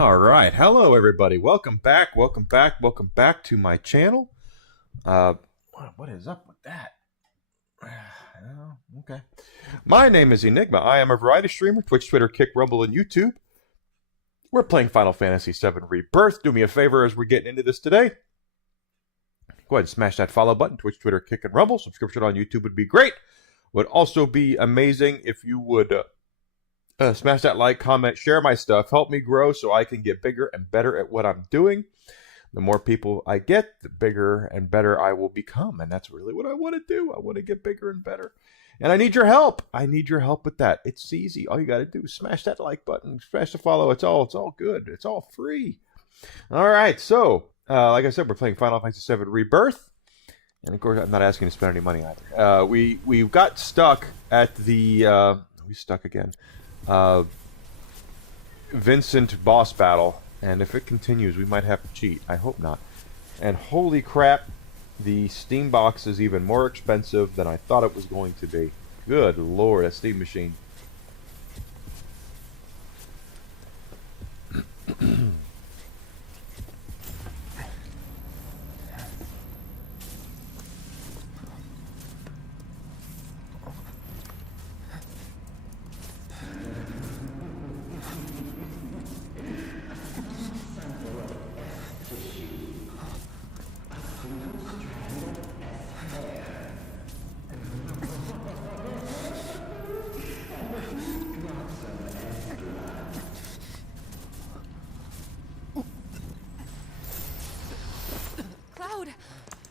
All right, hello everybody. Welcome back. Welcome back to my channel. What is up with that? Okay. My name is Enigma. I am a variety streamer, Twitch, Twitter, Kick, Rumble, and YouTube. We're playing Final Fantasy VII Rebirth. Do me a favor as we're getting into this today. Go ahead and smash that follow button. Twitch, Twitter, Kick, and Rumble. Subscription on YouTube would be great. Would also be amazing if you would smash that like, comment, share my stuff. Help me grow so I can get bigger and better at what I'm doing. The more people I get, the bigger and better I will become. And that's really what I want to do. I want to get bigger and better. And I need your help. I need your help with that. It's easy. All you got to do is smash that like button, smash the follow. It's all good. It's all free. All right. So, like I said, we're playing Final Fantasy VII Rebirth. And of course, I'm not asking you to spend any money either. We got stuck at the we stuck again. Vincent boss battle, and if it continues, we might have to cheat. I hope not. And holy crap, the Steam box is even more expensive than I thought it was going to be. Good lord, a Steam machine.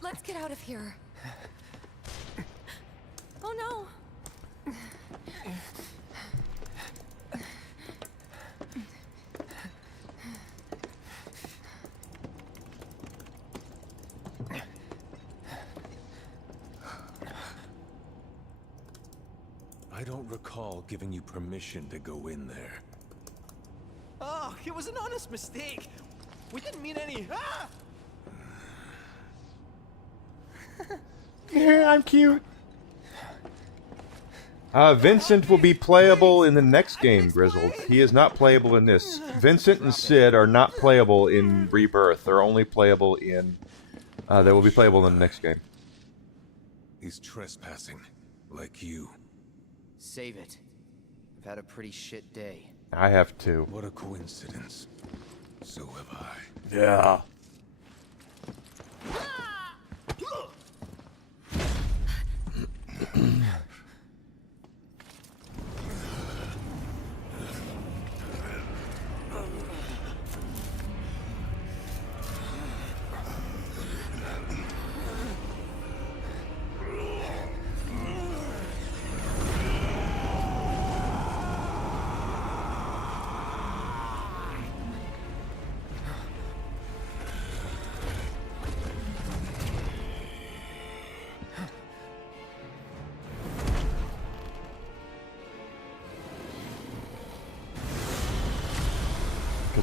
Let's get out of here. Oh no. I don't recall giving you permission to go in there. Oh, it was an honest mistake. We didn't mean any. Ah! Yeah, I'm cute. Vincent will be playable in the next game, Grizzled. He is not playable in this. Vincent and Sid are not playable in Rebirth. They're only playable in... they will be playable in the next game. He's trespassing, like you. Save it. I've had a pretty shit day. I have too. What a coincidence. So have I. Yeah.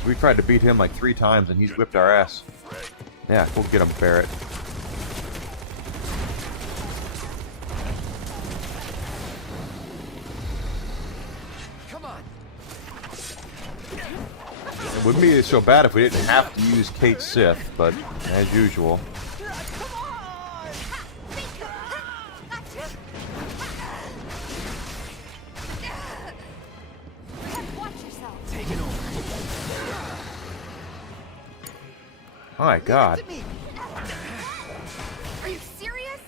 We tried to beat him like 3 times and he's whipped our ass. Yeah, we'll get him, Barrett. Come on. It wouldn't be so bad if we didn't have to use Kate Sith, but as usual. My God. Are you serious?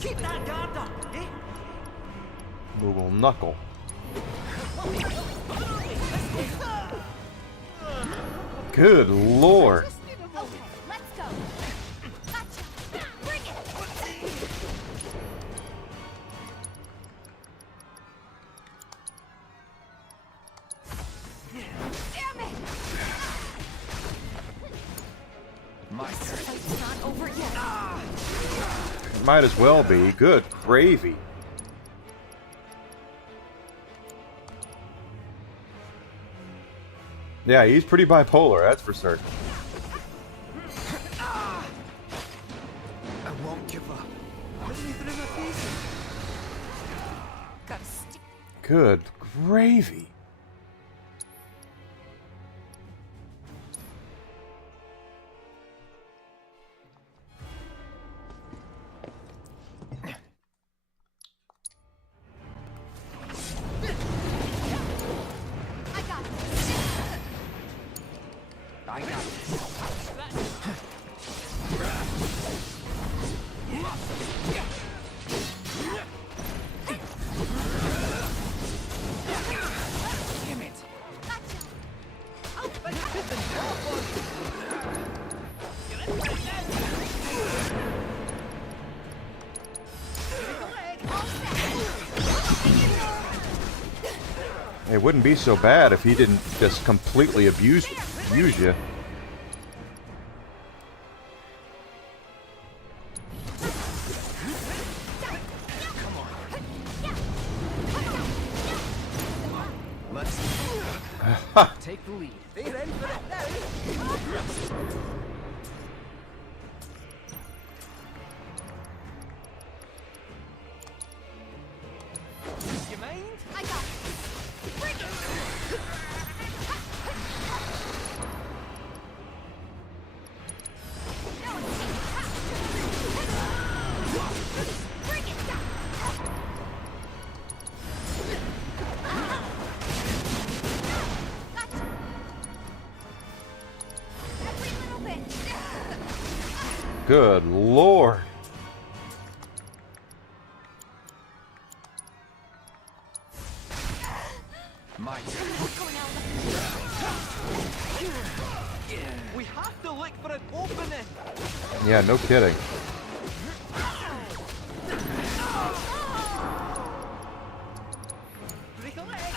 Keep that guard up, eh? Little knuckle. Good lord. Okay, let's go. Gotcha. Bring it. Damn it! My turn. Fight's not over yet. It might as well be. Good gravy. Yeah, he's pretty bipolar, that's for certain. I won't give up. Gotta stick. Good gravy. I got this. Damn it. It wouldn't be so bad if he didn't just completely abuse you. Let's take the lead. They ready for that now? You mind? I got it. Bring it. No escape. Bring it. Gotcha. Every little bit. Good lord. My turn. Going out. We have to look for an opening. Yeah, no kidding. Break a leg.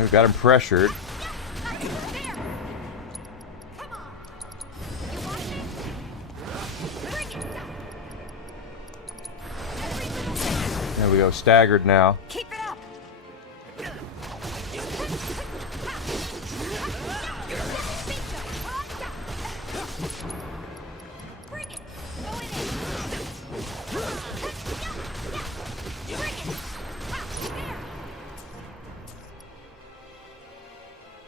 We got him pressured. There we go, staggered now. Keep it up. Bring it. Going in. Bring it.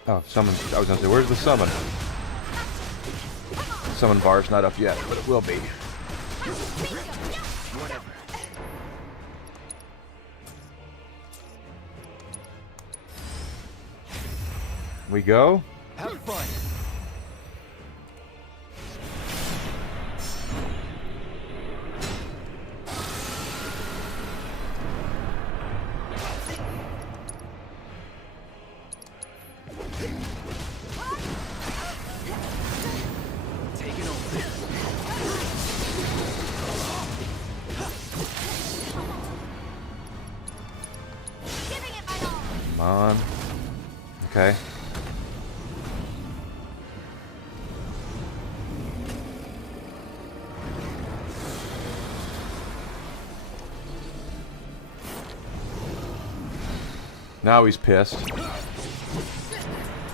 Oh, summon. I was gonna say, where's the summon? Summon bar's not up yet, but it will be. Whatever. We go. Have fun. Taking over. Giving it my all. Come on. Okay. Now he's pissed.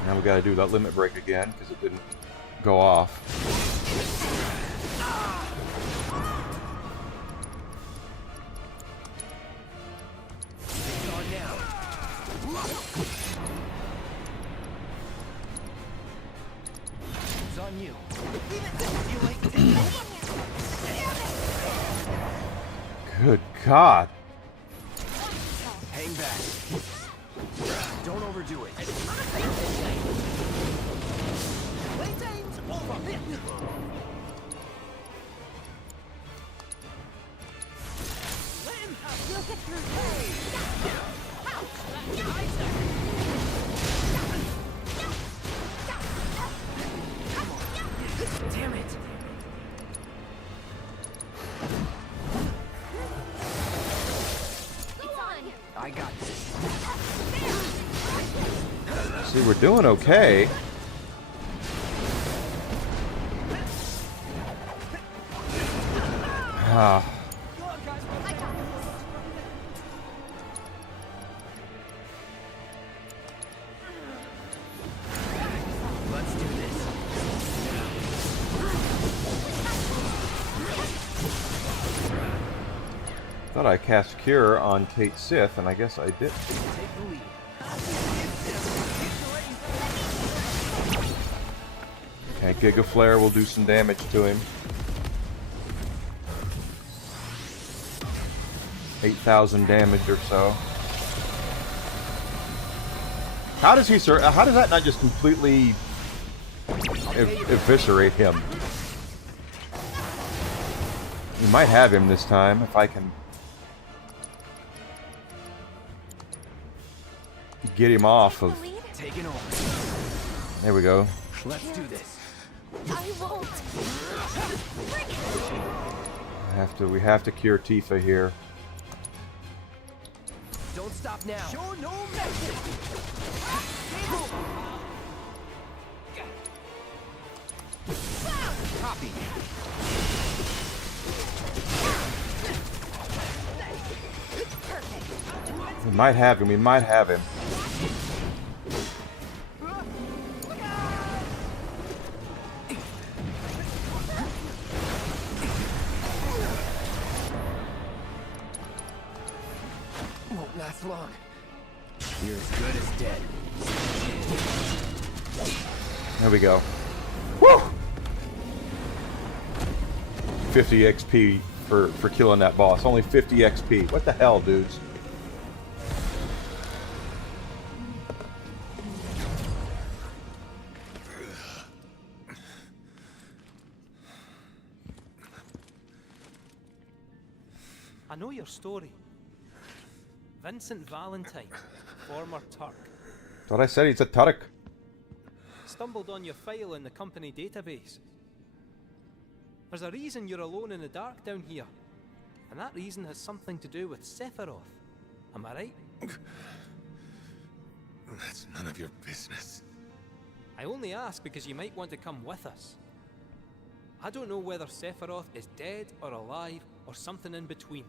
Now we gotta do that limit break again because it didn't go off. Take on now. It's on you. You like Good God. hang back. Don't overdo it. Playtime's over. Let him have. You'll get through Damn it. It's on. I got this. See, we're doing okay. Ah. I got this. Let's do this. Thought I cast Cure on Kate Sith, and I guess I did. Take the lead. Okay, Giga Flare will do some damage to him. 8,000 damage or so. How does he how does that not just completely eviscerate him? We might have him this time if I can get him off of. Taking over. There we go. Let's do this. I won't. We have to cure Tifa here. Don't stop now. Show no mercy. Copy. We might have him. We might have him. Won't last long. You're as good as dead. There we go. Woo! 50 XP for killing that boss. Only 50 XP. What the hell, dudes? I know your story. Vincent Valentine, former Turk. What I said, he's a Turk. Stumbled on your file in the company database. There's a reason you're alone in the dark down here. And that reason has something to do with Sephiroth. Am I right? That's none of your business. I only ask because you might want to come with us. I don't know whether Sephiroth is dead or alive or something in between.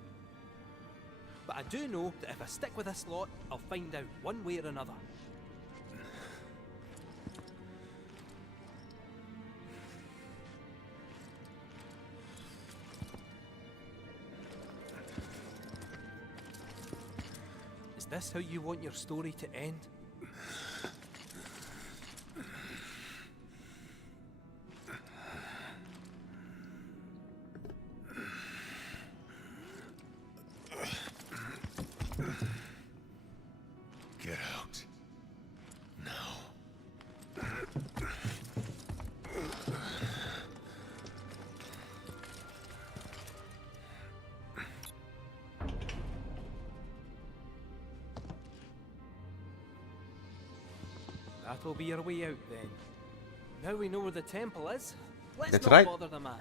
But I do know that if I stick with this lot, I'll find out one way or another. Is this how you want your story to end? Get out. Now. That'll be our way out then. Now we know where the temple is. Let's That's not right. bother the man.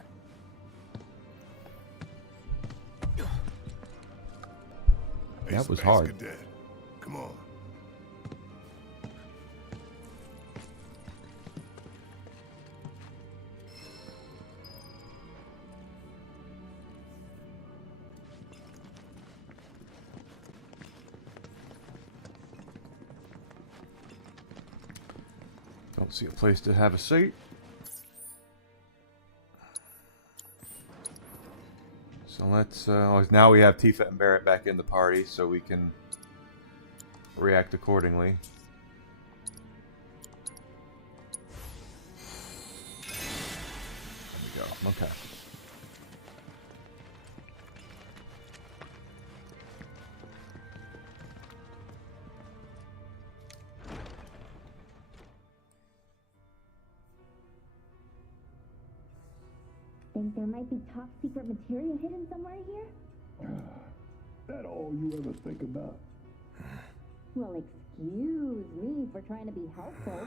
That was Space hard. Cadet. Come on. Don't see a place to have a seat. So let's, now we have Tifa and Barrett back in the party, so we can react accordingly. There we go, okay. Think there might be top secret material hidden somewhere here? That all you ever think about? Well, excuse me for trying to be helpful.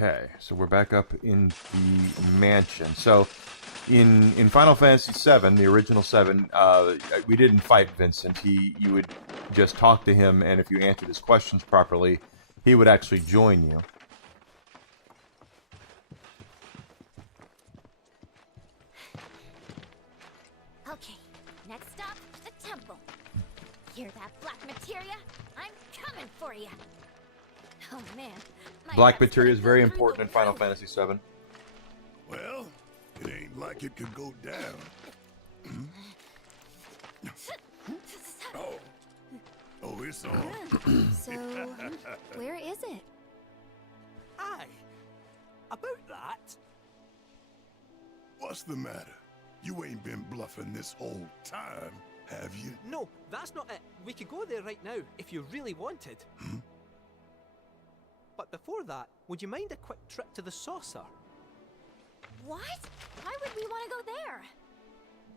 Okay, so we're back up in the mansion. So, in Final Fantasy VII, the original 7, we didn't fight Vincent. You would just talk to him, and if you answered his questions properly, he would actually join you. coming for you. Oh man. my Black heart's materia is gonna very go through important the in Final roof. Fantasy VII. Well, it ain't like it could go down. Oh, it's on. So, where is it? Aye. About that. What's the matter? You ain't been bluffing this whole time, have you? No, that's not it. We could go there right now if you really wanted. But before that, would you mind a quick trip to the saucer? What? Why would we want to go there?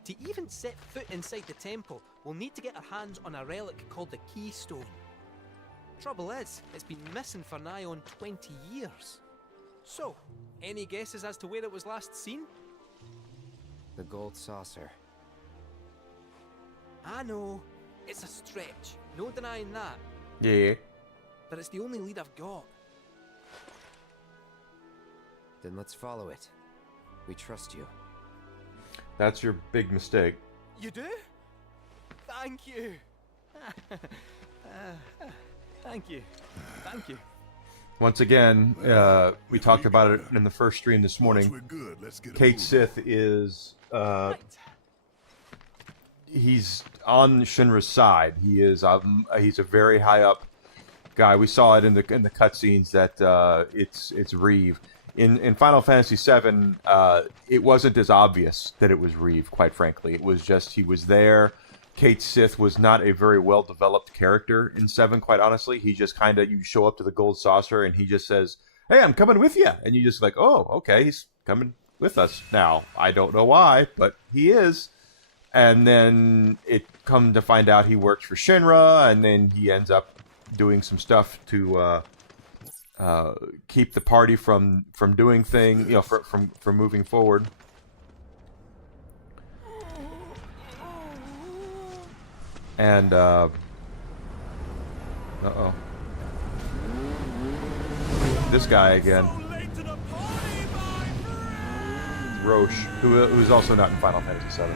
To even set foot inside the temple, we'll need to get our hands on a relic called the Keystone. Trouble is, it's been missing for nigh on 20 years. So, any guesses as to where it was last seen? The gold saucer. I know, it's a stretch, no denying that, Yeah. but it's the only lead I've got. Then let's follow it. We trust you. That's your big mistake. You do? Thank you. Thank you. Thank you. Once again, we talked about it in the first stream this Once morning. we're good, let's get a Kate move. Sith is Right. he's on Shinra's side. He's a very high up guy. We saw it in the cutscenes that it's Reeve. In Final Fantasy VII, it wasn't as obvious that it was Reeve. Quite frankly, it was just he was there. Kate Sith was not a very well developed character in 7. Quite honestly, he just kind of you show up to the gold saucer and he just says, "Hey, I'm coming with you," and you just like, "Oh, okay, he's coming with us now." I don't know why, but he is. And then it come to find out he works for Shinra, and then he ends up doing some stuff to keep the party from doing things, you know, from moving forward. And uh-oh, this guy again, Roche, who's also not in Final Fantasy VII.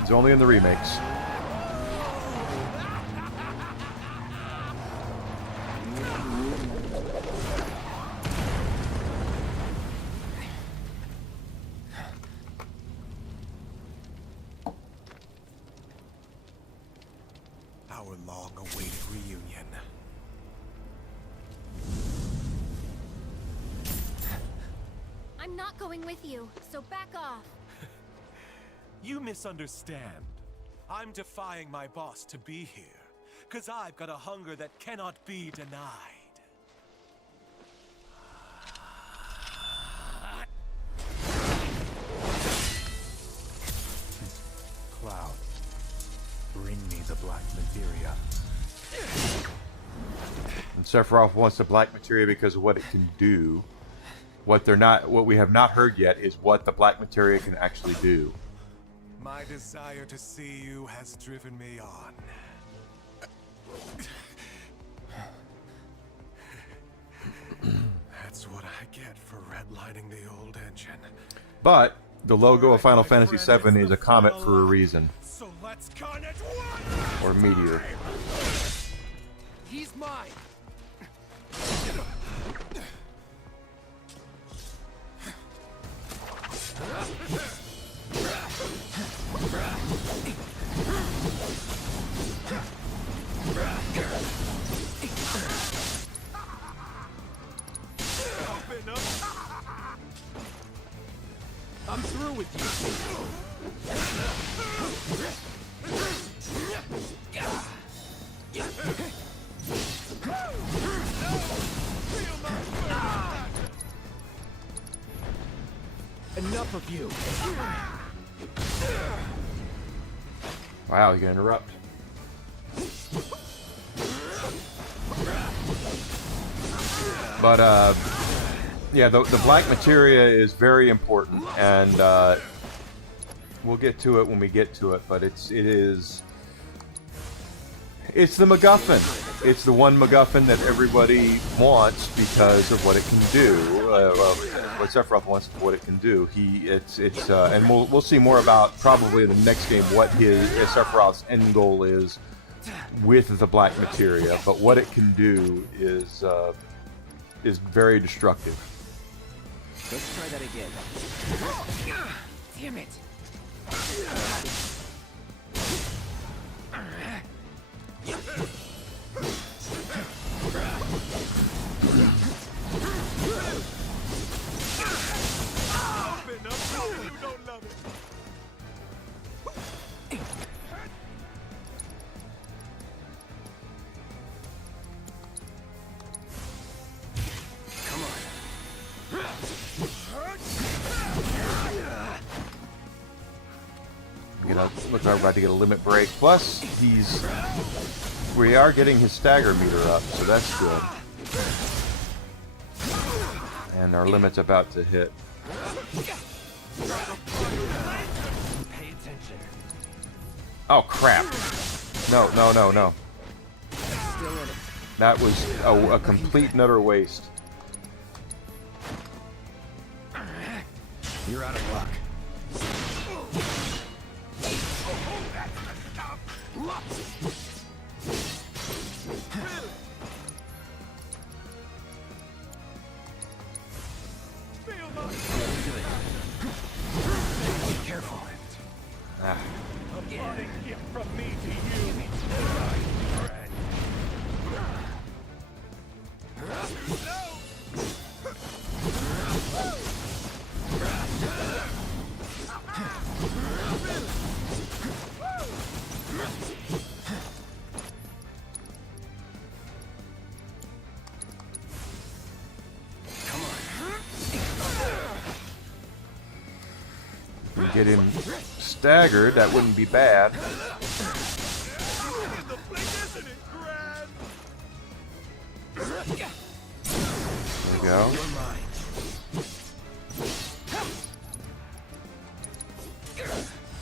He's only in the remakes. Our long-awaited reunion. I'm not going with you, so back off. You misunderstand. I'm defying my boss to be here, because I've got a hunger that cannot be denied. Cloud, bring me the black materia. And Sephiroth wants the black materia because of what it can do. What we have not heard yet is what the black materia can actually do. My desire to see you has driven me on. That's what I get for redlining the old engine. But the logo of Final Fantasy VII is a comet for a reason, So let's carnage one! or a meteor. He's mine. Open up! I'm through with you. Enough of you. Wow, you can interrupt. But yeah, the black materia is very important, and we'll get to it when we get to it. But it's the MacGuffin. it's the one MacGuffin that everybody wants because of what it can do. What Sephiroth wants, what it can do. And we'll see more about probably in the next game what his Sephiroth's end goal is with the black materia. But what it can do is very destructive. Let's try that again. Damn it! Looks like we're about to get a limit break. Plus, we are getting his stagger meter up, so that's good. And our limit's about to hit. Pay attention. Oh crap! No. Still in it. That was a complete and utter waste. You're out of luck. Careful. A parting gift from me to you. Get him staggered, that wouldn't be bad. There we go.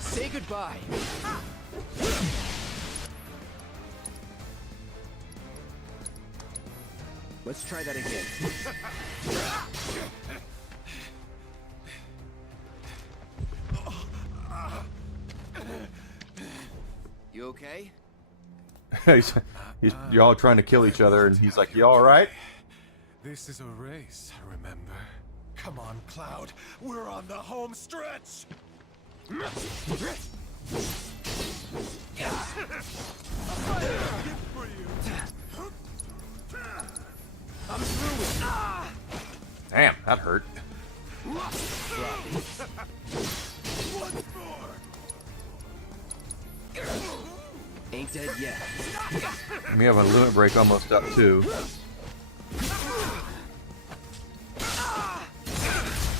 Say goodbye. Let's try that again. You okay? You're all trying to kill each other, and he's like, "You all right?" This is a race, remember? Come on, Cloud. We're on the home stretch. I'm through with Damn, that hurt. Ain't dead yet. We have a limit break almost up too.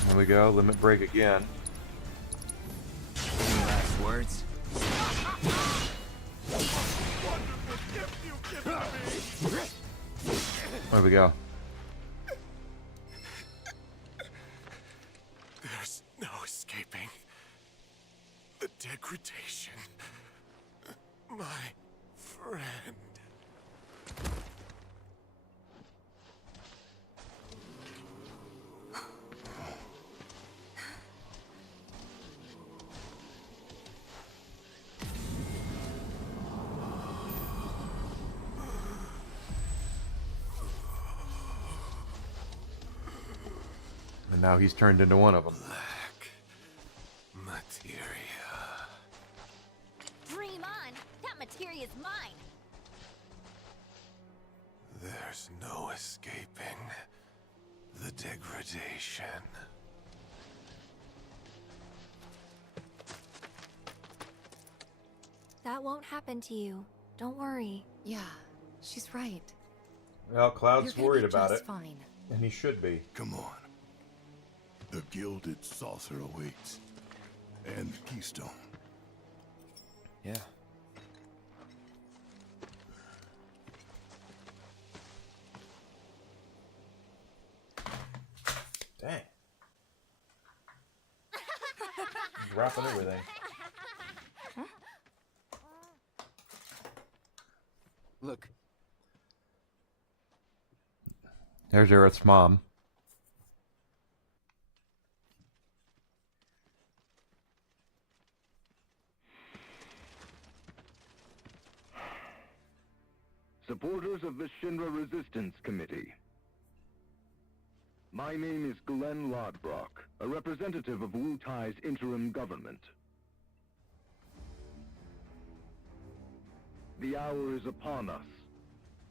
There we go, limit break again. Any last words? There we go. There's no escaping the degradation. My friend. And now he's turned into one of them. Black materia. Dream on! That materia's mine! There's no escaping the degradation. That won't happen to you. Don't worry. Yeah, she's right. Well, Cloud's You're gonna worried be about just it, fine. and he should be. Come on. The gilded saucer awaits. And the keystone. Yeah. Dang. He's wrapping everything. Look, There's Aerith's mom. Supporters of the Shinra Resistance Committee. My name is Glenn Lodbrok, a representative of Wu Tai's interim government. The hour is upon us,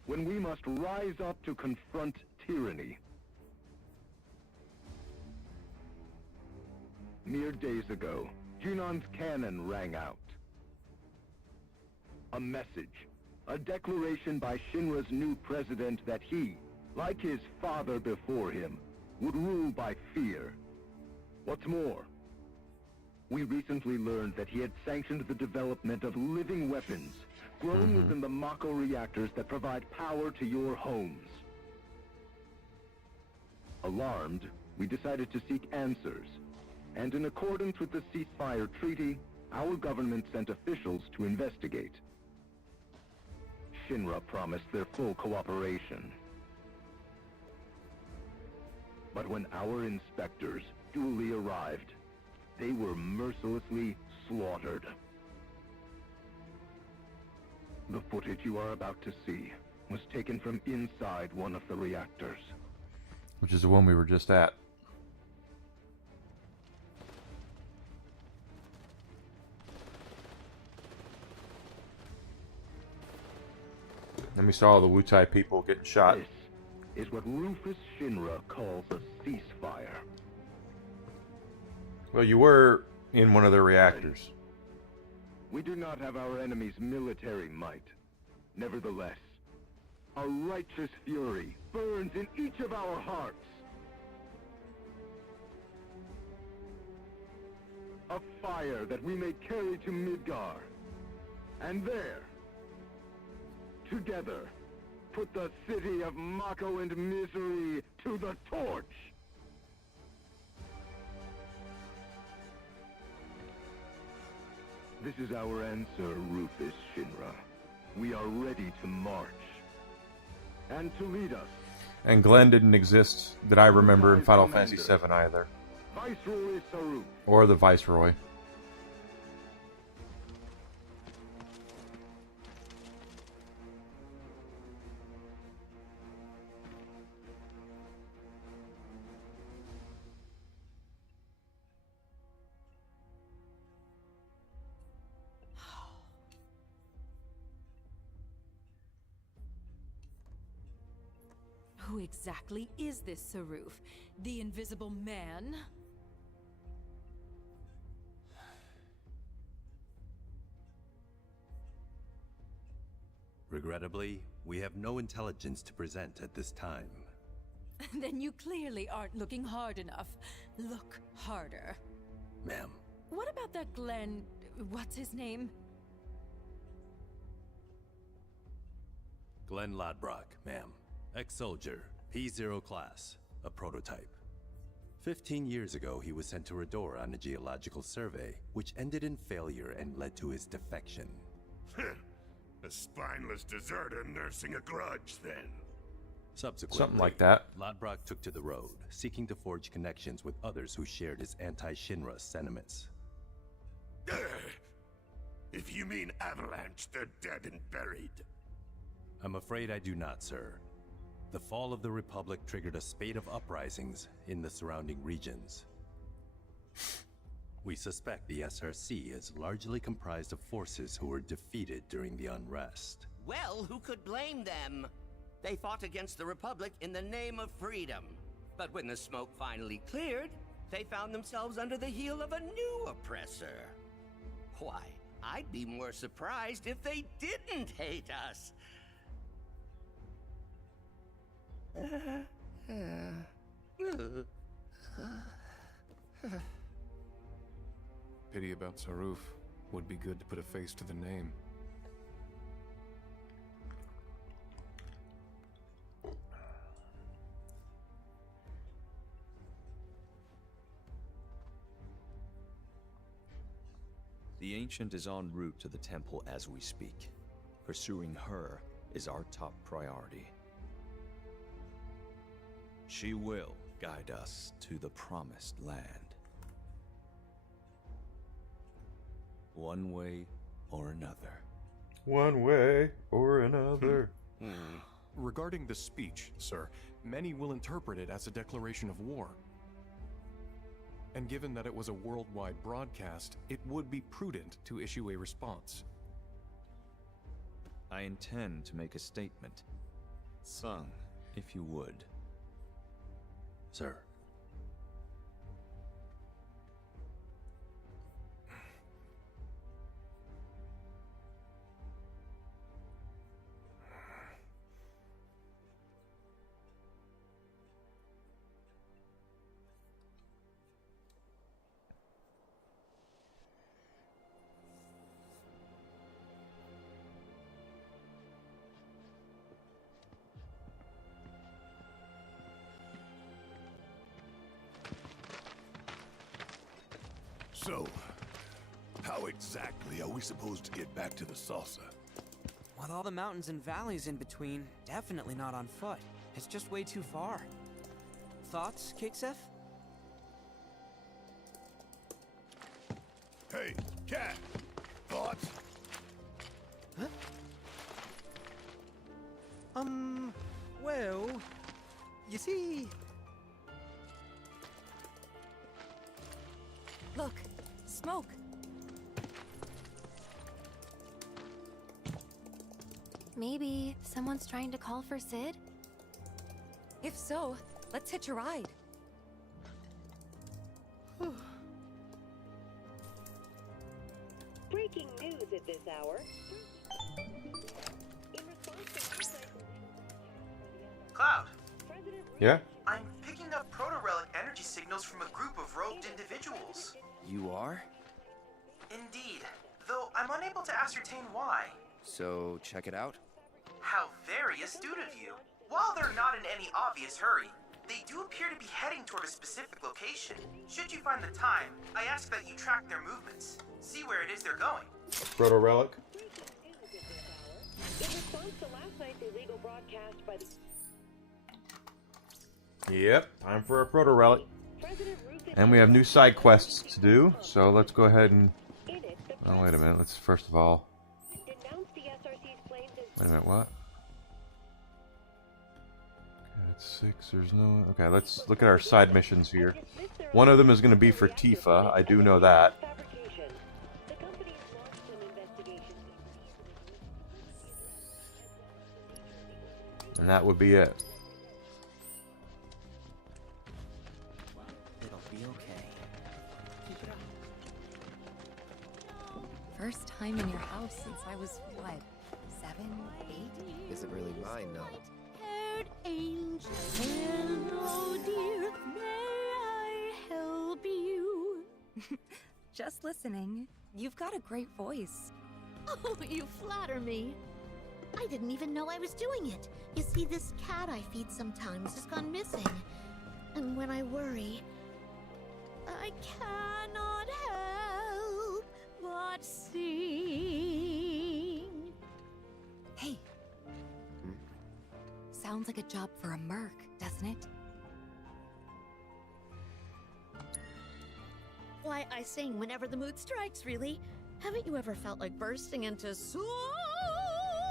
when we must rise up to confront tyranny. Mere days ago, Junon's cannon rang out. A message, a declaration by Shinra's new president that he, like his father before him, would rule by fear. What's more, we recently learned that he had sanctioned the development of living weapons grown within the Mako reactors that provide power to your homes. Alarmed, we decided to seek answers, and in accordance with the ceasefire treaty, our government sent officials to investigate. Shinra promised their full cooperation. But when our inspectors duly arrived, they were mercilessly slaughtered. The footage you are about to see was taken from inside one of the reactors. Which is the one we were just at. And we saw all the Wu Tai people getting shot. This is what Rufus Shinra calls a ceasefire. Well, you were in one of their reactors. We do not have our enemy's military might. Nevertheless, a righteous fury burns in each of our hearts. A fire that we may carry to Midgar. And there, together, put the city of Mako and misery to the torch! This is our answer, Rufus Shinra. We are ready to march. And to lead us. And Glenn didn't exist that I remember in Final Fantasy VII either. Viceroy Saruk. Or the Viceroy. Who exactly is this Saruf? The Invisible Man? Regrettably, we have no intelligence to present at this time. Then you clearly aren't looking hard enough. Look harder. Ma'am. What about that Glenn... what's his name? Glenn Lodbrok, ma'am. Ex-soldier, P0 class, a prototype. 15 years ago, he was sent to Rador on a geological survey, which ended in failure and led to his defection. A spineless deserter nursing a grudge, then. Subsequently, something like that. Lodbrok took to the road, seeking to forge connections with others who shared his anti-Shinra sentiments. If you mean Avalanche, they're dead and buried. I'm afraid I do not, sir. The fall of the Republic triggered a spate of uprisings in the surrounding regions. We suspect the SRC is largely comprised of forces who were defeated during the unrest. Well, who could blame them? They fought against the Republic in the name of freedom. But when the smoke finally cleared, they found themselves under the heel of a new oppressor. Why, I'd be more surprised if they didn't hate us. Pity about Saruf. Would be good to put a face to the name. The Ancient is en route to the temple as we speak. Pursuing her is our top priority. She will guide us to the promised land. One way or another. One way or another. Regarding the speech, sir, many will interpret it as a declaration of war. And given that it was a worldwide broadcast, it would be prudent to issue a response. I intend to make a statement. Sung, if you would. Sir. So, how exactly are we supposed to get back to the saucer? With all the mountains and valleys in between, definitely not on foot. It's just way too far. Thoughts, Kixef? Hey, cat! Thoughts? Huh? Well, you see... Look, smoke. Maybe someone's trying to call for Sid? If so, let's hitch a ride. Breaking news at this hour. Cloud. Yeah? I'm picking up proto-relic energy signals from a group of robed individuals. You are? Indeed, though I'm unable to ascertain why. So, check it out? How very astute of you. While they're not in any obvious hurry, they do appear to be heading toward a specific location. Should you find the time, I ask that you track their movements. See where it is they're going. Proto relic. In response to last night's illegal broadcast by the... Yep, time for a proto relic. And we have new side quests to do, so let's go ahead and... Oh, wait a minute, let's first of all... Wait a minute, what? Okay, that's 6, there's no... Okay, let's look at our side missions here. One of them is going to be for Tifa, I do know that. And that would be it. It'll be okay. Keep it up. First time in your house since I was, what, 7, 8? Is it really mine, no? Haired angel, hello dear, may I help you? Just listening. You've got a great voice. Oh, you flatter me. I didn't even know I was doing it. You see, this cat I feed sometimes has gone missing. And when I worry, I cannot help but sing. Hey. Sounds like a job for a merc, doesn't it? Why, I sing whenever the mood strikes, really. Haven't you ever felt like bursting into song?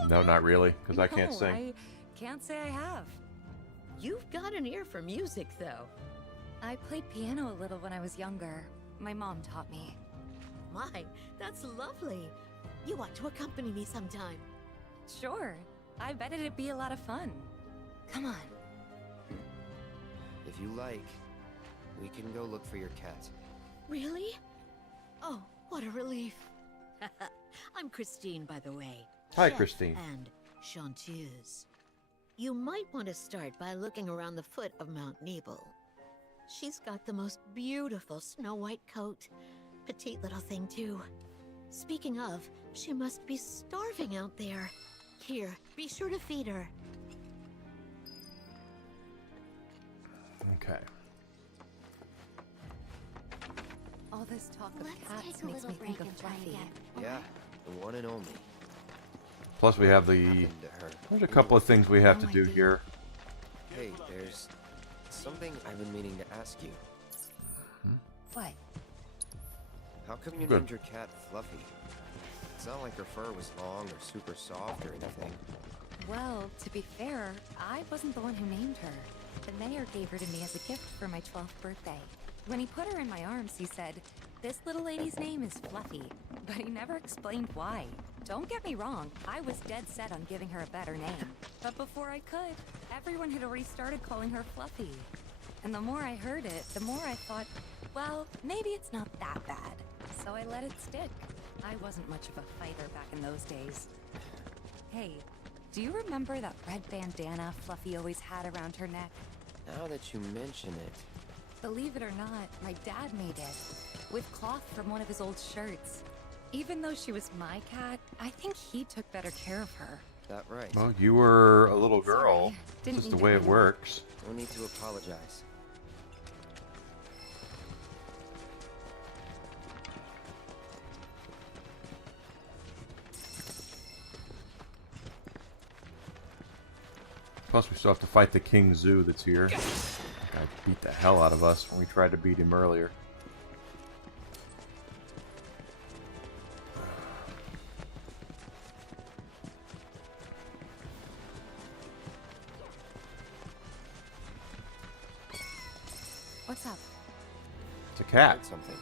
No, not really, because I can't sing. I can't say I have. You've got an ear for music, though. I played piano a little when I was younger. My mom taught me. My, that's lovely. You ought to accompany me sometime. Sure. I bet it'd be a lot of fun. Come on. If you like, we can go look for your cat. Really? Oh, what a relief. I'm Christine, by the way. Hi, Chef Christine. And chanteuse. You might want to start by looking around the foot of Mount Nebel. She's got the most beautiful snow-white coat. Petite little thing, too. Speaking of, she must be starving out there. Here, be sure to feed her. Okay. All this talk of Let's cats take a makes little me think break of and try Fluffy. again. Yeah, the one and only. Plus we have the... There's a couple of things we have to do here. Hey, there's Something I've been meaning to ask you. What? How come you Good. named your cat Fluffy? It's not like her fur was long or super soft or anything. Well, to be fair, I wasn't the one who named her. The mayor gave her to me as a gift for my 12th birthday. When he put her in my arms, he said, "This little lady's name is Fluffy," but he never explained why. Don't get me wrong, I was dead set on giving her a better name. But before I could, everyone had already started calling her Fluffy. And the more I heard it, the more I thought, well, maybe it's not that bad. So I let it stick. I wasn't much of a fighter back in those days. Hey, do you remember that red bandana Fluffy always had around her neck? Now that you mention it. Believe it or not, my dad made it. With cloth from one of his old shirts. Even though she was my cat, I think he took better care of her. That right. Well, you were a little girl. Sorry, didn't This is mean the to way it bring works. No need to apologize. Plus, we still have to fight the King Zoo that's here. Guy beat the hell out of us when we tried to beat him earlier. What's up? It's a cat. Heard something.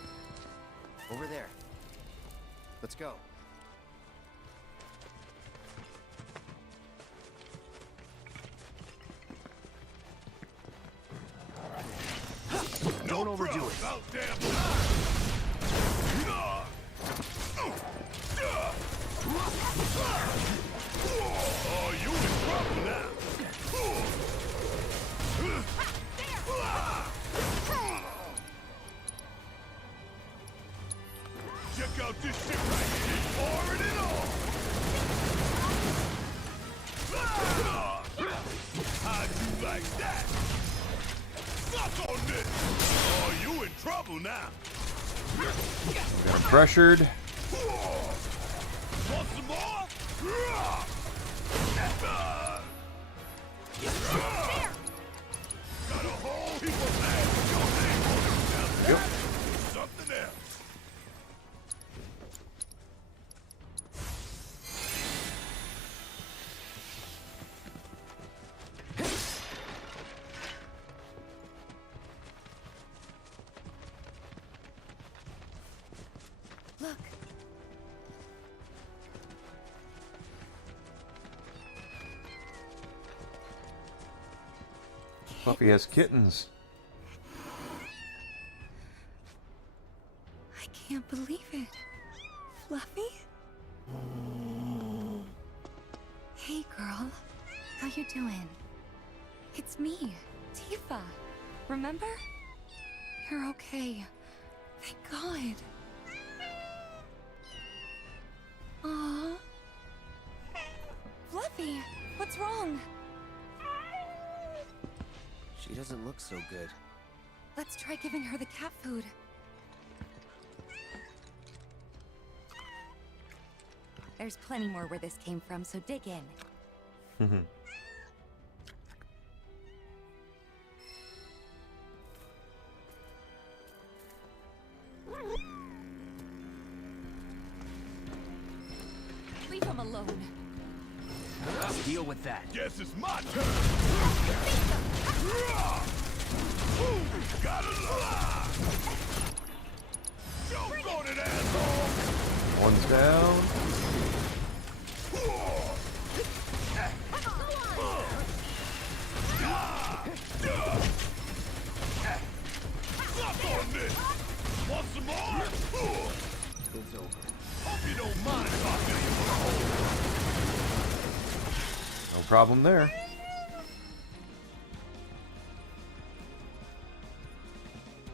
Over there. Let's go. Don't overdo it. Oh, you in trouble now. Check out this shit right here. It's pouring it on. How'd you like that? Suck on this. Oh, you in trouble now. Got pressured. Want some more? Got a whole heap of ass with your name on it. Now Yep. that's something else. Look. Fluffy has kittens. I can't believe it. Fluffy? Hey, girl. How you doing? It's me, Tifa. Remember? You're okay. Thank God. Aww. Fluffy, what's wrong? She doesn't look so good. Let's try giving her the cat food. There's plenty more where this came from, so dig in. Leave him alone. Let's deal with that. Guess it's my turn. Gotta lie. Jump on it, asshole. One's down. Suck on this. Want some more? It's over. Hope you don't mind if I fill you with a hole. No problem there.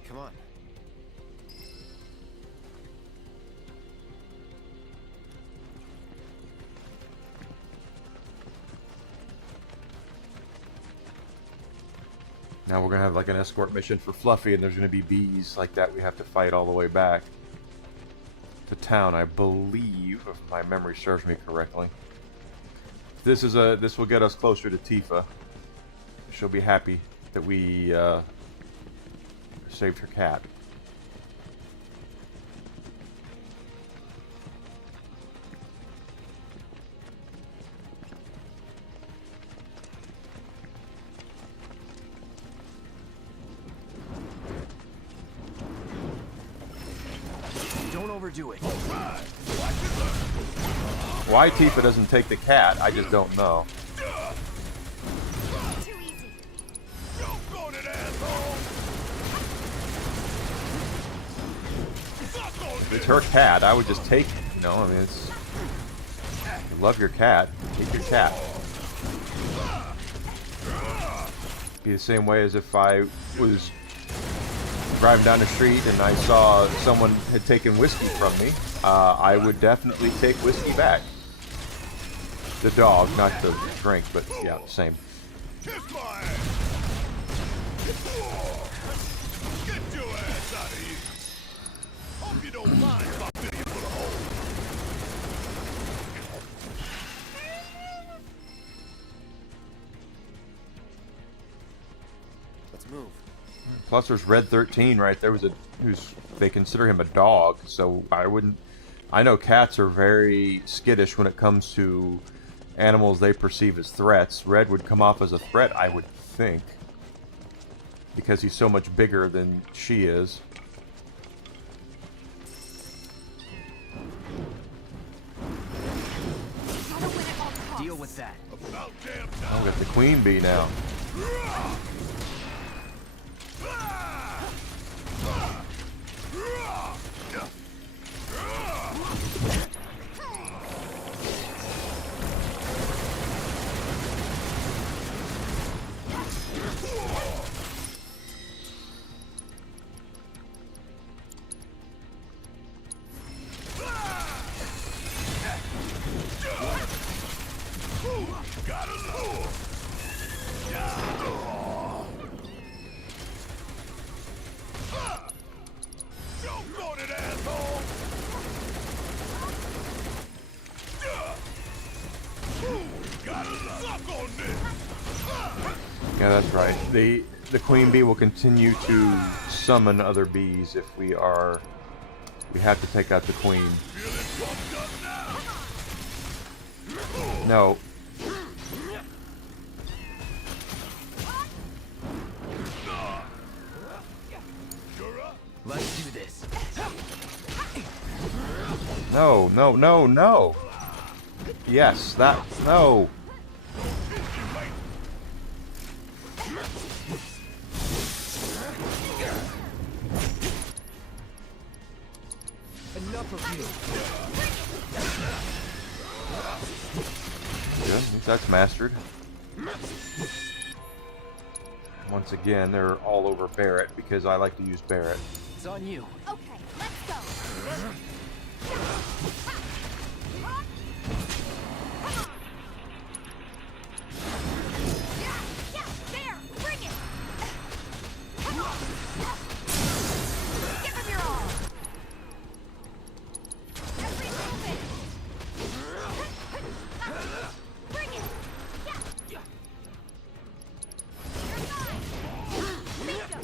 Come on. Now we're gonna have like an escort mission for Fluffy, and there's gonna be bees like that we have to fight all the way back to town, I believe, if my memory serves me correctly. This will get us closer to Tifa. She'll be happy that we saved her cat. Don't overdo it. Why Tifa doesn't take the cat, I just don't know. It's her cat. I would just take it. You know, I mean, it's. You love your cat. Take your cat. Be the same way as if I was driving down the street and I saw someone had taken whiskey from me. I would definitely take whiskey back. The dog, not the drink, but yeah, same. Kiss my ass! Get your ass out of here! Hope you don't mind if I fill you full of holes. Let's move. Plus, there's Red 13 right there. They consider him a dog, so I wouldn't. I know cats are very skittish when it comes to animals they perceive as threats. Red would come off as a threat, I would think, because he's so much bigger than she is. Deal with that. I'll get the queen bee now. Yeah, that's right. The queen bee will continue to summon other bees if we have to take out the queen. No. Let's do this. No, no, no, no. Yes, that, no. Enough of you. Good, at least that's mastered. Once again, they're all over Barrett because I like to use Barrett. It's on you. Okay, let's go. Yeah, there, bring it. Give him your all. Every movement. Bring it. Yeah. You're fine. Beat him.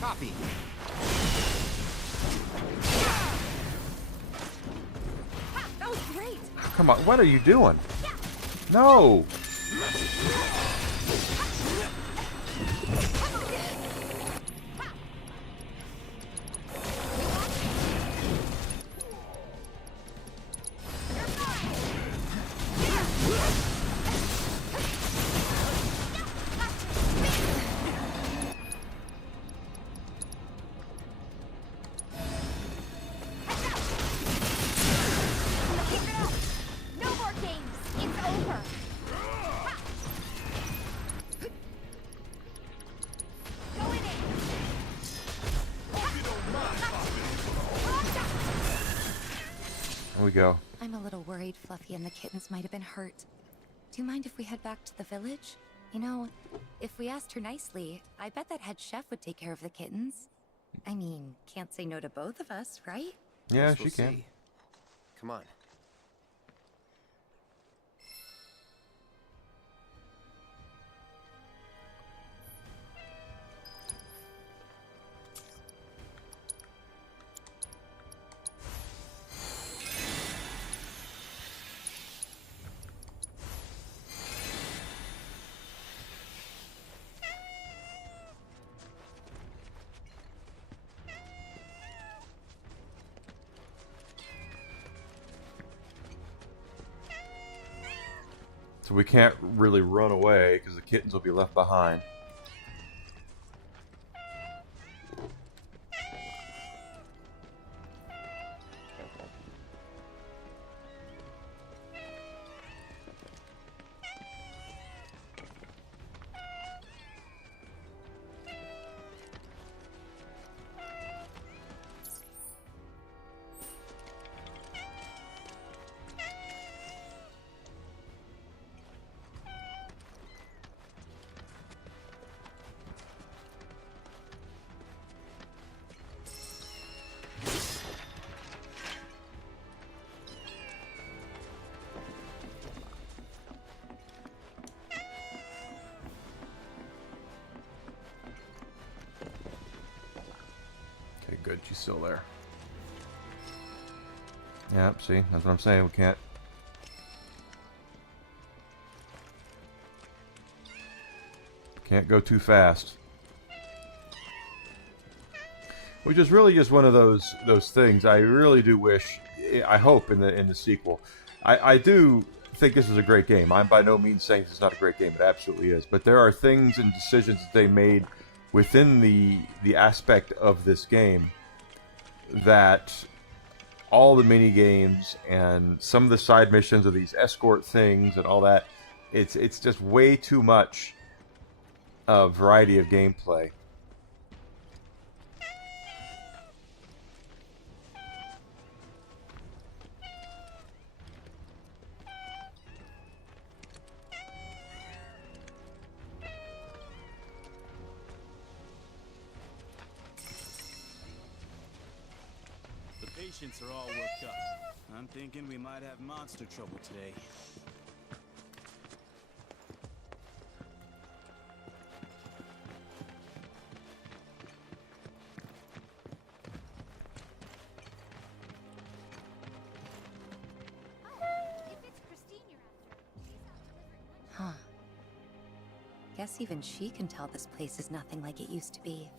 Copy. That was great. Come on, what are you doing? No! No more games. It's over. Go in it. There we go. I'm a little worried Fluffy and the kittens might have been hurt. Do you mind if we head back to the village? You know, if we asked her nicely, I bet that head chef would take care of the kittens. I mean, can't say no to both of us, right? Yeah, Guess she we'll can. see. Come on. So we can't really run away because the kittens will be left behind. Okay, good. She's still there. Yep, see? That's what I'm saying. We can't go too fast. Which is really just one of those things. I really do wish, I hope in the sequel. I do think this is a great game. I'm by no means saying it's not a great game. It absolutely is. But there are things and decisions that they made within the aspect of this game that all the mini games and some of the side missions of these escort things and all that, it's just way too much variety of gameplay. Patients are all worked up. I'm thinking we might have monster trouble today. Huh. Guess even she can tell this place is nothing like it used to be.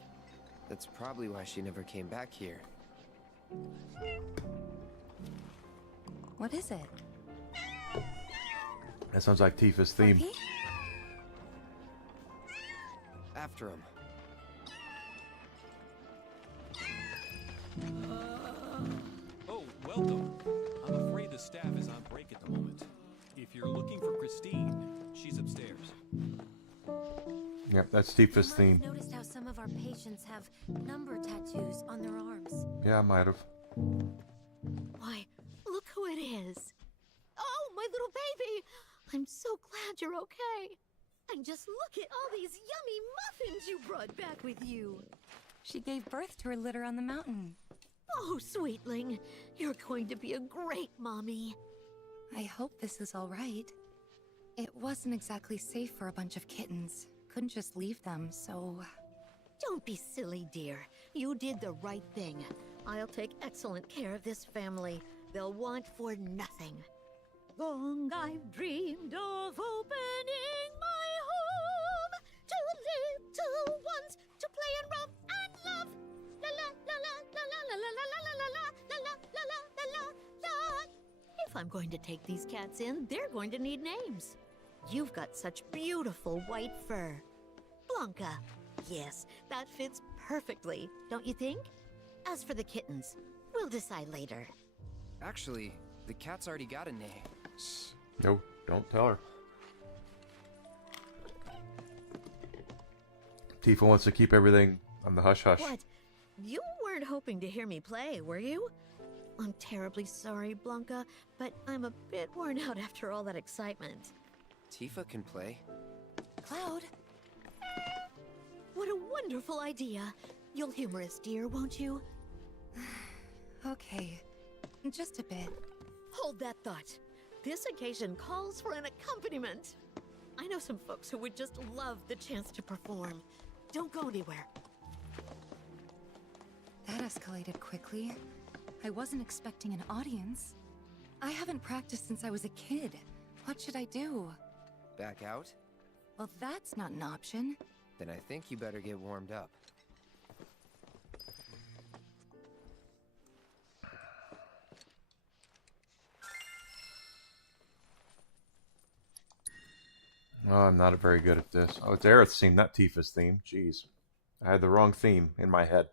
That's probably why she never came back here. What is it? That sounds like Tifa's theme. Fluffy? After him. Oh, welcome. I'm afraid the staff is on break at the moment. If you're looking for Christine, she's upstairs. Yep, that's Tifa's theme. Noticed how some of our patients have number tattoos on their arms. Yeah, I might have. Why, look who it is. Oh, my little baby! I'm so glad you're okay. And just look at all these yummy muffins you brought back with you. She gave birth to her litter on the mountain. Oh, sweetling, you're going to be a great mommy. I hope this is all right. It wasn't exactly safe for a bunch of kittens. Couldn't just leave them, so... Don't be silly, dear. You did the right thing. I'll take excellent care of this family. They'll want for nothing. Long I've dreamed of opening my home to little ones to play and romp and love. La la la la la la la la la la la la la la la la. If I'm going to take these cats in, they're going to need names. You've got such beautiful white fur. Blanca. Yes, that fits perfectly, don't you think? As for the kittens, we'll decide later. Actually, the cat's already got a name. No, don't tell her. Tifa wants to keep everything on the hush-hush. What? You weren't hoping to hear me play, were you? I'm terribly sorry, Blanca, but I'm a bit worn out after all that excitement. Tifa can play. Cloud? What a wonderful idea. You'll humor us, dear, won't you? Okay, just a bit. Hold that thought. This occasion calls for an accompaniment. I know some folks who would just love the chance to perform. Don't go anywhere. That escalated quickly. I wasn't expecting an audience. I haven't practiced since I was a kid. What should I do? Back out? Well, that's not an option. Then I think you better get warmed up. Oh, I'm not very good at this. Oh, it's Aerith's theme, not Tifa's theme. Jeez. I had the wrong theme in my head.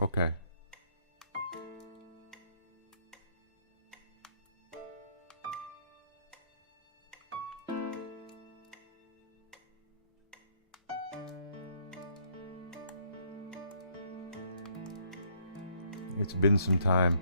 Okay. It's been some time.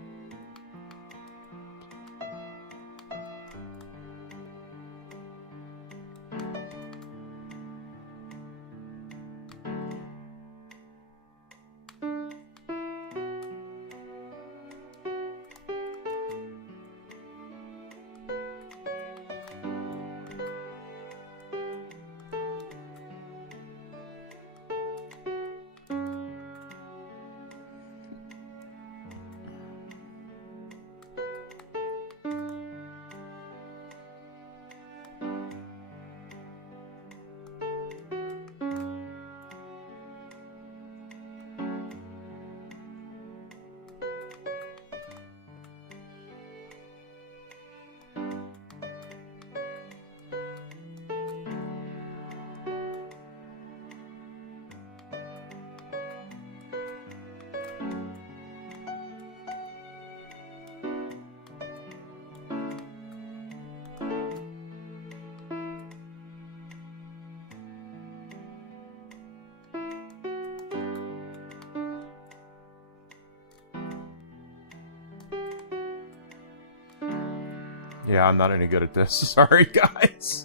Yeah, I'm not any good at this. Sorry, guys.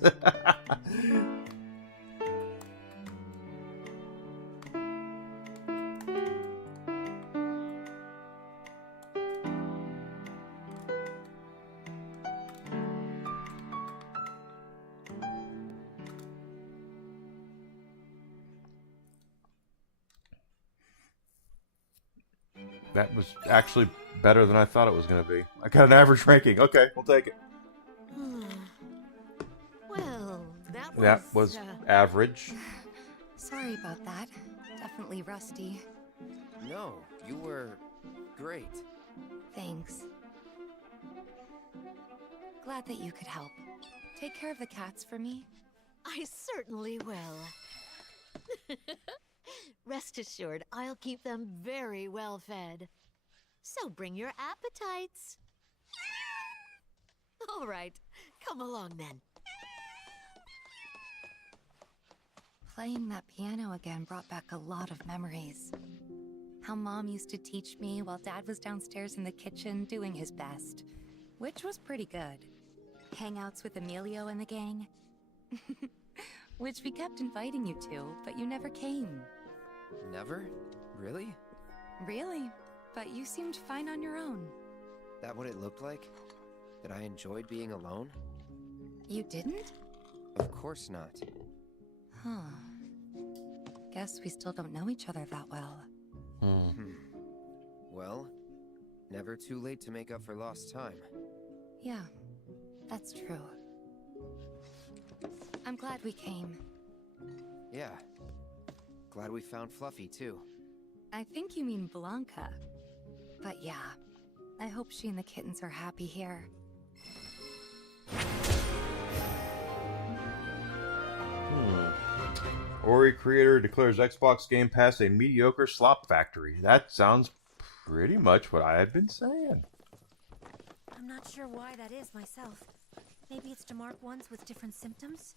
That was actually better than I thought it was going to be. I got an average ranking. Okay, we'll take it. Well, That was average. Sorry about that. Definitely rusty. No, you were great. Thanks. Glad that you could help. Take care of the cats for me. I certainly will. Rest assured, I'll keep them very well fed. So bring your appetites. All right, come along then. Playing that piano again brought back a lot of memories. How Mom used to teach me while Dad was downstairs in the kitchen doing his best, which was pretty good. Hangouts with Emilio and the gang, which we kept inviting you to, but you never came. Never? Really? Really? But you seemed fine on your own. That what it looked like? That I enjoyed being alone? You didn't? Of course not. Huh. Guess we still don't know each other that well. Well, never too late to make up for lost time. Yeah, that's true. I'm glad we came. Yeah. Glad we found Fluffy, too. I think you mean Blanca. But yeah, I hope she and the kittens are happy here. Ori creator declares Xbox Game Pass a mediocre slop factory. That sounds pretty much what I had been saying. I'm not sure why that is myself. Maybe it's to mark ones with different symptoms?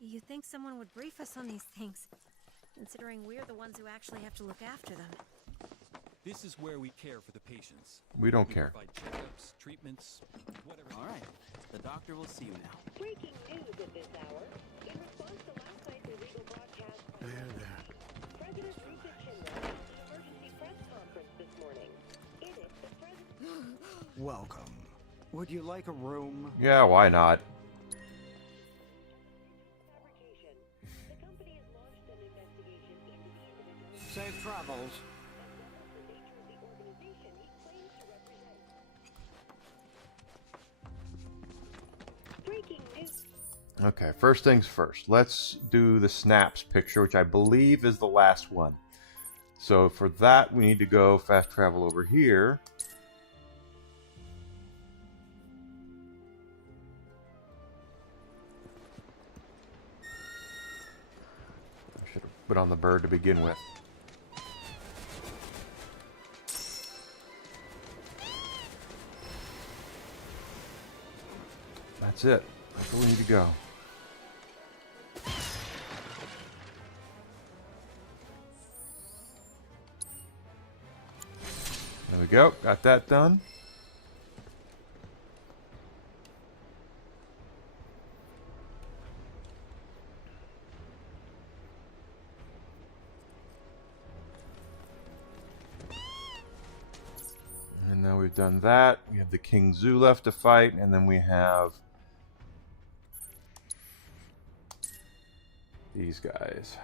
You'd think someone would brief us on these things, considering we're the ones who actually have to look after them. This is where we care for the patients. We don't care. Provide checkups, treatments, whatever. All right. The doctor will see you now. Breaking news at this hour. In response to last night's illegal broadcast, President Rupert Shinra held an emergency press conference this morning. In it, the president... Welcome. Would you like a room? Yeah, why not? Safe travels. Breaking news. Okay, first things first. Let's do the snaps picture, which I believe is the last one. So for that, we need to go fast travel over here. I should have put on the bird to begin with. That's it. That's where we need to go. There we go. Got that done. And now we've done that. We have the King Zoo left to fight, and then we have these guys.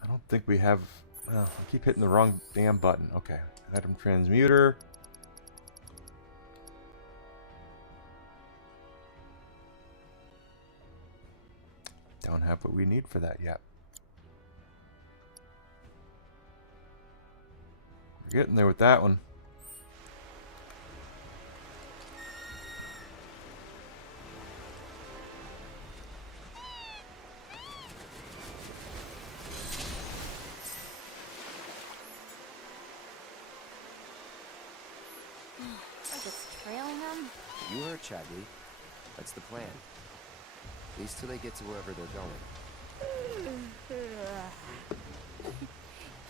I don't think we have... I keep hitting the wrong damn button. Okay. Item transmuter. Don't have what we need for that yet. We're getting there with that one. Like it's trailing them? You heard Chadley. That's the plan. At least till they get to wherever they're going.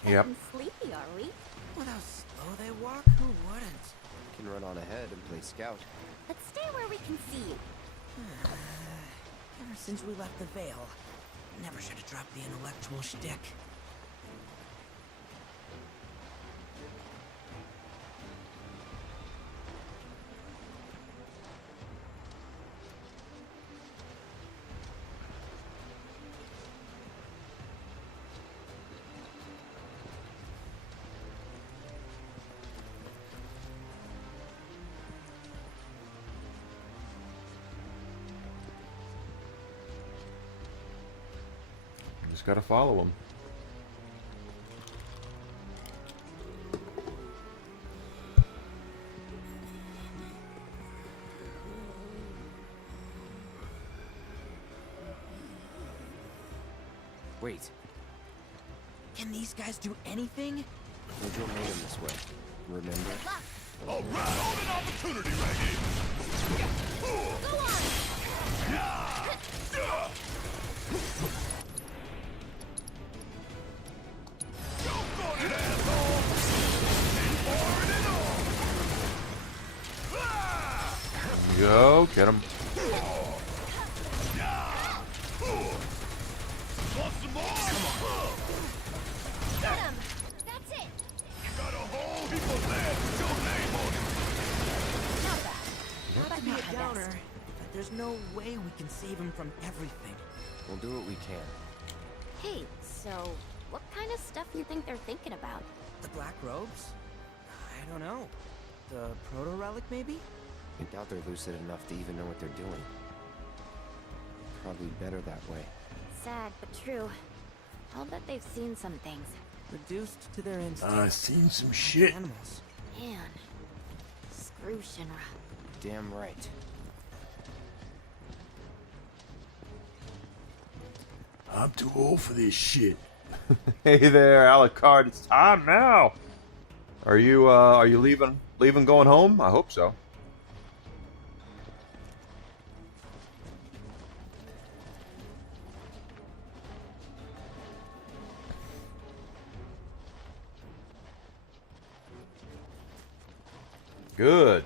Yep. Getting sleepy, are we? With how slow they walk, who wouldn't? Can run on ahead and play scout. Let's stay where we can see. Ever since we left the Vale, never should have dropped the intellectual shtick. Just gotta follow them. Wait. Can these guys do anything? Mojo made him this way. Remember? All right, hold an opportunity right here. Go on! Go, get him. Want some more? Got him! That's it! You got a whole heap of lead with your name on it. Not bad. Not to be not a my downer, best. but there's no way we can save him from everything. We'll do what we can. Hey, so what kind of stuff do you think they're thinking about? The black robes? I don't know. The proto-relic, maybe? I doubt they're lucid enough to even know what they're doing. Probably better that way. Sad, but true. I'll bet they've seen some things. Reduced to their instincts. Seen some shit. Animals. Man, screw Shinra. Damn right. I'm too old for this shit. Hey there, Alucard. It's time now. Are you leaving, going home? I hope so. Good.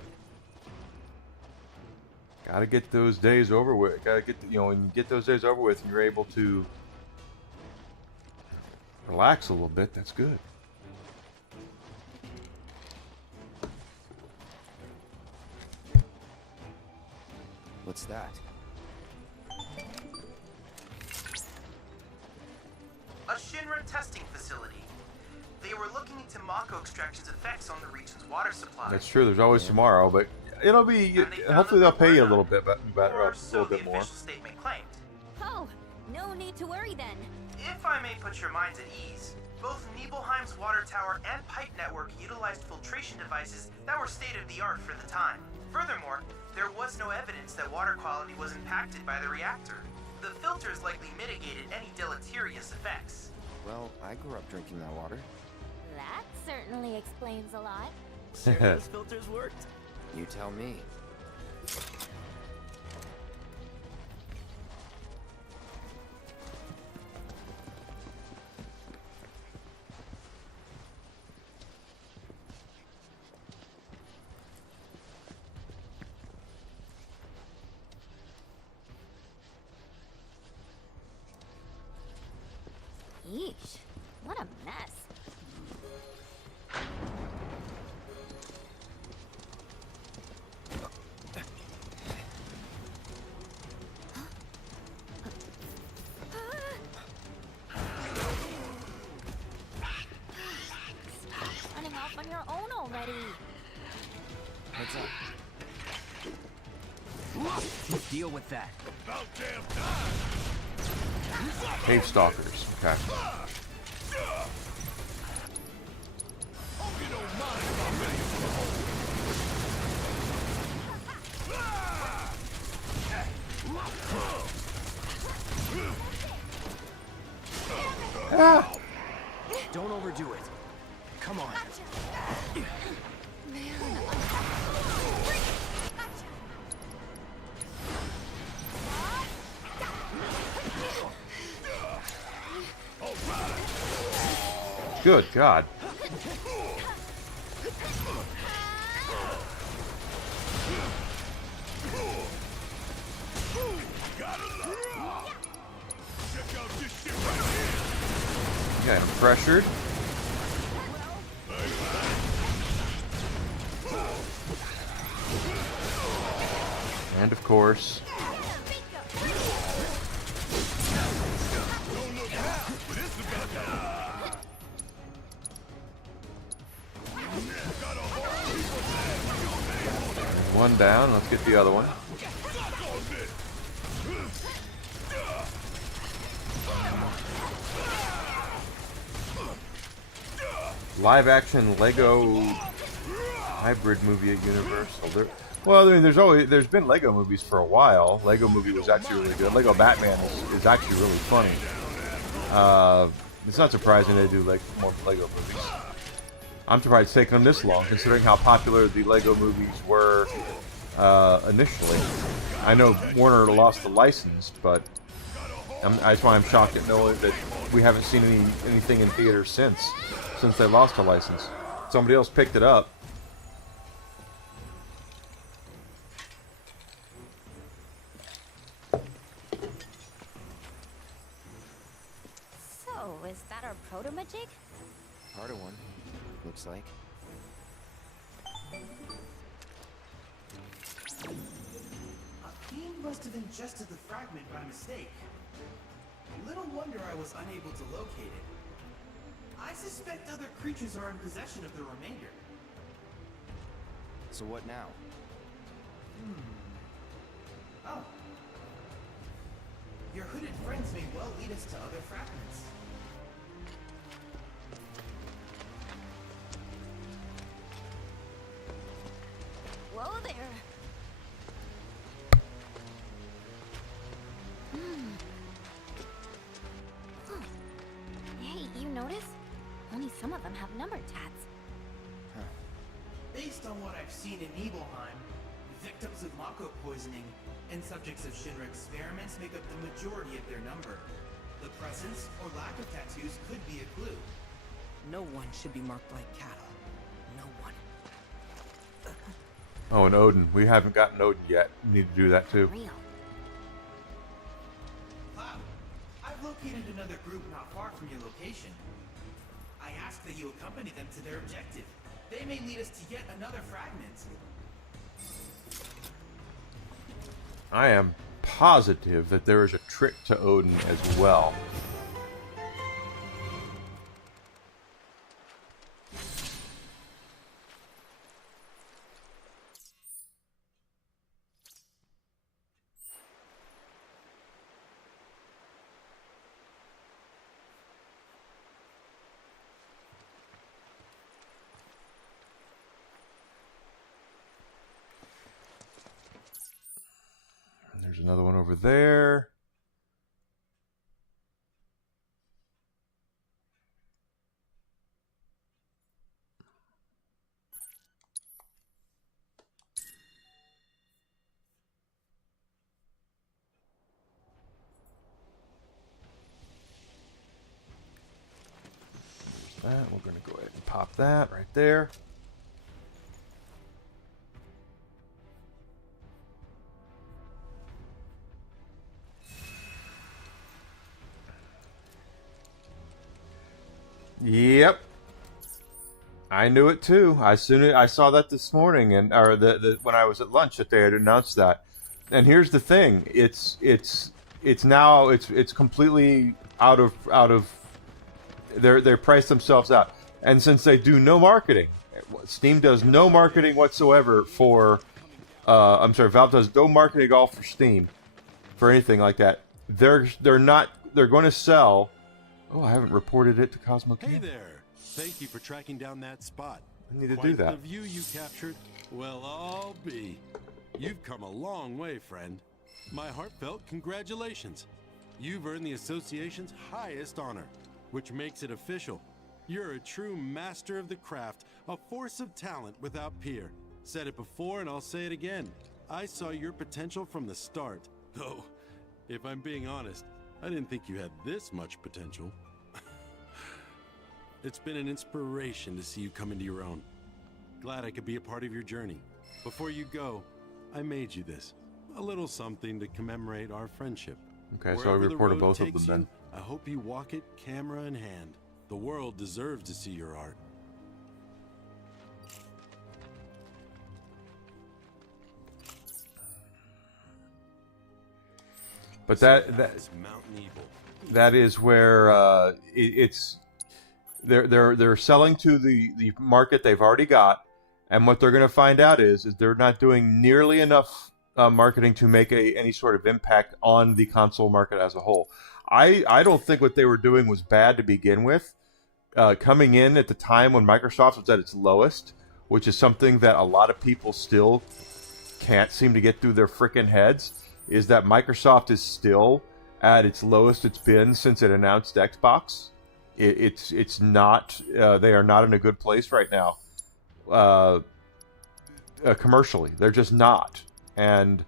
Gotta get those days over with. Gotta get, when you get those days over with and you're able to relax a little bit, that's good. What's that? A Shinra testing facility. They were looking into Mako extraction's effects on the region's water supply. That's true. There's always tomorrow, but it'll be. Hopefully, they'll pay you a little bit better, a little bit more. Statement claimed. Oh, no need to worry then. If I may put your minds at ease, both Nibelheim's water tower and pipe network utilized filtration devices that were state-of-the-art for the time. Furthermore, there was no evidence that water quality was impacted by the reactor. The filters likely mitigated any deleterious effects. Well, I grew up drinking that water. That certainly explains a lot. Sure those filters worked? You tell me. Yeesh, what a mess. Stop running off on your own already. Heads up. Deal with that. About damn time. Cave stalkers. Okay. Hope you don't mind if I make it for Ah. Don't overdo it. Come on. Good God. Yeah, I'm pressured. And of course. One down, let's get the other one. Live action Lego hybrid movie at Universal. Well, I mean, there's been Lego movies for a while. Lego movie was actually really good. Lego Batman is actually really funny. It's not surprising they do like more Lego movies. I'm surprised it's taken them this long, considering how popular the Lego movies were initially. I know Warner lost the license, but that's why I'm shocked at knowing that we haven't seen anything in theaters since they lost the license. Somebody else picked it up. So, is that our proto-magic? Part of one, looks like. A fiend must have ingested the fragment by mistake. Little wonder I was unable to locate it. I suspect other creatures are in possession of the remainder. So what now? Oh. Your hooded friends may well lead us to other fragments. Based on what I've seen in Nibelheim, victims of Mako poisoning and subjects of Shinra experiments make up the majority of their number. The presence or lack of tattoos could be a clue. No one should be marked like cattle. No one. Oh, and Odin. We haven't gotten Odin yet. We need to do that too. Cloud, I've located another group not far from your location. I ask that you accompany them to their objective. They may lead us to yet another fragment. I am positive that there is a trick to Odin as well. There's another one over there. There's that. We're going to go ahead and pop that right there. Yep, I knew it too. I saw that this morning, and when I was at lunch that they had announced that. And here's the thing: it's completely out of. They're priced themselves out, and since they do no marketing, Steam does no marketing whatsoever for. I'm sorry, Valve does no marketing at all for Steam, for anything like that. They're going to sell. Oh, I haven't reported it to Cosmo King. Hey there! Thank you for tracking down that spot. I need to Quite do that. The view you captured? Well, I'll be. You've come a long way, friend. My heartfelt congratulations. You've earned the association's highest honor, which makes it official. You're a true master of the craft, a force of talent without peer. Said it before and I'll say it again. I saw your potential from the start. Though, if I'm being honest, I didn't think you had this much potential. It's been an inspiration to see you come into your own. Glad I could be a part of your journey. Before you go, I made you this. A little something to commemorate our friendship. Okay, so I Wherever the reported road both of takes them then. you, I hope you walk it camera in hand. The world deserves to see your art. But So that that's Mountain Evil. that is where they're selling to the market they've already got, and what they're going to find out is they're not doing nearly enough marketing to make any sort of impact on the console market as a whole. I don't think what they were doing was bad to begin with. Coming in at the time when Microsoft was at its lowest, which is something that a lot of people still can't seem to get through their frickin' heads, is that Microsoft is still at its lowest it's been since it announced Xbox. It's not. They are not in a good place right now. Commercially, they're just not. And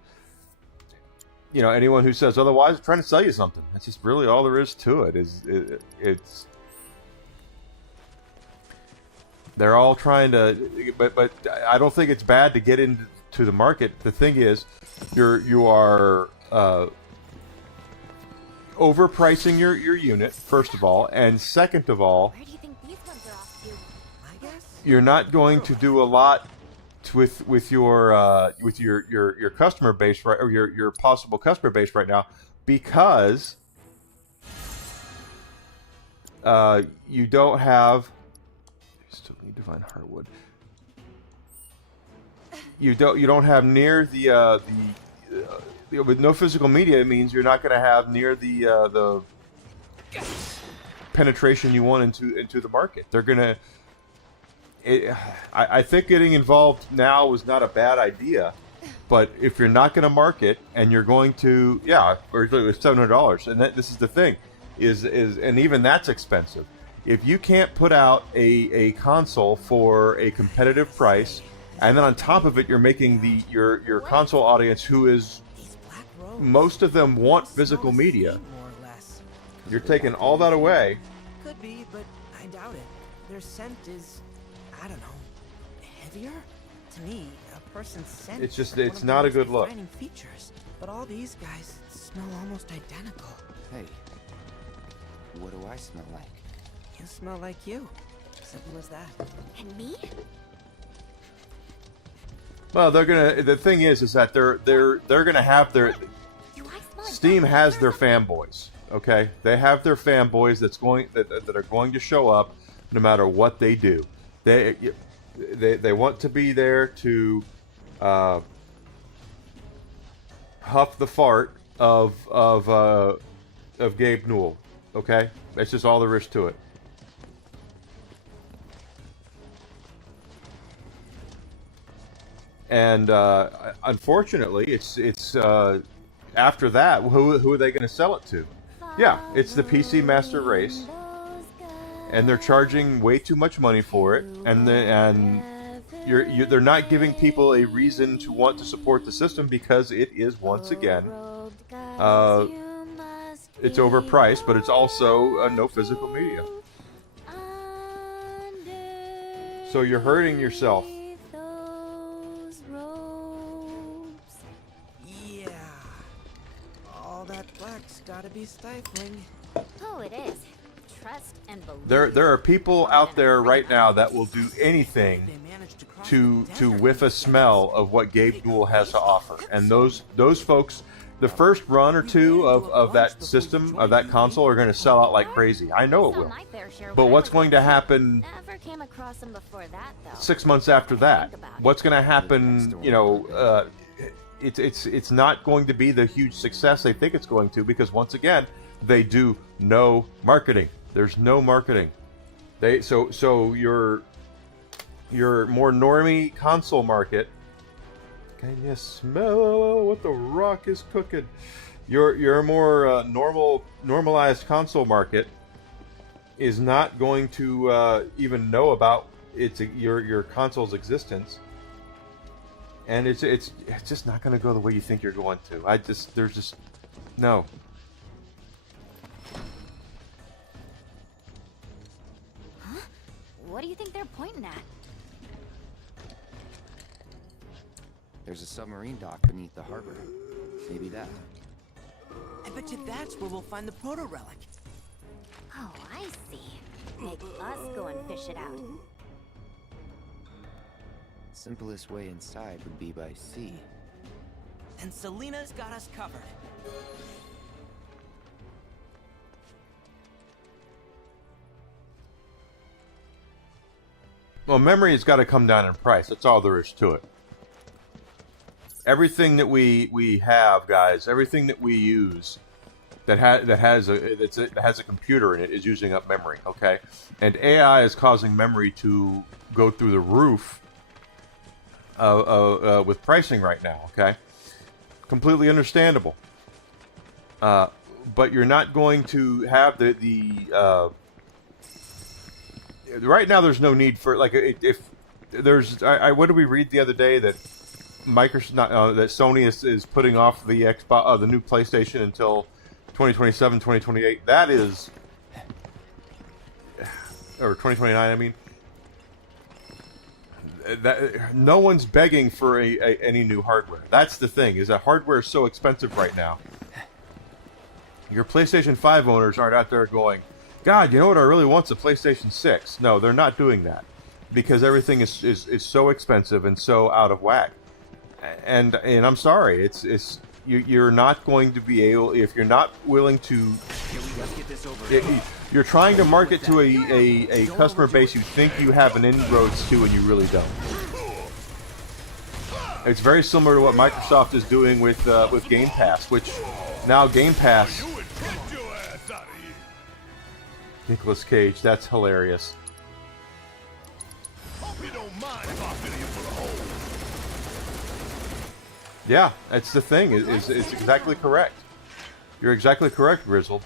you know, anyone who says otherwise is trying to sell you something. That's just really all there is to it. It's they're all trying to, but I don't think it's bad to get into the market. The thing is, you are overpricing your unit, first of all, and second of all, you're not going to do a lot with your customer base, right, or your possible customer base right now, because you don't have. You still need divine hardwood. You don't have near the with no physical media, it means you're not going to have near the penetration you want into the market. They're gonna. I think getting involved now was not a bad idea, but if you're not going to market and you're going to, or $700, and this is the thing, is and even that's expensive. If you can't put out a console for a competitive price and then on top of it, you're making your console audience, who is most of them want physical media. More or less. You're taking all that away. Could be, but I doubt it. Their scent is, I don't know, heavier? To me, a person's scent It's just, is one it's of the not a most good look. defining features. But all these guys smell almost identical. Hey, what do I smell like? You smell like you. Simple as that. And me? Well, they're gonna. The thing is that they're gonna have their. Steam has their fanboys. Okay, they have their fanboys that are going to show up no matter what they do. They want to be there to huff the fart of Gabe Newell. Okay, that's just all there is to it. And unfortunately, it's after that, who are they going to sell it to? Yeah, it's the PC Master Race, and they're charging way too much money for it, and they're not giving people a reason to want to support the system because it is once again it's overpriced, but it's also no physical media. So you're hurting yourself. That black's gotta be stifling. Oh, it is. Trust and belief. There are people out there right now that will do anything to whiff a smell of what Gabe Newell has to offer. And those folks, the first run or two of that system, of that console, are going to sell out like crazy. I know it will. But what's going to happen Never came across them before that, though. 6 months after that? What's going to happen, it's not going to be the huge success they think it's going to, because once again, they do no marketing. There's no marketing. So your more normie console market. Can you smell what the rock is cooking? Your more normalized console market is not going to even know about your console's existence. And it's just not going to go the way you think you're going to. There's just no. Huh? What do you think they're pointing at? There's a submarine dock beneath the harbor. Maybe that. I bet you that's where we'll find the proto-relic. Oh, I see. Make us go and fish it out. Simplest way inside would be by sea. And Selena's got us covered. Well, memory has got to come down in price. That's all there is to it. Everything that we have, guys, everything that we use that has a computer in it is using up memory. Okay, and AI is causing memory to go through the roof. With pricing right now, okay? Completely understandable. But you're not going to have right now there's no need for, like, if there's, what did we read the other day that Microsoft, that Sony is putting off the Xbox, the new PlayStation until 2027, 2028. That is, or 2029, I mean. That no one's begging for any new hardware. That's the thing, is that hardware is so expensive right now. Your PlayStation 5 owners aren't out there going, God, you know what I really want's a PlayStation 6. No, they're not doing that, because everything is so expensive and so out of whack. And I'm sorry, you're not going to be able, if you're not willing to. Let's get this over. You're trying to market to a customer base you think you have an inroads to, and you really don't. It's very similar to what Microsoft is doing with Game Pass, which now Game Pass. Nicolas Cage, that's hilarious. Yeah, that's the thing. It's exactly correct. You're exactly correct, Grizzled.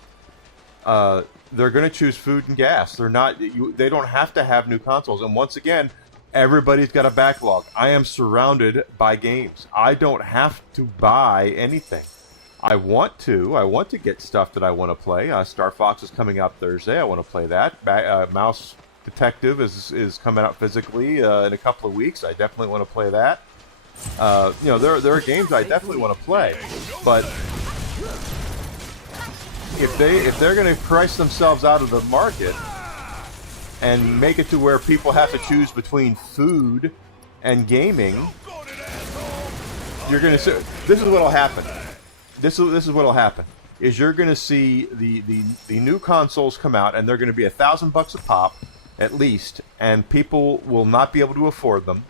They're going to choose food and gas. They're not. They don't have to have new consoles. And once again, Everybody's got a backlog. I am surrounded by games. I don't have to buy anything. I want to get stuff that I want to play. Star Fox is coming out Thursday. I want to play that. Mouse Detective is coming out physically in a couple of weeks. I definitely want to play that. You know, there are games I definitely want to play, but if they're going to price themselves out of the market and make it to where people have to choose between food and gaming, you're going to see. This is what'll happen. This is what'll happen. Is you're going to see the new consoles come out, and they're going to be $1,000 a pop, at least, and people will not be able to afford them.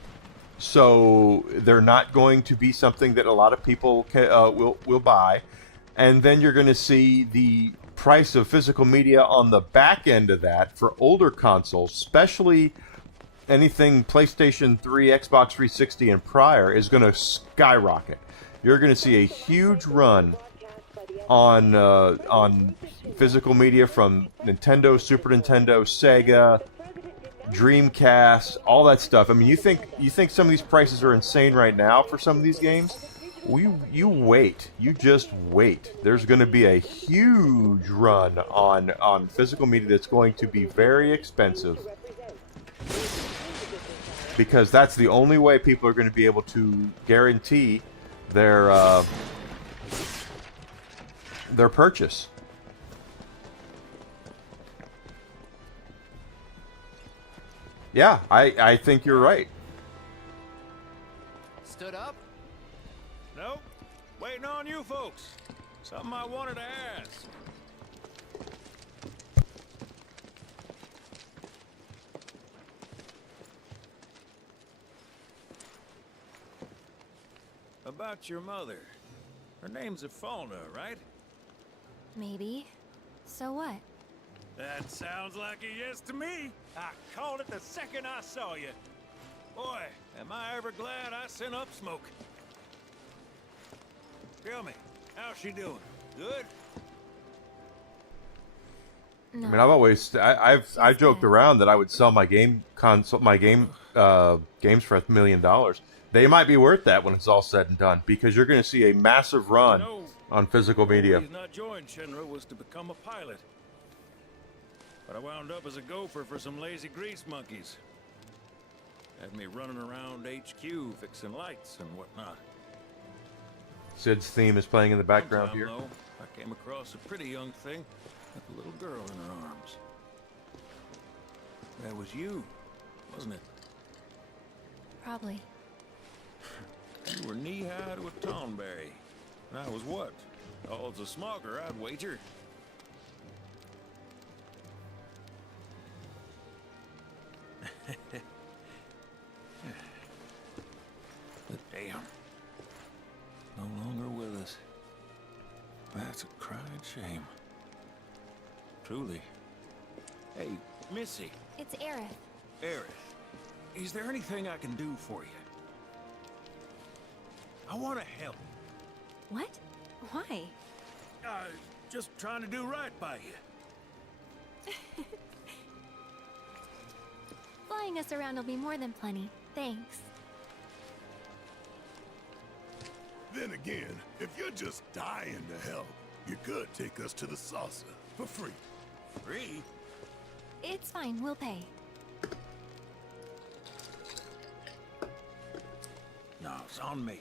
So they're not going to be something that a lot of people will buy. And then you're going to see the price of physical media on the back end of that for older consoles, especially anything PlayStation 3, Xbox 360, and prior, is going to skyrocket. You're going to see a huge run on physical media from Nintendo, Super Nintendo, Sega, Dreamcast, all that stuff. I mean, you think some of these prices are insane right now for some of these games? You wait. You just wait. There's going to be a huge run on physical media that's going to be very expensive, because that's the only way people are going to be able to guarantee their purchase. Yeah, I think you're right. Stood up? Nope. Waiting on you folks. Something I wanted to ask. About your mother. Her name's Ifalna, right? Maybe. So what? That sounds like a yes to me. I called it the second I saw you. Boy, am I ever glad I sent up Smoke. Tell me, how's she doing? Good? No. I mean, I've joked around that I would sell my game console, games for $1 million. They might be worth that when it's all said and done, because you're going to see a massive run on physical media. The reason I joined Shinra was to become a pilot. But I wound up as a gopher for some lazy grease monkeys. Had me running around HQ fixing lights and whatnot. Sid's theme is playing in the background One here. time, though, I came across a pretty young thing with a little girl in her arms. That was you, wasn't it? Probably. You were knee-high to a Tonberry. And I was what? Oh, it's a smogger, I'd wager. But damn. No longer with us. That's a crying shame. Truly. Hey, Missy. It's Aerith. Aerith, is there anything I can do for you? I want to help. What? Why? Just trying to do right by you. Flying us around will be more than plenty. Thanks. Then again, if you're just dying to help, you could take us to the saucer for free. Free? It's fine. We'll pay. No, it's on me.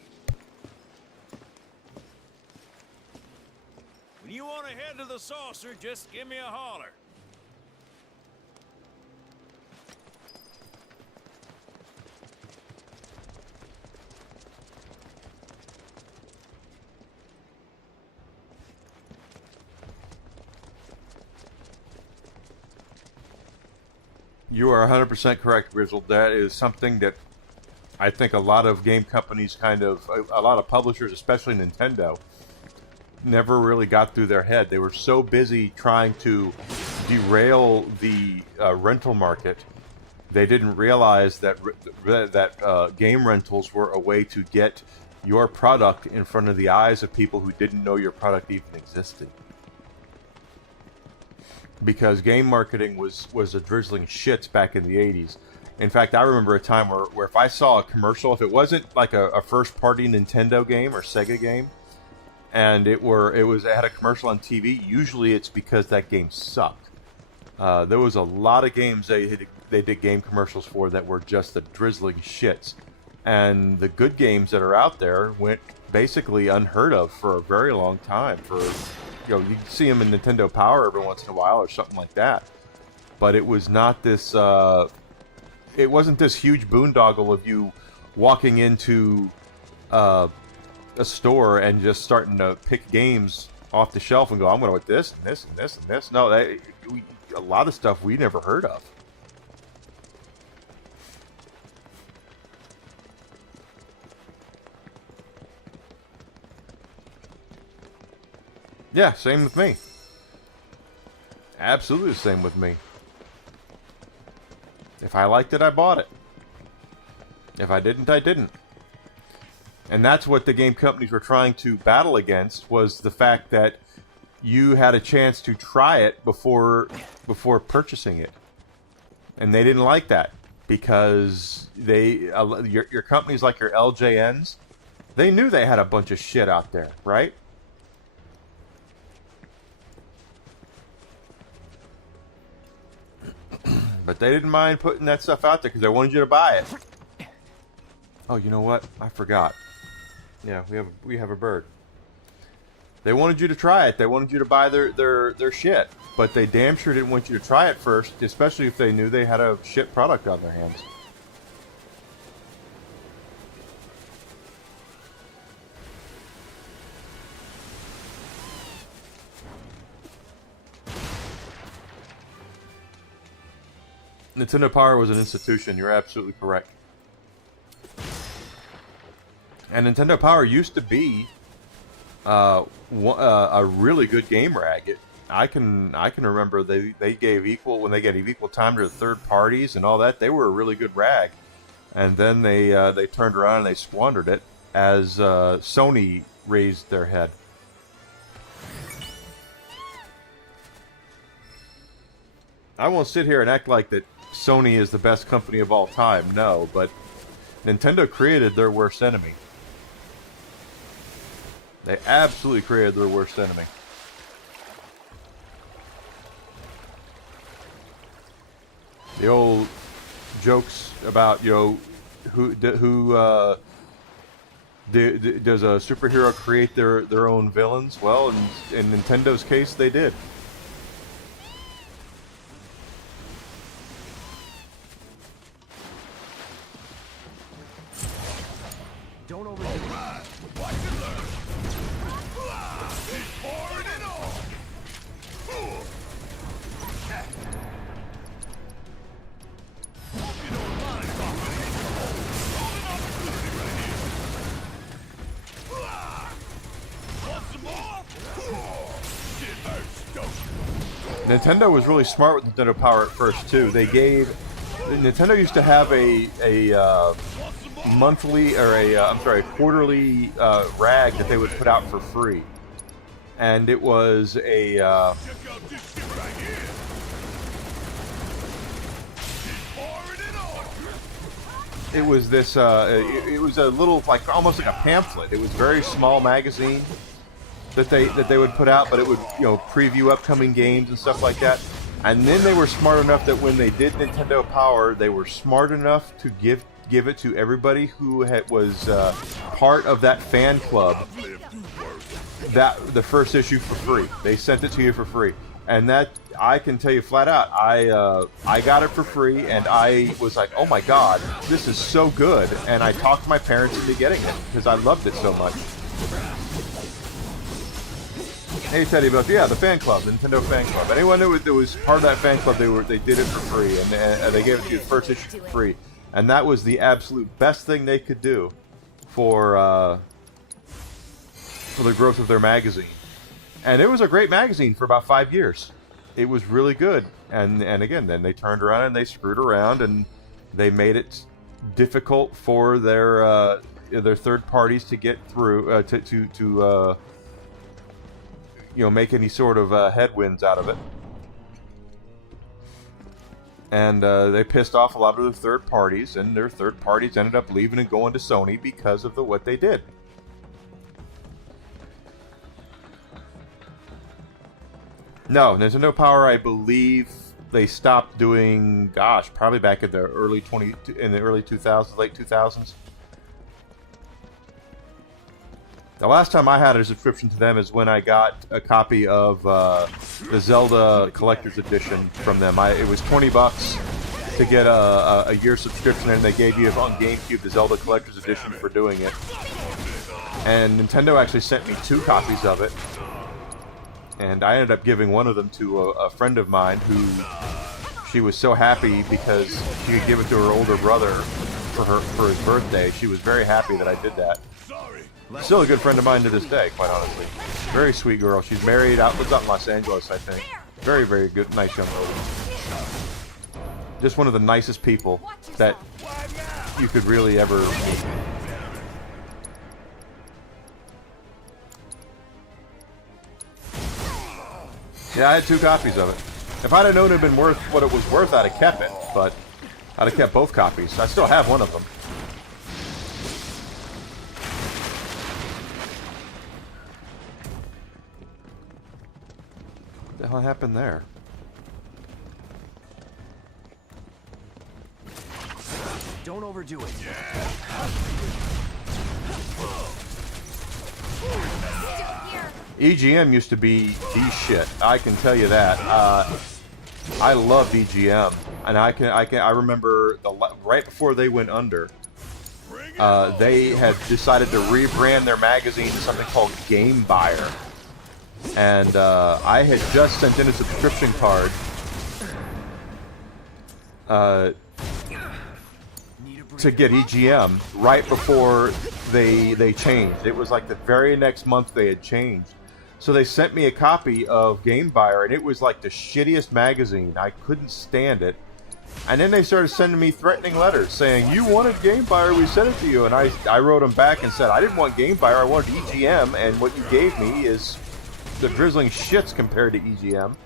When you want to head to the saucer, just give me a holler. You are 100% correct, Grizzled. That is something that I think a lot of game companies a lot of publishers, especially Nintendo, never really got through their head. They were so busy trying to derail the rental market, they didn't realize that game rentals were a way to get your product in front of the eyes of people who didn't know your product even existed. Because game marketing was a drizzling shits back in the 80s, In fact, I remember a time where if I saw a commercial, if it wasn't like a first-party Nintendo game or Sega game, and it had a commercial on TV, usually it's because that game sucked. There was a lot of games they did game commercials for that were just the drizzling shits, and the good games that are out there went basically unheard of for a very long time. You see them in Nintendo Power every once in a while or something like that, but it was not this. It wasn't this huge boondoggle of you walking into a store and just starting to pick games off the shelf and go, I'm going to want this and this and this and this. No, a lot of stuff we never heard of. Yeah, same with me. Absolutely the same with me. If I liked it, I bought it. If I didn't, I didn't. And that's what the game companies were trying to battle against, was the fact that you had a chance to try it before purchasing it. And they didn't like that, because your companies like your LJNs, they knew they had a bunch of shit out there, right? But they didn't mind putting that stuff out there because they wanted you to buy it. Oh, you know what? I forgot. Yeah, we have a bird. They wanted you to try it. They wanted you to buy their shit. But they damn sure didn't want you to try it first, especially if they knew they had a shit product on their hands. Nintendo Power was an institution. You're absolutely correct. And Nintendo Power used to be a really good game rag. I can remember they gave equal time to the third parties and all that. They were a really good rag, and then they turned around and they squandered it as Sony raised their head. I won't sit here and act like that Sony is the best company of all time. No, but Nintendo created their worst enemy. They absolutely created their worst enemy. The old jokes about, who does a superhero create their own villains? Well, in Nintendo's case, they did. Don't overdo it. Watch and learn. He's pouring it on. Hope you don't mind, company. Golden opportunity right here. Want some more? Shit hurts, don't you? Nintendo was really smart with Nintendo Power at first too. Nintendo used to have a monthly or a quarterly rag that they would put out for free, and it was a it was this it was a little, like, almost like a pamphlet. It was a very small magazine that they would put out, but it would preview upcoming games and stuff like that. And then they were smart enough that when they did Nintendo Power, they were smart enough to give it to everybody who was part of that fan club, the first issue for free. They sent it to you for free, and that, I can tell you flat out, I got it for free, and I was like, oh my god, this is so good, and I talked my parents into getting it because I loved it so much. Hey Teddy Buff, yeah, the fan club, the Nintendo fan club. Anyone that was part of that fan club, they did it for free, and they gave it to you the first issue for free. And that was the absolute best thing they could do for the growth of their magazine. And it was a great magazine for about 5 years. It was really good. And again, then they turned around and they screwed around and they made it difficult for their third parties to get through to make any sort of headwinds out of it. And they pissed off a lot of the third parties, and their third parties ended up leaving and going to Sony because of what they did. No, Nintendo Power, I believe they stopped doing, gosh, probably back in the early 2000s, late 2000s. The last time I had a subscription to them is when I got a copy of the Zelda Collector's Edition from them. It was $20 to get a year subscription, and they gave you on GameCube the Zelda Collector's Edition for doing it. And Nintendo actually sent me 2 copies of it. And I ended up giving one of them to a friend of mine who she was so happy because she could give it to her older brother for his birthday. She was very happy that I did that. Still a good friend of mine to this day, quite honestly. Very sweet girl. She's married, lives out in Los Angeles, I think. Very, very good, nice young lady. Just one of the nicest people that you could really ever meet. Yeah, I had 2 copies of it. If I'd have known it had been worth what it was worth, I'd have kept it. But I'd have kept both copies. I still have one of them. What the hell happened there? Don't overdo it. EGM used to be the shit. I can tell you that. I loved EGM, and I remember right before they went under, they had decided to rebrand their magazine to something called Game Buyer, and I had just sent in a subscription card. To get EGM right before they changed. It was like the very next month they had changed. So they sent me a copy of Game Buyer, and it was like the shittiest magazine. I couldn't stand it. And then they started sending me threatening letters saying, "You wanted Game Buyer, we sent it to you." And I wrote them back and said, "I didn't want Game Buyer, I wanted EGM, and what you gave me is the drizzling shits compared to EGM."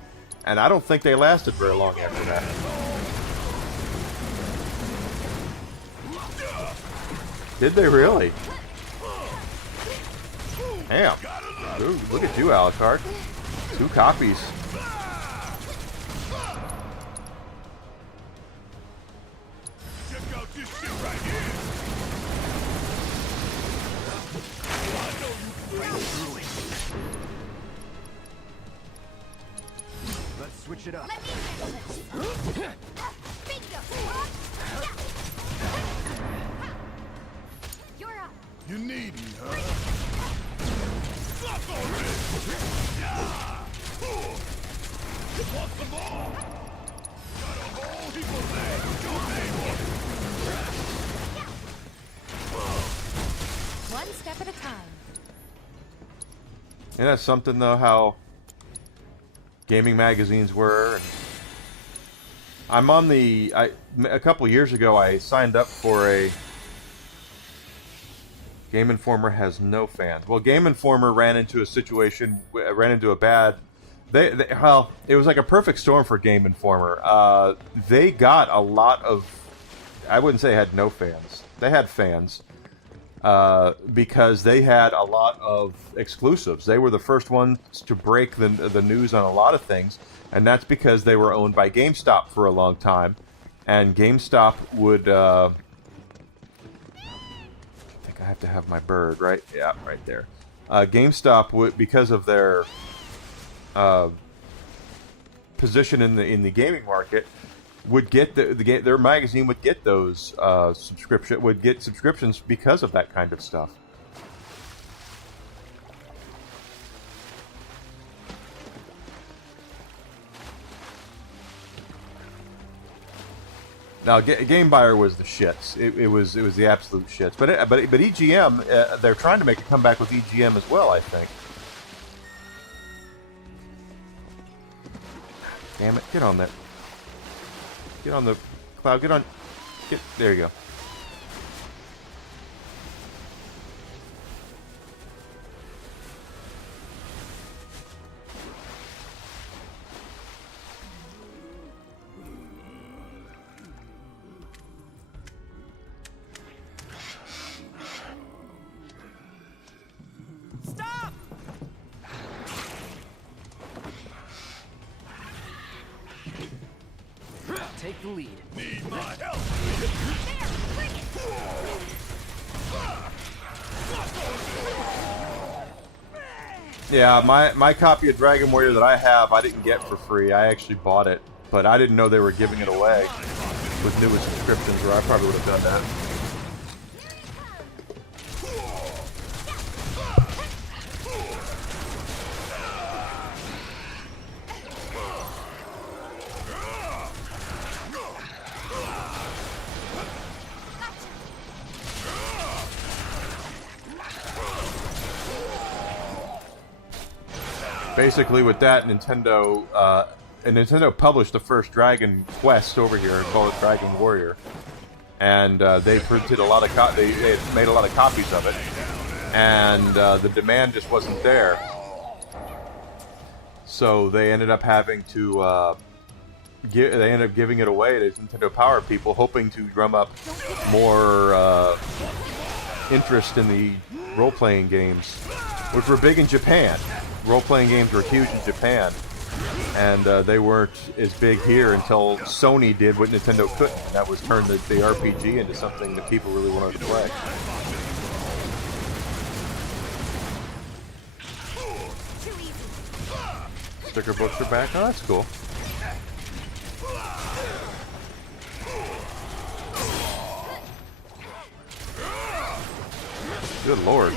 And I don't think they lasted very long after that. Did they really? Damn. Ooh, look at you, Alucard. 2 copies. Check out this shit right here. I know you feel through it. Let's switch it up. You need me, huh? Suck on it! Want some more? Got a whole heap of legs with your name on it. One step at a time. And that's something, though, how gaming magazines were. I'm on the... a couple years ago, I signed up for a... Game Informer has no fans. Well, Game Informer ran into a bad... well, it was like a perfect storm for Game Informer. They got a lot of... I wouldn't say had no fans. They had fans. Because they had a lot of exclusives. They were the first ones to break the news on a lot of things. And that's because they were owned by GameStop for a long time. And GameStop would... I have to have my bird, right? Yeah, right there. GameStop would, because of their position in the gaming market, would get their magazine would get those subscriptions because of that kind of stuff. Now, Game Buyer was the shits. It was the absolute shits. But EGM, they're trying to make a comeback with EGM as well, I think. Damn it! Get on there. Get on the cloud. There you go. take the lead. Need my help! Yeah, my copy of Dragon Warrior that I have, I didn't get for free. I actually bought it, but I didn't know they were giving it away with newer subscriptions, or I probably would have done that. Basically, with that, Nintendo published the first Dragon Quest over here and called it Dragon Warrior, and they printed a lot of they had made a lot of copies of it, and the demand just wasn't there. So they ended up having to they ended up giving it away to Nintendo Power people, hoping to drum up more interest in the role-playing games, which were big in Japan. Role-playing games were huge in Japan, and they weren't as big here until Sony did what Nintendo couldn't, and that was turn the RPG into something that people really wanted to play. Sticker books are back. Oh, that's cool. Good lord.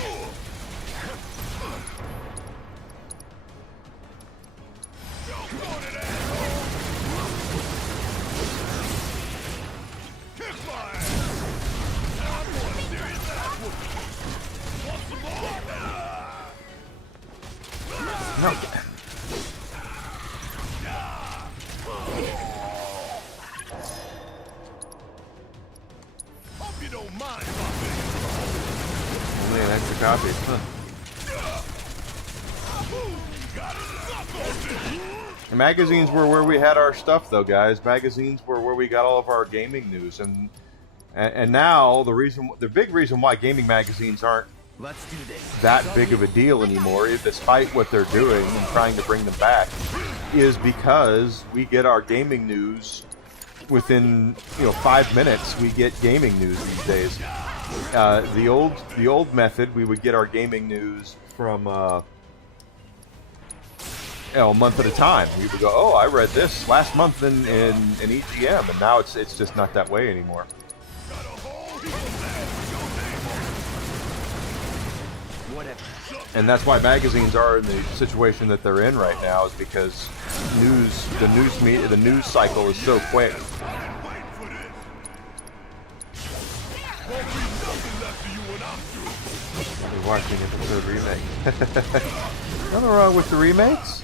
No. Hope you don't mind, Only an extra copy. Huh. Magazines were where we had our stuff, though, guys. Magazines were where we got all of our gaming news, and now the big reason why gaming magazines aren't that big of a deal anymore, despite what they're doing and trying to bring them back, is because we get our gaming news within 5 minutes. We get gaming news these days. The old method, we would get our gaming news from a month at a time. We would go, oh, I read this last month in EGM, and now it's just not that way anymore. And that's why magazines are in the situation that they're in right now, is because the news cycle is so quick. You're watching the remake. Nothing wrong with the remakes.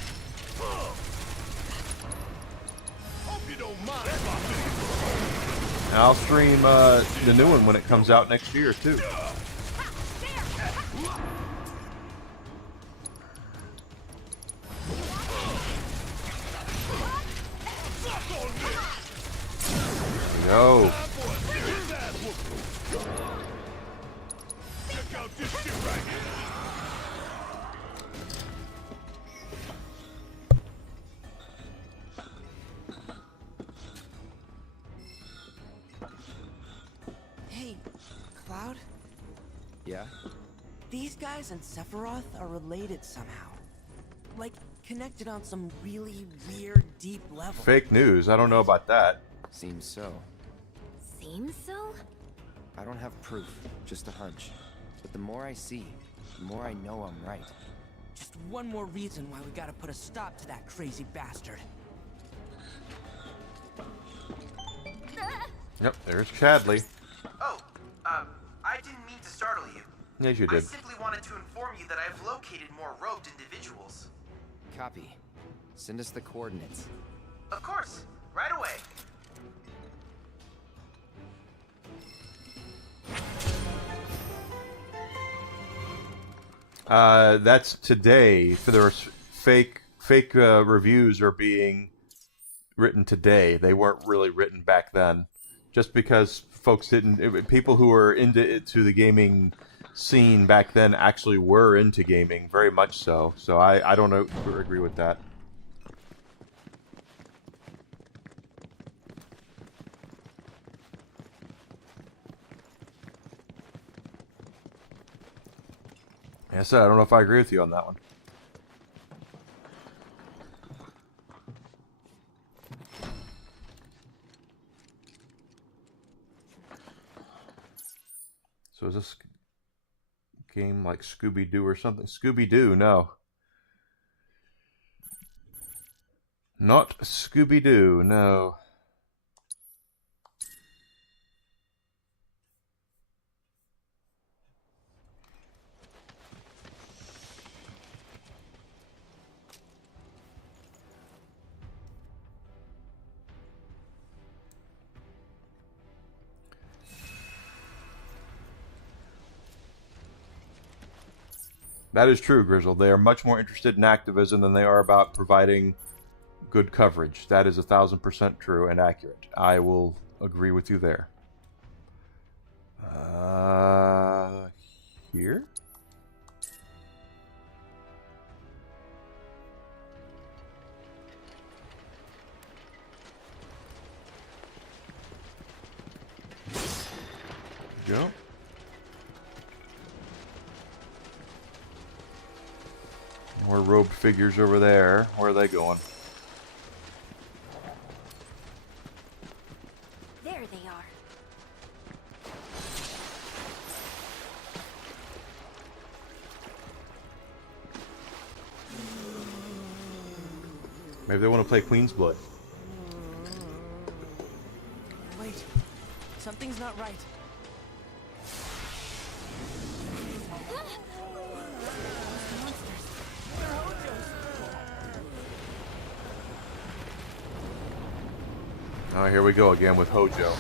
And I'll stream the new one when it comes out next year too. No. Hey, Cloud? Yeah? These guys and Sephiroth are related somehow. Like, connected on some really weird, deep level. Fake news. I don't know about that. Seems so. Seems so? I don't have proof, just a hunch. But the more I see, the more I know I'm right. Just one more reason why we gotta put a stop to that crazy bastard. Yep, there's Chadley. Oh, I didn't mean to startle you. Yes, you I did. simply wanted to inform you that I've located more robed individuals. Copy. Send us the coordinates. Of course, right away. That's today. For the fake reviews are being written today. They weren't really written back then, just because folks didn't. People who were into the gaming scene back then actually were into gaming, very much so. So I don't agree with that. Like I said, I don't know if I agree with you on that one. So is this game like Scooby-Doo or something? Scooby-Doo, no. Not Scooby-Doo, no. That is true, Grizzle. They are much more interested in activism than they are about providing good coverage. That is 1000% true and accurate. I will agree with you there. Here? Go. More robed figures over there. Where are they going? There they are. Maybe they want to play Queen's Blood. Wait. Something's not right. Oh, here we go again with Hojo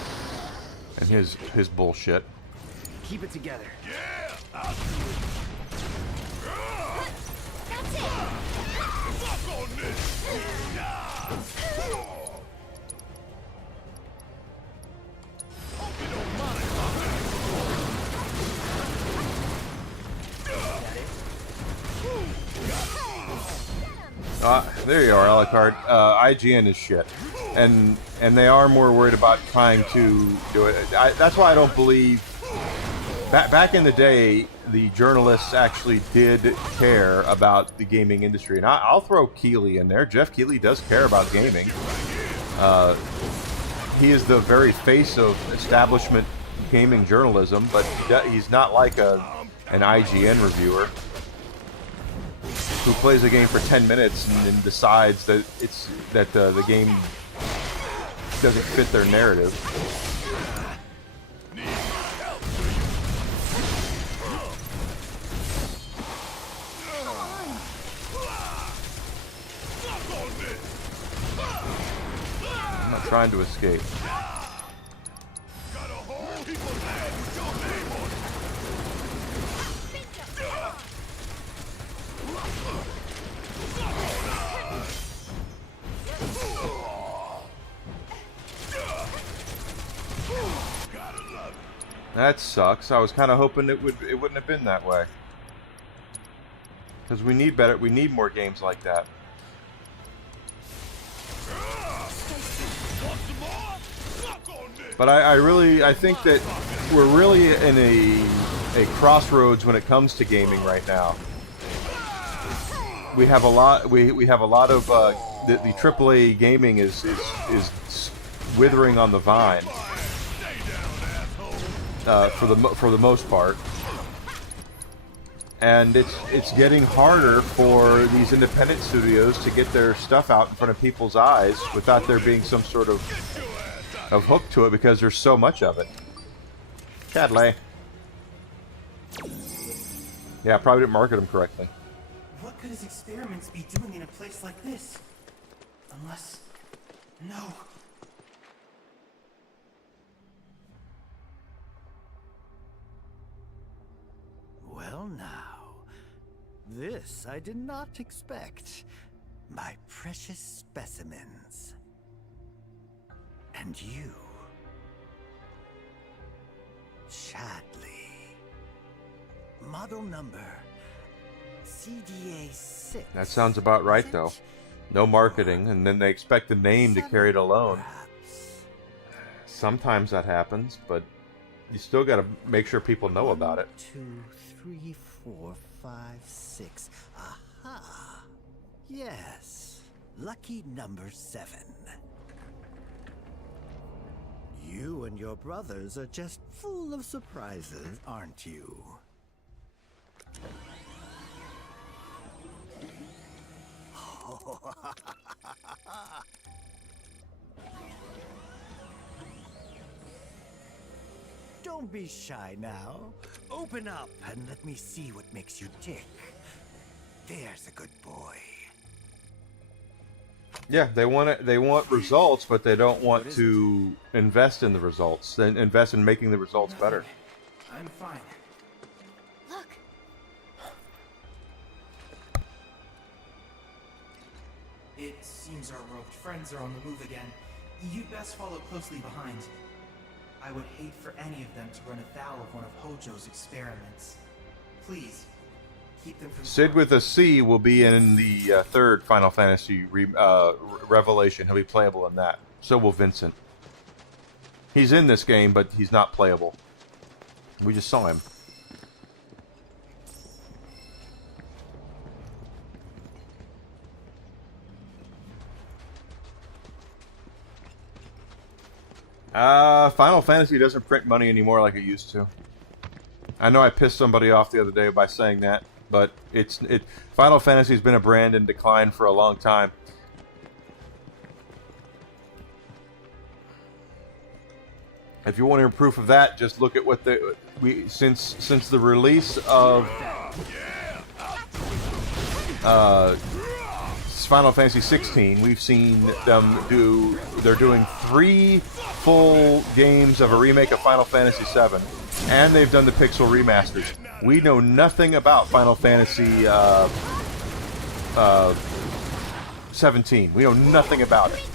and his bullshit. Keep it together. Yeah, I'll do it. That's it. Fuck on this. Hope you don't mind. There you are, Alucard. IGN is shit, and they are more worried about trying to do it. That's why I don't believe. Back in the day, the journalists actually did care about the gaming industry, and I'll throw Keighley in there. Jeff Keighley does care about gaming. He is the very face of establishment gaming journalism, but he's not like an IGN reviewer who plays a game for 10 minutes and then decides that the game doesn't fit their narrative. I'm not trying to escape. That sucks. I was kind of hoping it wouldn't have been that way. Because we need better. We need more games like that. But I think that we're really in a crossroads when it comes to gaming right now. We have a lot. We have a lot of the AAA gaming is withering on the vine. For the most part, and it's getting harder for these independent studios to get their stuff out in front of people's eyes without there being some sort of hook to it, because there's so much of it. Chadley. Yeah, probably didn't market them correctly. What could his experiments be doing in a place like this? Unless... No. Well now, this I did not expect. My precious specimens. And you, Chadley. Model number CDA-6. That sounds about right, though. No marketing, and then they expect the name to carry it alone. Sometimes that happens, but you still got to make sure people know about it. 2, 3, 4, 5, 6. Aha! Yes. Lucky number 7. You and your brothers are just full of surprises, aren't you? Don't be shy now. Open up and let me see what makes you tick. There's a good boy. Yeah, they want results, but they don't want to invest in the results. Then invest in making the results better. I'm fine. Look. It seems our roped friends are on the move again. You'd best follow closely behind. I would hate for any of them to run afoul of one of Hojo's experiments. Please, keep them from... Sid with a C will be in the third Final Fantasy Revelation. He'll be playable in that. So will Vincent. He's in this game, but he's not playable. We just saw him. Final Fantasy doesn't print money anymore like it used to. I know I pissed somebody off the other day by saying that, but Final Fantasy's been a brand in decline for a long time. If you want to hear proof of that, just look at what since the release of Final Fantasy 16, we've seen them they're doing 3 full games of a remake of Final Fantasy VII, and they've done the pixel remasters. We know nothing about Final Fantasy 17. We know nothing about it.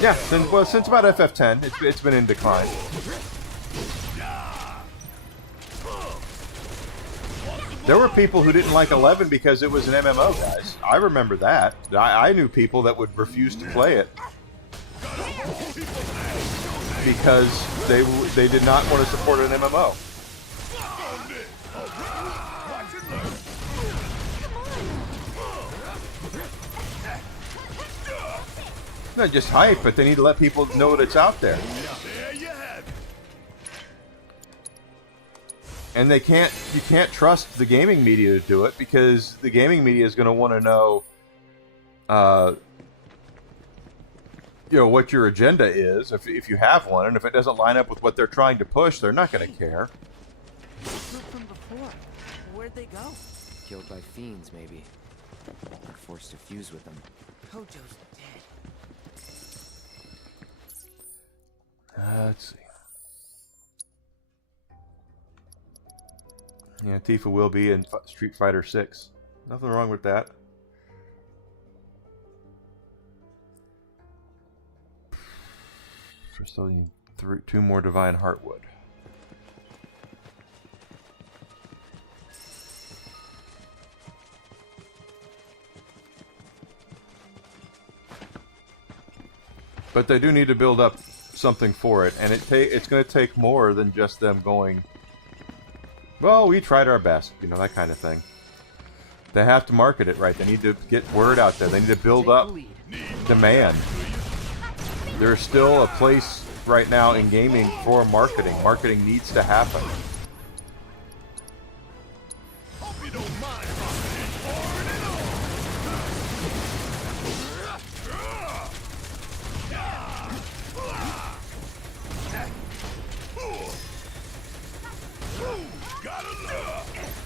Yeah, since about FF10, it's been in decline. There were people who didn't like 11 because it was an MMO, guys. I remember that. I knew people that would refuse to play it because they did not want to support an MMO. Not just hype, but they need to let people know that it's out there. And you can't trust the gaming media to do it because the gaming media is going to want to know, what your agenda is if you have one, and if it doesn't line up with what they're trying to push, they're not going to care. Who'd from before? Where'd they go? Killed by fiends, maybe. Or forced to fuse with them. Hojo's dead. Let's see. Yeah, Tifa will be in Street Fighter 6. Nothing wrong with that. For still need 2 more Divine Heartwood. But they do need to build up something for it, and it's going to take more than just them going, well, we tried our best, that kind of thing. They have to market it right. They need to get word out there. They need to build up demand. There's still a place right now in gaming for marketing. Marketing needs to happen.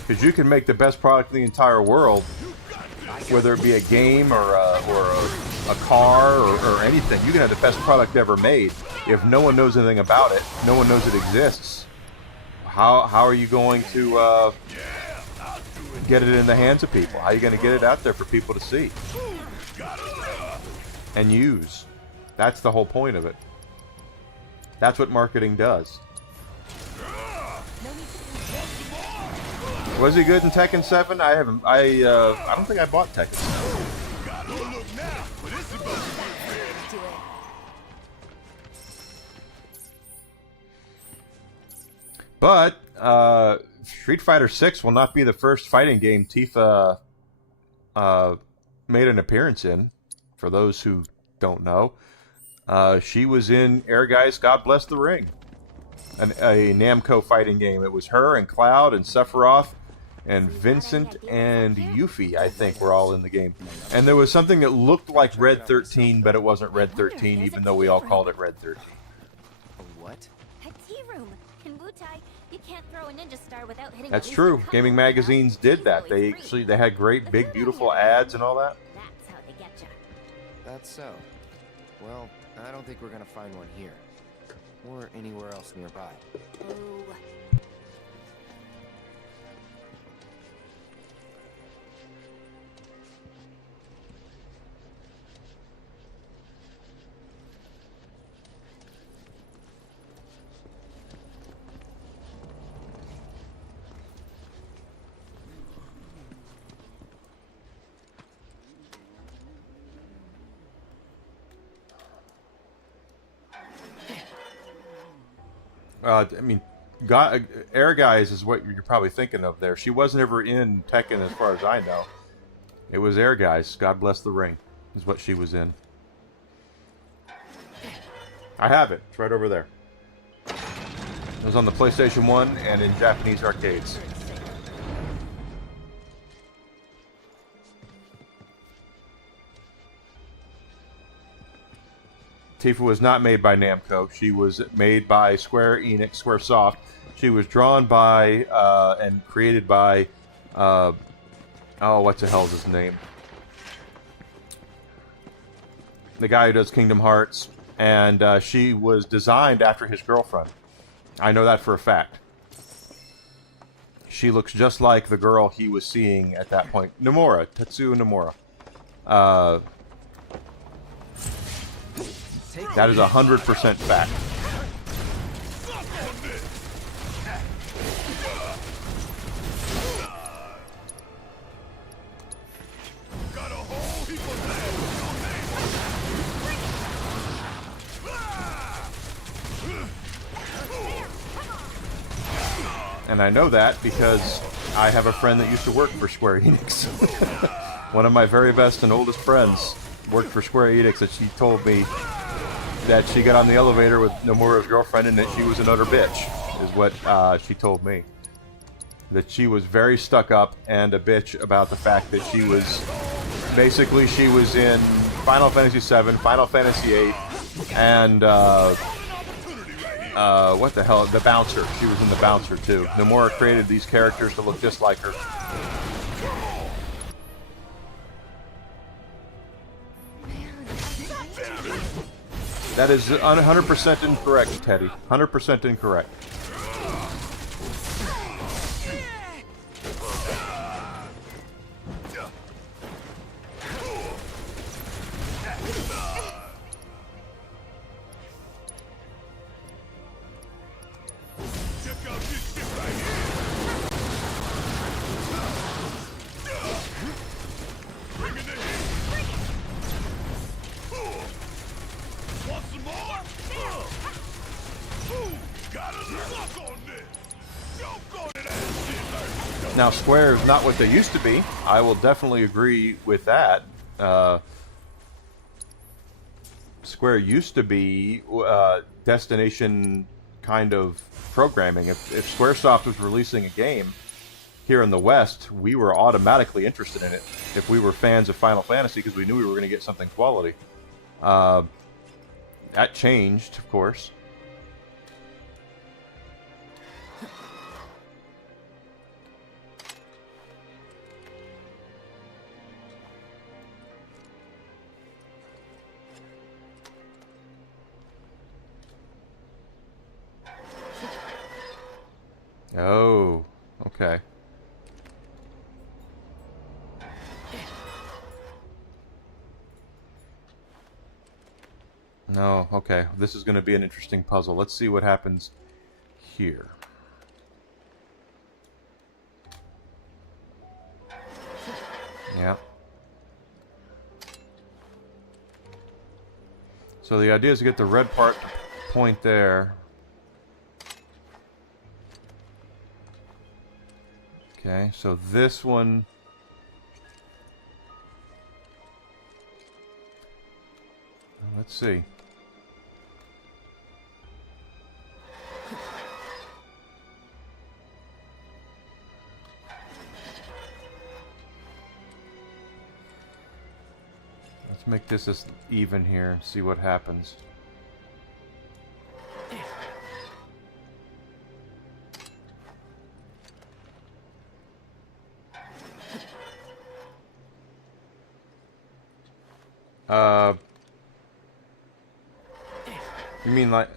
Because you can make the best product in the entire world, whether it be a game or a car or anything. You can have the best product ever made. If no one knows anything about it, no one knows it exists, how are you going to get it in the hands of people? How are you going to get it out there for people to see and use? That's the whole point of it. That's what marketing does. Was he good in Tekken 7? I haven't. I don't think I bought Tekken 7. But Street Fighter VI will not be the first fighting game Tifa made an appearance in. For those who don't know, she was in Air Guys God Bless the Ring, a Namco fighting game. It was her and Cloud and Sephiroth and Vincent and Yuffie, I think, were all in the game. And there was something that looked like Red 13, but it wasn't Red 13, even though we all called it Red 13. What? A tea room. In Wutai, you can't throw a ninja star without hitting. That's true. Gaming magazines did that. They had great, big, beautiful ads and all that. That's how they get you. That's so. Well, I don't think we're gonna find one here. Or anywhere else nearby. Ooh. I mean, Air Guys is what you're probably thinking of there. She wasn't ever in Tekken as far as I know. It was Air Guys, God Bless the Ring, is what she was in. I have it. It's right over there. It was on the PlayStation 1 and in Japanese arcades. Tifa was not made by Namco. She was made by Square Enix, Squaresoft. She was drawn by and created by, oh, what the hell is his name? The guy who does Kingdom Hearts. And she was designed after his girlfriend. I know that for a fact. She looks just like the girl he was seeing at that point. Nomura, Tetsuo Nomura. That is 100% fact. And I know that because I have a friend that used to work for Square Enix. One of my very best and oldest friends worked for Square Enix, and she told me that she got on the elevator with Nomura's girlfriend and that she was an utter bitch, is what she told me. That she was very stuck up and a bitch about the fact that she was... Basically, she was in Final Fantasy VII, Final Fantasy VIII, and... what the hell? The Bouncer. She was in The Bouncer, too. Nomura created these characters to look just like her. That is 100% incorrect, Teddy. 100% incorrect. Now, Square is not what they used to be. I will definitely agree with that. Square used to be destination kind of programming. If Squaresoft was releasing a game here in the West, we were automatically interested in it if we were fans of Final Fantasy because we knew we were going to get something quality. That changed, of course. Oh, okay. No, okay. This is going to be an interesting puzzle. Let's see what happens here. Yeah. So the idea is to get the red part to point there. Okay, so this one... Let's see. Let's make this as even here and see what happens. You mean like,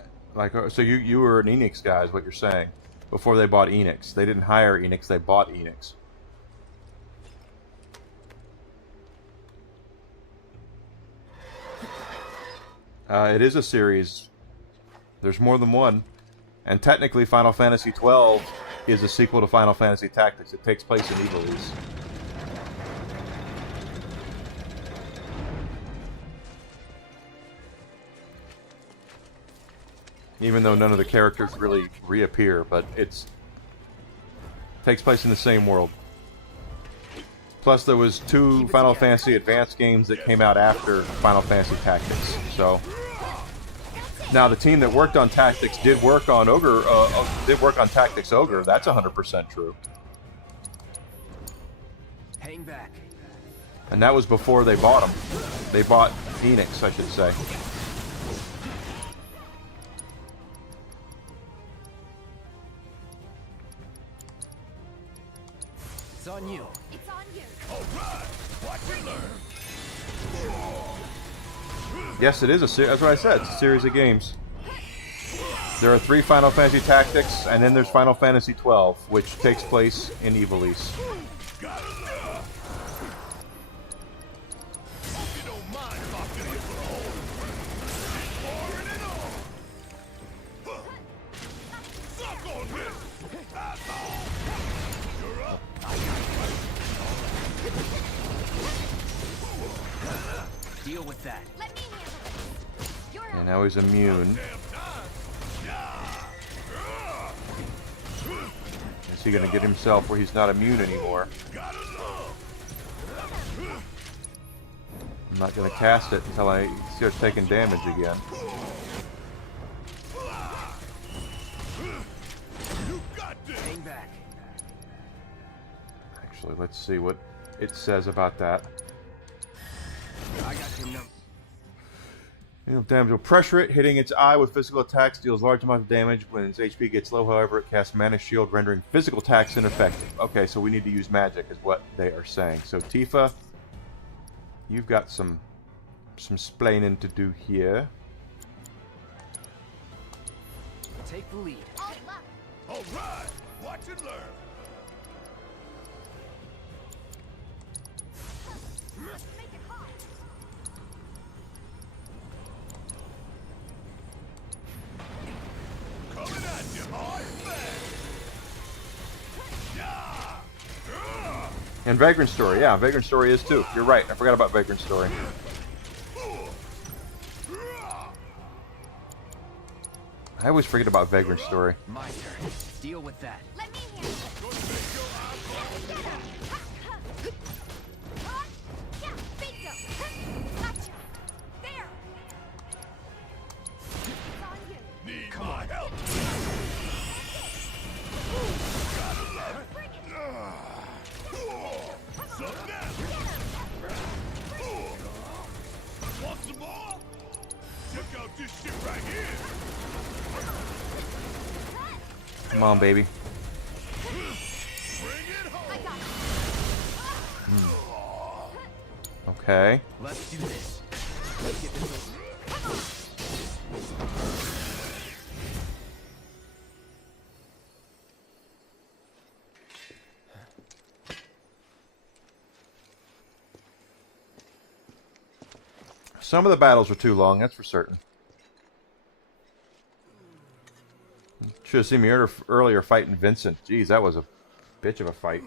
so you were an Enix guy is what you're saying, before they bought Enix. They didn't hire Enix, they bought Enix. It is a series. There's more than one. And technically Final Fantasy XII is a sequel to Final Fantasy Tactics. It takes place in Ivalice. Even though none of the characters really reappear, but takes place in the same world. Plus, there was 2 Final Fantasy Advanced games that came out after Final Fantasy Tactics. So now the team that worked on Tactics did work on Tactics Ogre. That's 100% true. Hang back. And that was before they bought them. They bought Enix, I should say. It's on you. It's on you. All right, watch and learn. Yes, it is a series. That's what I said. It's a series of games. There are 3 Final Fantasy Tactics, and then there's Final Fantasy XII, which takes place in Ivalice. Deal with that. Let me handle it. And now he's immune. Is he going to get himself where he's not immune anymore? I'm not going to cast it until I start taking damage again. Hang back. Actually, let's see what it says about that. I got him now. Damage will pressure it. Hitting its eye with physical attacks deals large amounts of damage. When its HP gets low, however, it casts Mana Shield, rendering physical attacks ineffective. Okay, so we need to use magic, is what they are saying. So Tifa, you've got some splaining to do here. Take the lead. All right, watch and learn. Coming at you hard and fast. And Vagrant Story, yeah, Vagrant Story is too. You're right, I forgot about Vagrant Story. I always forget about Vagrant Story. My turn. Deal with that. Let me handle it. Bingo. Gotcha. There. It's on you. Need my help. Gotta love it. Something else. Want some more? Check out this shit right here. Come on, baby. Okay. Let's do this. Let's get this over. Some of the battles were too long, that's for certain. Should have seen me earlier fighting Vincent. Jeez, that was a bitch of a fight.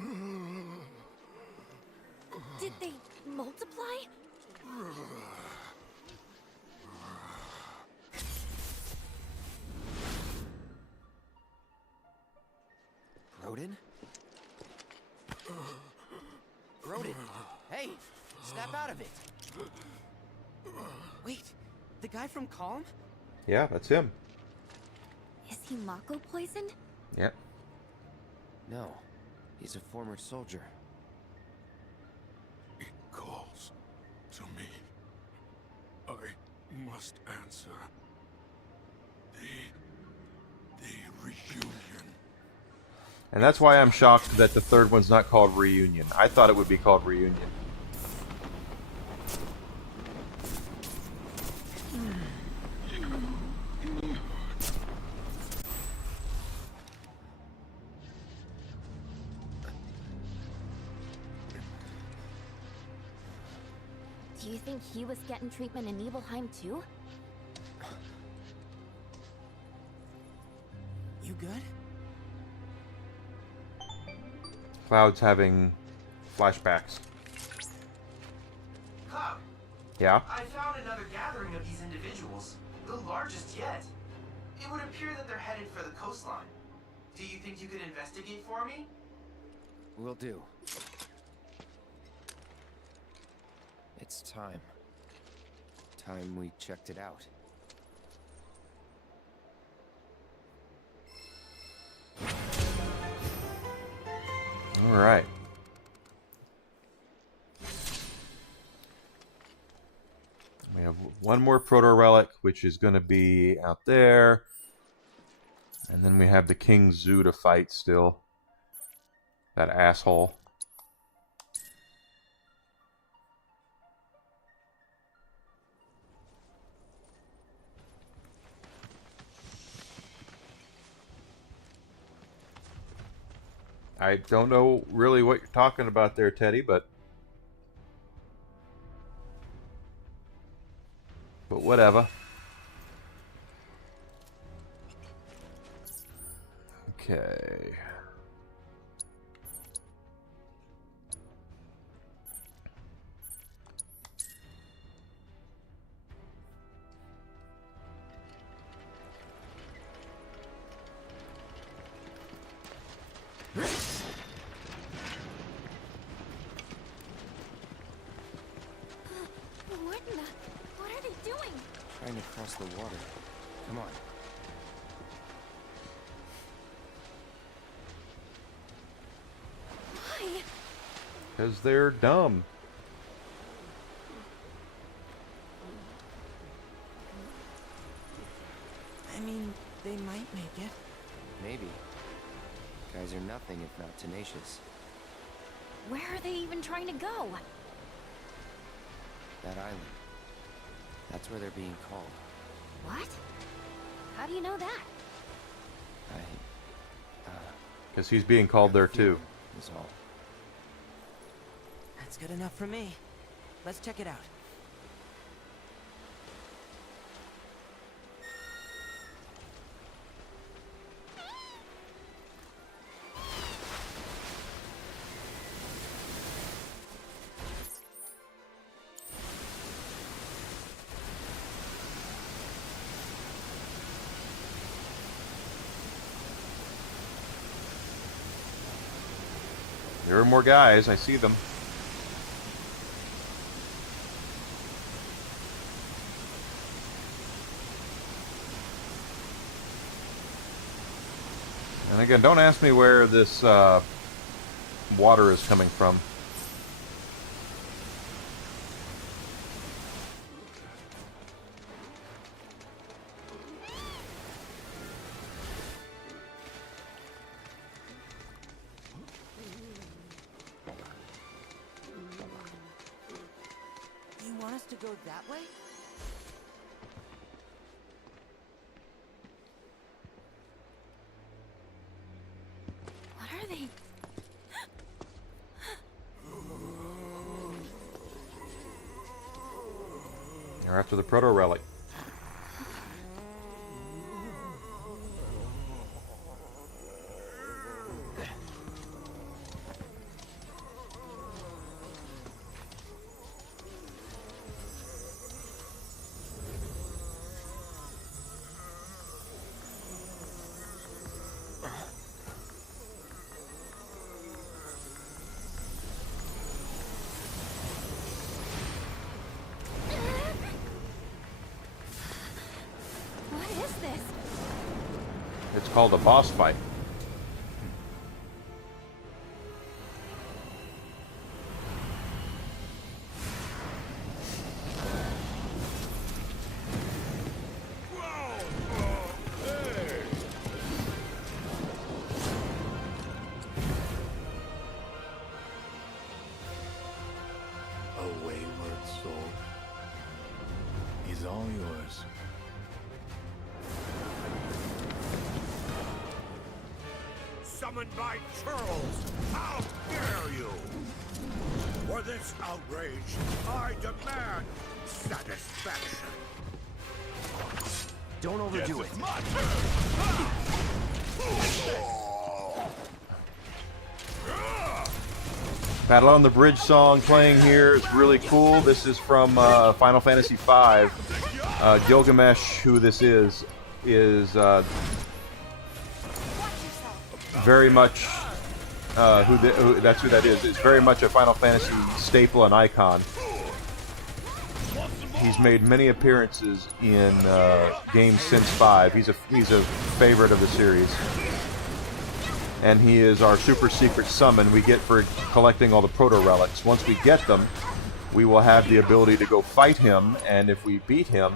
Did they multiply? Rodin? exploded. Hey, snap out of it. Wait, the guy from Calm? Yeah, that's him. Is he Mako poisoned? Yep. No, he's a former soldier. It calls to me. I must answer. The reunion. And that's why I'm shocked that the third one's not called Reunion. I thought it would be called Reunion. Do you think he was getting treatment in Nibelheim too? You good? Cloud's having flashbacks. Cloud, Yeah? I found another gathering of these individuals, the largest yet. It would appear that they're headed for the coastline. Do you think you could investigate for me? Will do. It's time. Time we checked it out. All right. We have one more proto-relic, which is going to be out there. And then we have the King Zoo to fight still. That asshole. I don't know really what you're talking about there, Teddy, but whatever. Okay. What are they doing? Trying to cross the water. Come on. Why? Because they're dumb. I mean, they might make it. Maybe. Guys are nothing if not tenacious. Where are they even trying to go? That island. That's where they're being called. What? How do you know that? Because he's being called there too. Is all. That's good enough for me. Let's check it out. There are more guys. I see them. And again, don't ask me where this water is coming from. You want us to go that way? What are they? They're after the proto-relic. called a boss fight. A wayward soul. He's all yours. Summoned by Charles! How dare you! For this outrage, I demand satisfaction. Don't overdo it. Battle on the Bridge song playing here is really cool. This is from Final Fantasy V. Gilgamesh, who this is very much that's who that is. It's very much a Final Fantasy staple and icon. He's made many appearances in games since 5. He's a favorite of the series, and he is our super secret summon we get for collecting all the proto relics. Once we get them, we will have the ability to go fight him, and if we beat him,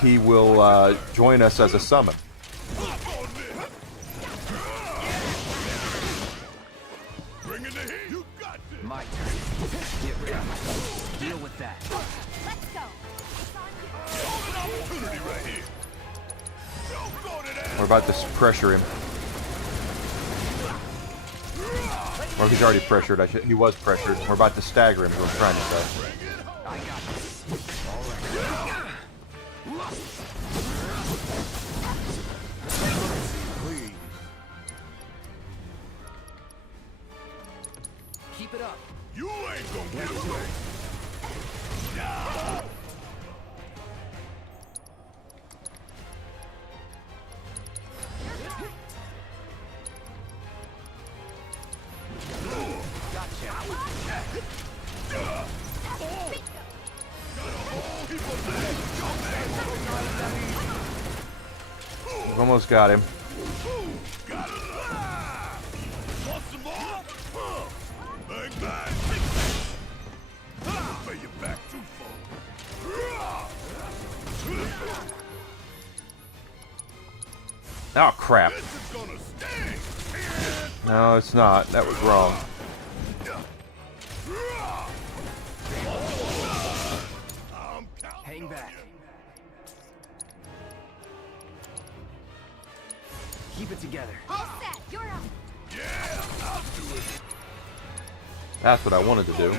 he will join us as a summon. My turn. Get rid of it. Deal with that. Let's go. We're about to pressure him. Or he's already pressured. He was pressured. We're about to stagger him, is what I'm trying to say. I got this. All right. Please. Keep it up. You ain't gonna get away. We've almost got him. Want some more? Bang, bang. Pay you back twofold. Oh, crap. This is gonna sting. No, it's not. That was wrong. Hang back. Keep it together. All set. You're up. Yeah, I'll do it. That's what I wanted to do.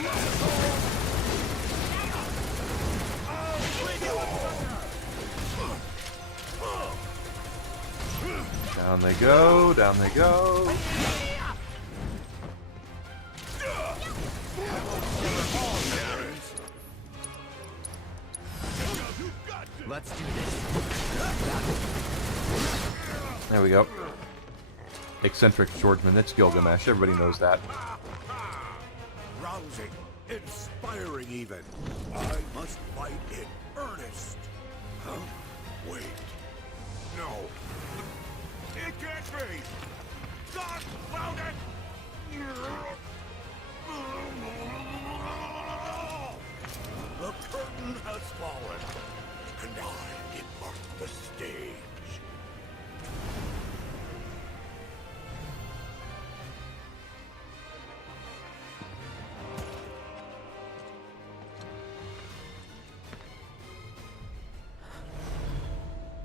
Down they go, down they go. Let's do this. There we go. Eccentric swordsman, it's Gilgamesh. Everybody knows that. Rousing, inspiring even. I must fight in earnest. Huh? Wait. No. It can't be! God found it! The curtain has fallen, and I depart the stage.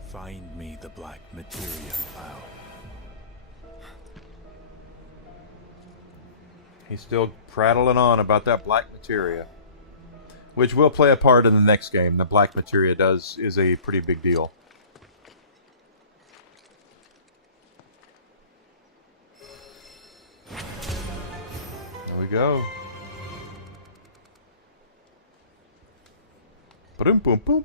Find me the black materia file. He's still prattling on about that black materia, which will play a part in the next game. The black materia is a pretty big deal. There we go. Boom, boom, boom.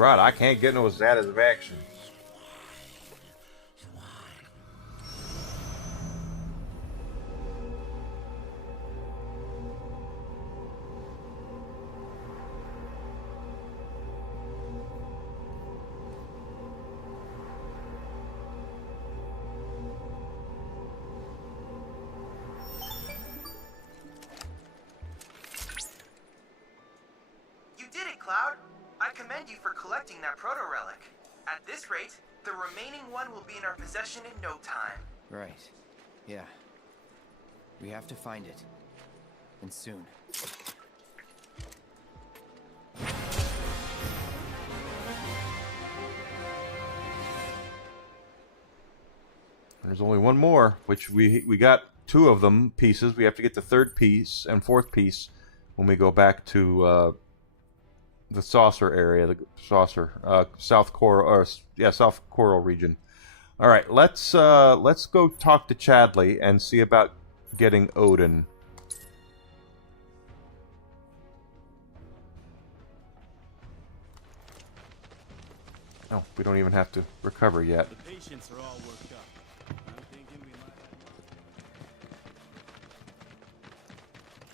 Right, I can't get no satisfaction. You did it, Cloud! I commend you for collecting that proto-relic. At this rate, the remaining one will be in our possession in no time. Right. Yeah. We have to find it. And soon. There's only one more, which we got two of them pieces. We have to get the third piece and fourth piece when we go back to the saucer area, the saucer, South Coral region. All right, let's go talk to Chadley and see about getting Odin. Oh, we don't even have to recover yet. The patients are all worked up. I'm thinking we might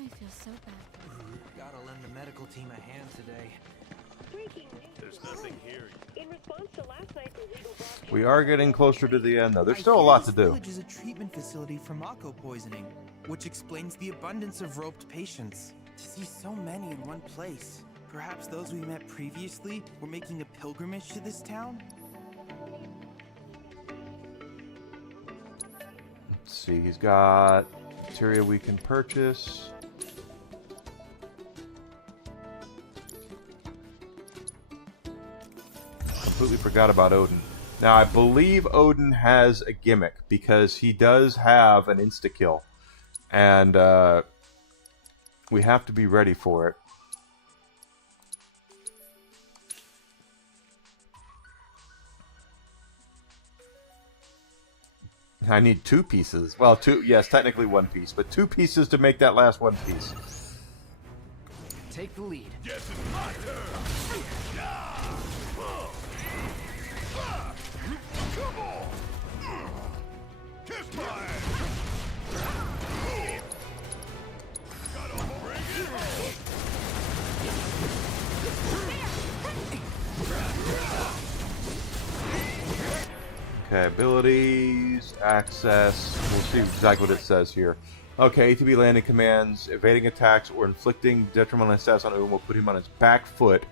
have... I feel so bad. Gotta lend the medical team a hand today. Breaking news. There's nothing here. In response to last night's illegal broadcast... We are getting closer to the end, though. There's still a lot to do. This village is a treatment facility for Mako poisoning, which explains the abundance of roped patients. To see so many in one place. Perhaps those we met previously were making a pilgrimage to this town? Let's see, he's got materia we can purchase. Completely forgot about Odin. Now, I believe Odin has a gimmick because he does have an insta-kill. And we have to be ready for it. I need two pieces. Well, yes, technically one piece, but two pieces to make that last one piece. Take the lead. Guess it's my turn. Come on. Kiss my ass. Gotta bring it home. Okay, abilities, access. We'll see exactly what it says here. Okay, ATB landing commands, evading attacks or inflicting detrimental stats on Odin will put him on his back foot,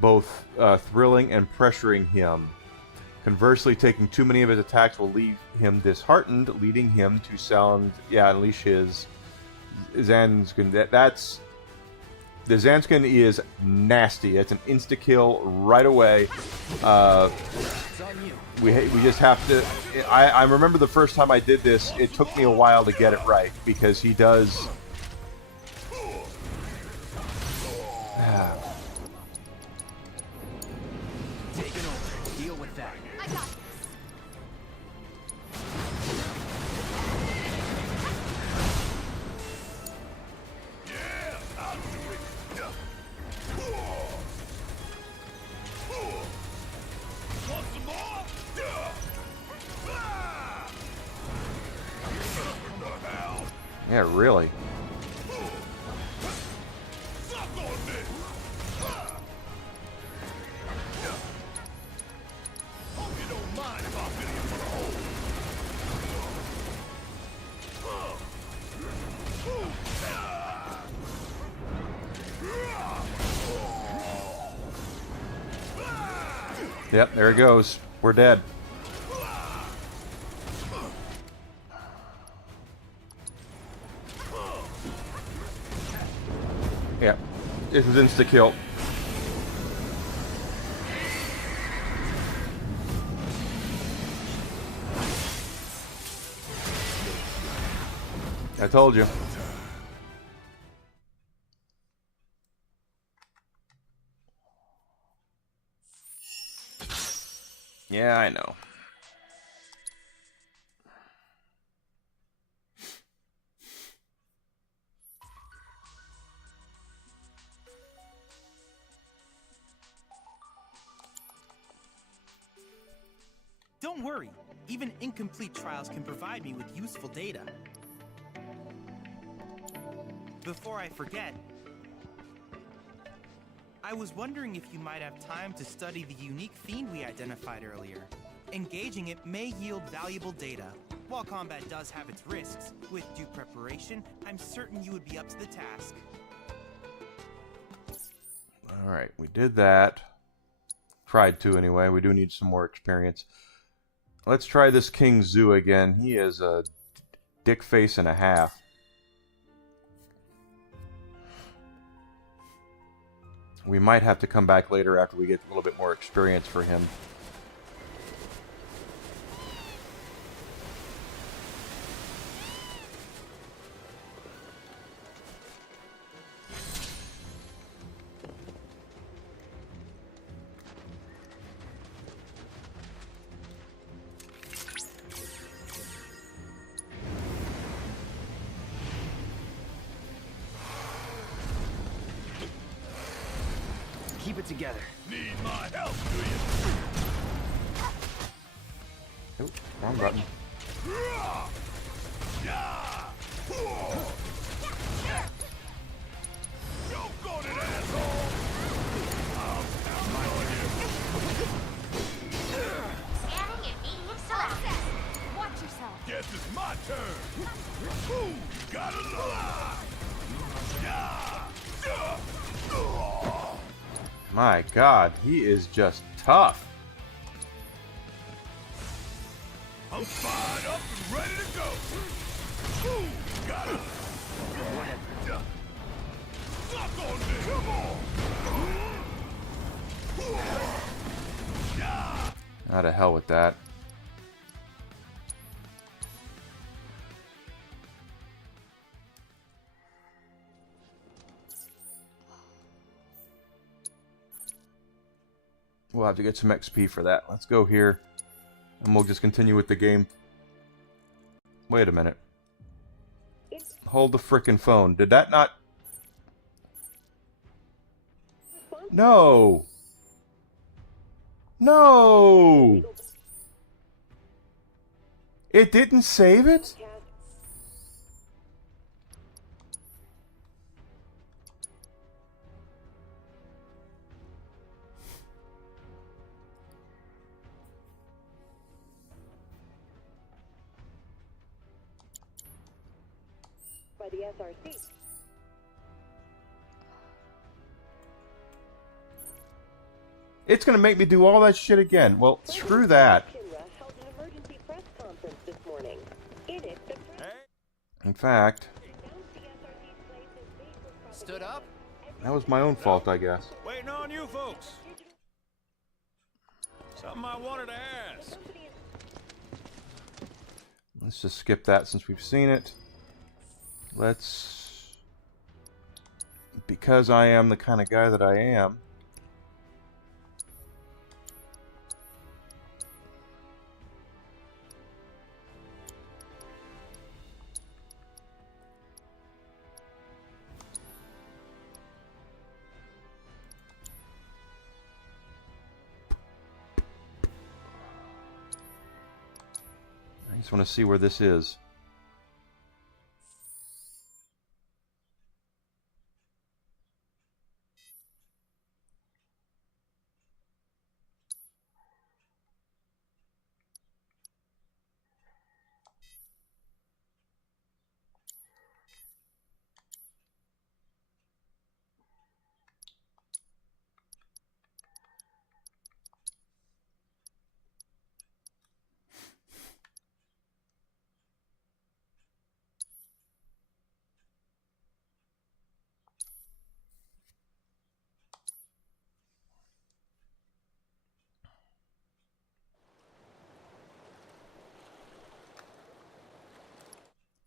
both thrilling and pressuring him. Conversely, taking too many of his attacks will leave him disheartened, leading him to unleash his Zanskin. The Zanskin is nasty. It's an insta-kill right away. We just have to... I remember the first time I did this, it took me a while to get it right, because he does... Taking over. Deal with that. I got this. Yeah, really. Yep, there it goes. We're dead. Yeah, it was insta-kill. I told you. Yeah, I know. don't worry. Even incomplete trials can provide me with useful data. Before I forget, I was wondering if you might have time to study the unique fiend we identified earlier. Engaging it may yield valuable data. While combat does have its risks, with due preparation, I'm certain you would be up to the task. Alright, we did that. Tried to anyway. We do need some more experience. Let's try this King Zoo again. He is a dick face and a half. We might have to come back later after we get a little bit more experience for him. Keep it together. Need my help, do you? Oop, wrong button. Don't go to that asshole! Scanning and medium selected. Watch yourself. Guess it's my turn. Ooh, gotta look. My God, he is just tough. I'm fired up and ready to go. Ooh, gotta suck on this. Come on. Out of hell with that. We'll have to get some XP for that. Let's go here, and we'll just continue with the game. Wait a minute. Hold the frickin' phone. Did that not... No! No! It didn't save it? By the SRC. It's gonna make me do all that shit again. Well, screw that. Held an emergency press conference this morning. In it, the In fact, Stood up? that was my own fault, I guess. Waiting on you folks. Something I wanted to ask. Let's just skip that since we've seen it. Let's... Because I am the kind of guy that I am... I just want to see where this is.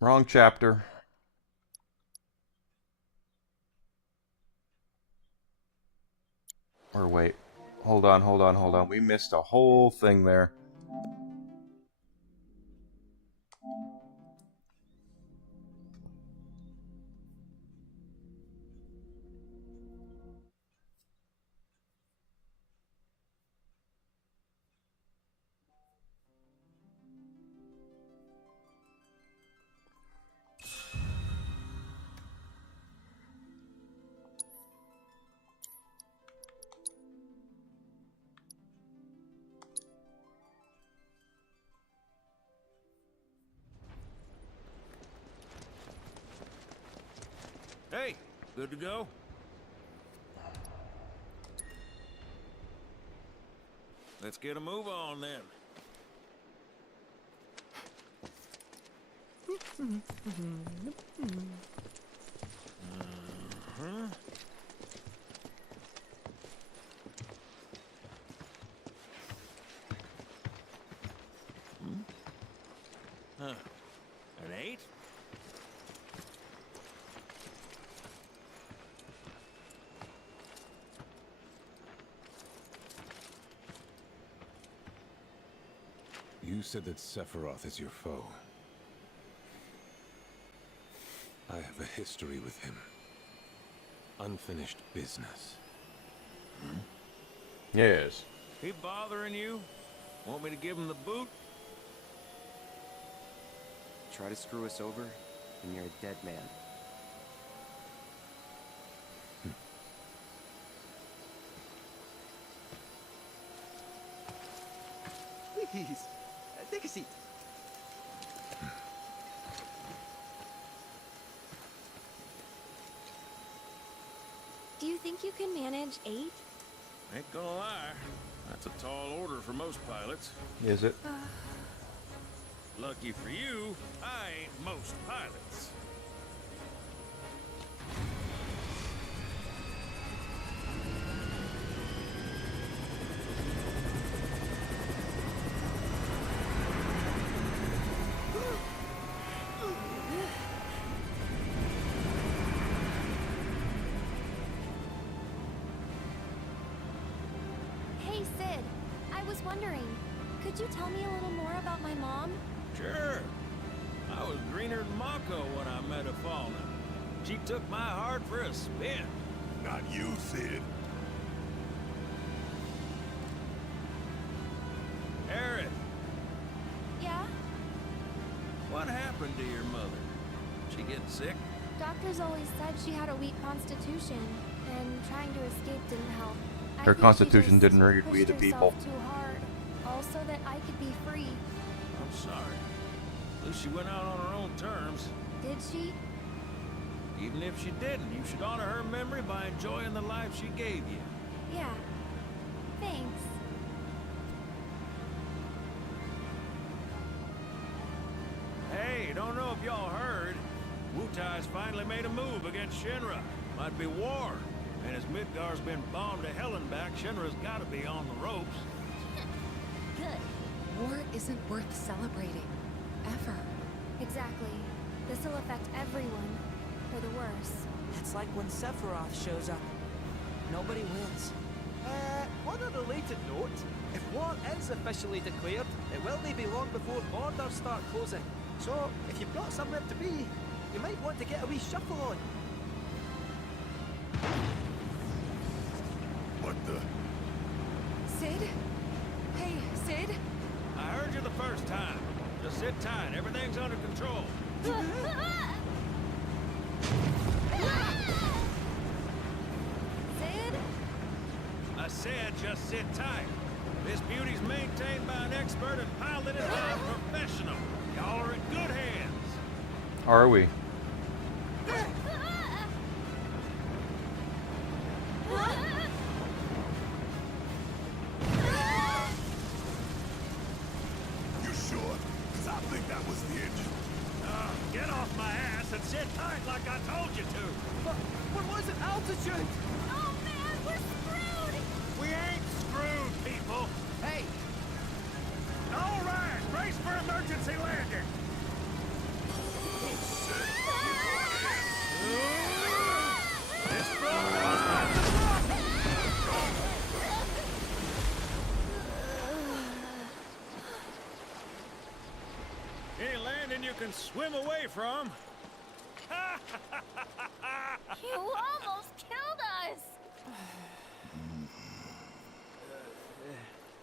Wrong chapter. Or wait. Hold on, hold on, hold on. We missed a whole thing there. Hey, good to go? Let's get a move on then. Huh. An 8? You said that Sephiroth is your foe. I have a history with him. Unfinished business. Yes. He bothering you? Want me to give him the boot? Try to screw us over, and you're a dead man. Please, take a seat. Do you think you can manage 8? Ain't gonna lie, that's a tall order for most pilots. Is it? Lucky for you, I ain't most pilots. Hey, Sid. I was wondering, could you tell me a little more about my mom? Sure. I was greener than Mako when I met her Fauna. She took my heart for a spin. Not you, Sid. Aerith, Yeah? what happened to your mother? She get sick? Doctors always said she had a weak constitution, and trying to escape didn't help. I Her think she constitution just didn't read pushed we the people. herself too hard. Also that I could be free. I'm sorry. At least she went out on her own terms. Did she? Even if she didn't, you should honor her memory by enjoying the life she gave you. Yeah. Thanks. Hey, don't know if y'all heard. Wutai's finally made a move against Shinra. Might be war. And as Midgar's been bombed to hell and back, Shinra's gotta be on the ropes. Good. War isn't worth celebrating. Ever. Exactly. This'll affect everyone. For the worse. It's like when Sephiroth shows up. Nobody wins. On a related note, if war is officially declared, it will not be long before borders start closing. So, if you've got somewhere to be, you might want to get a wee shuffle on. What the? Sid? Hey, Sid? I heard you the first time. Just sit tight. Everything's under control. Sid? I said just sit tight. This beauty's maintained by an expert and piloted by a professional. Y'all are in good hands. Are we? You sure? Because I think that was the engine. Get off my ass and sit tight like I told you to. But what was it? Altitude? Oh man, we're screwed! We ain't screwed, people. Hey! All right, brace for emergency landing. This Any landing you can swim away from. You almost killed us!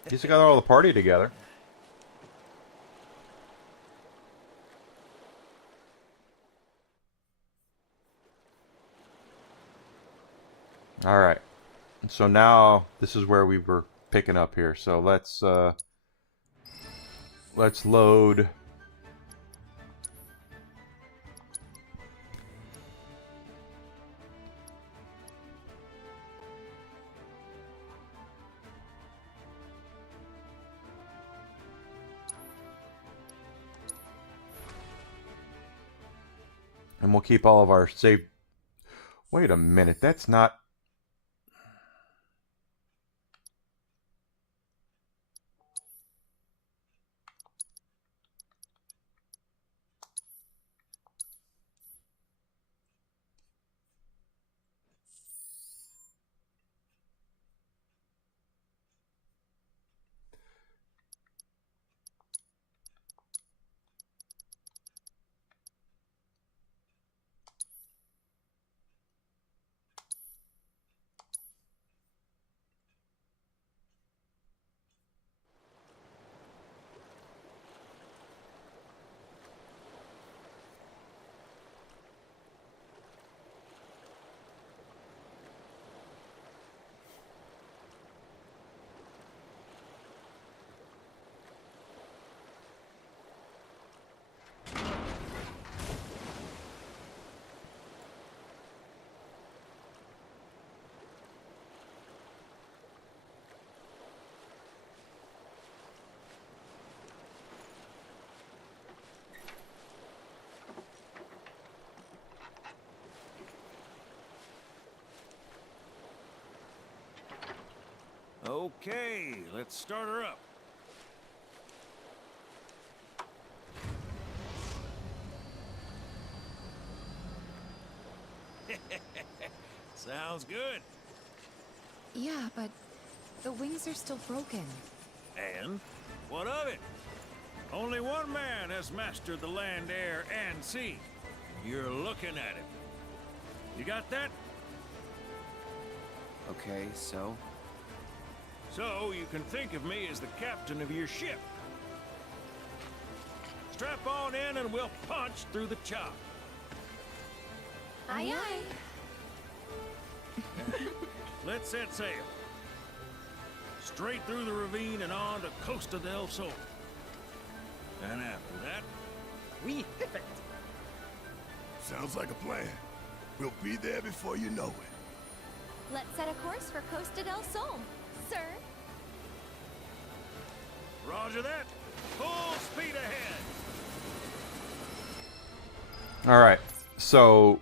Just got all the party together. All right. So now this is where we were picking up here. So let's load. And we'll keep all of our save... Wait a minute, that's not... Okay, let's start her up. Sounds good. Yeah, but the wings are still broken. And what of it? Only one man has mastered the land, air, and sea. You're looking at him. You got that? Okay, so? So you can think of me as the captain of your ship. Strap on in and we'll punch through the chop. Aye, aye. Let's set sail. Straight through the ravine and on to Costa del Sol. And after that, we hit it. Sounds like a plan. We'll be there before you know it. Let's set a course for Costa del Sol, sir. Roger that. Full speed ahead. All right, so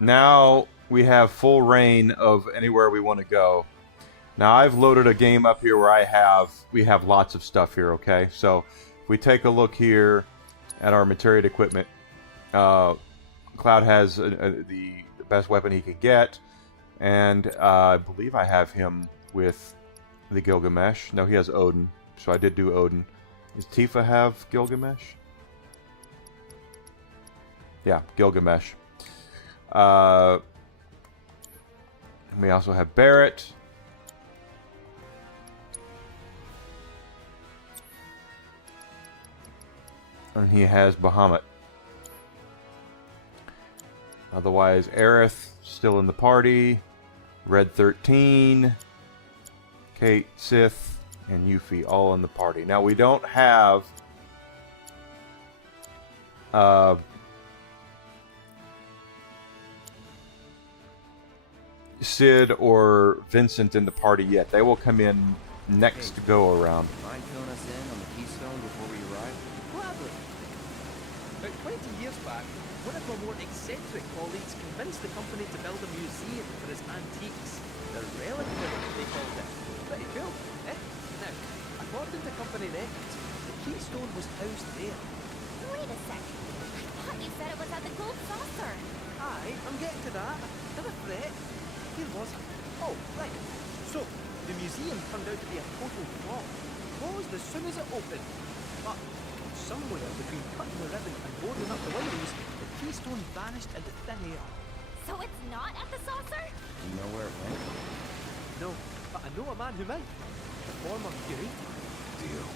now we have full reign of anywhere we want to go. Now I've loaded a game up here where we have lots of stuff here. Okay, so if we take a look here at our materia equipment, Cloud has the best weapon he can get, and I believe I have him with the Gilgamesh. No, he has Odin, so I did do Odin. Does Tifa have Gilgamesh? Yeah, Gilgamesh. And we also have Barrett. And he has Bahamut. Otherwise, Aerith still in the party. Red 13. Kate, Sith, and Yuffie all in the party. Now we don't have Sid or Vincent in the party yet. They will come in next go around. Mind filling us in on the Keystone before we arrive? Gladly. About 20 years back, one of our more eccentric colleagues convinced the company to build a museum for his antiques. The relic village, they called it. Pretty cool, eh? Now, according to company records, the Keystone was housed there. Wait a second. I thought you said it was at the Gold Saucer. Aye, I'm getting to that. Don't fret. Here was it. Oh, right. So, the museum turned out to be a total flop. Closed as soon as it opened. But somewhere between cutting the ribbon and boarding up the windows, the Keystone vanished into thin air. So it's not at the saucer? You know where it went? No, but I know a man who might. The former curator. Deal.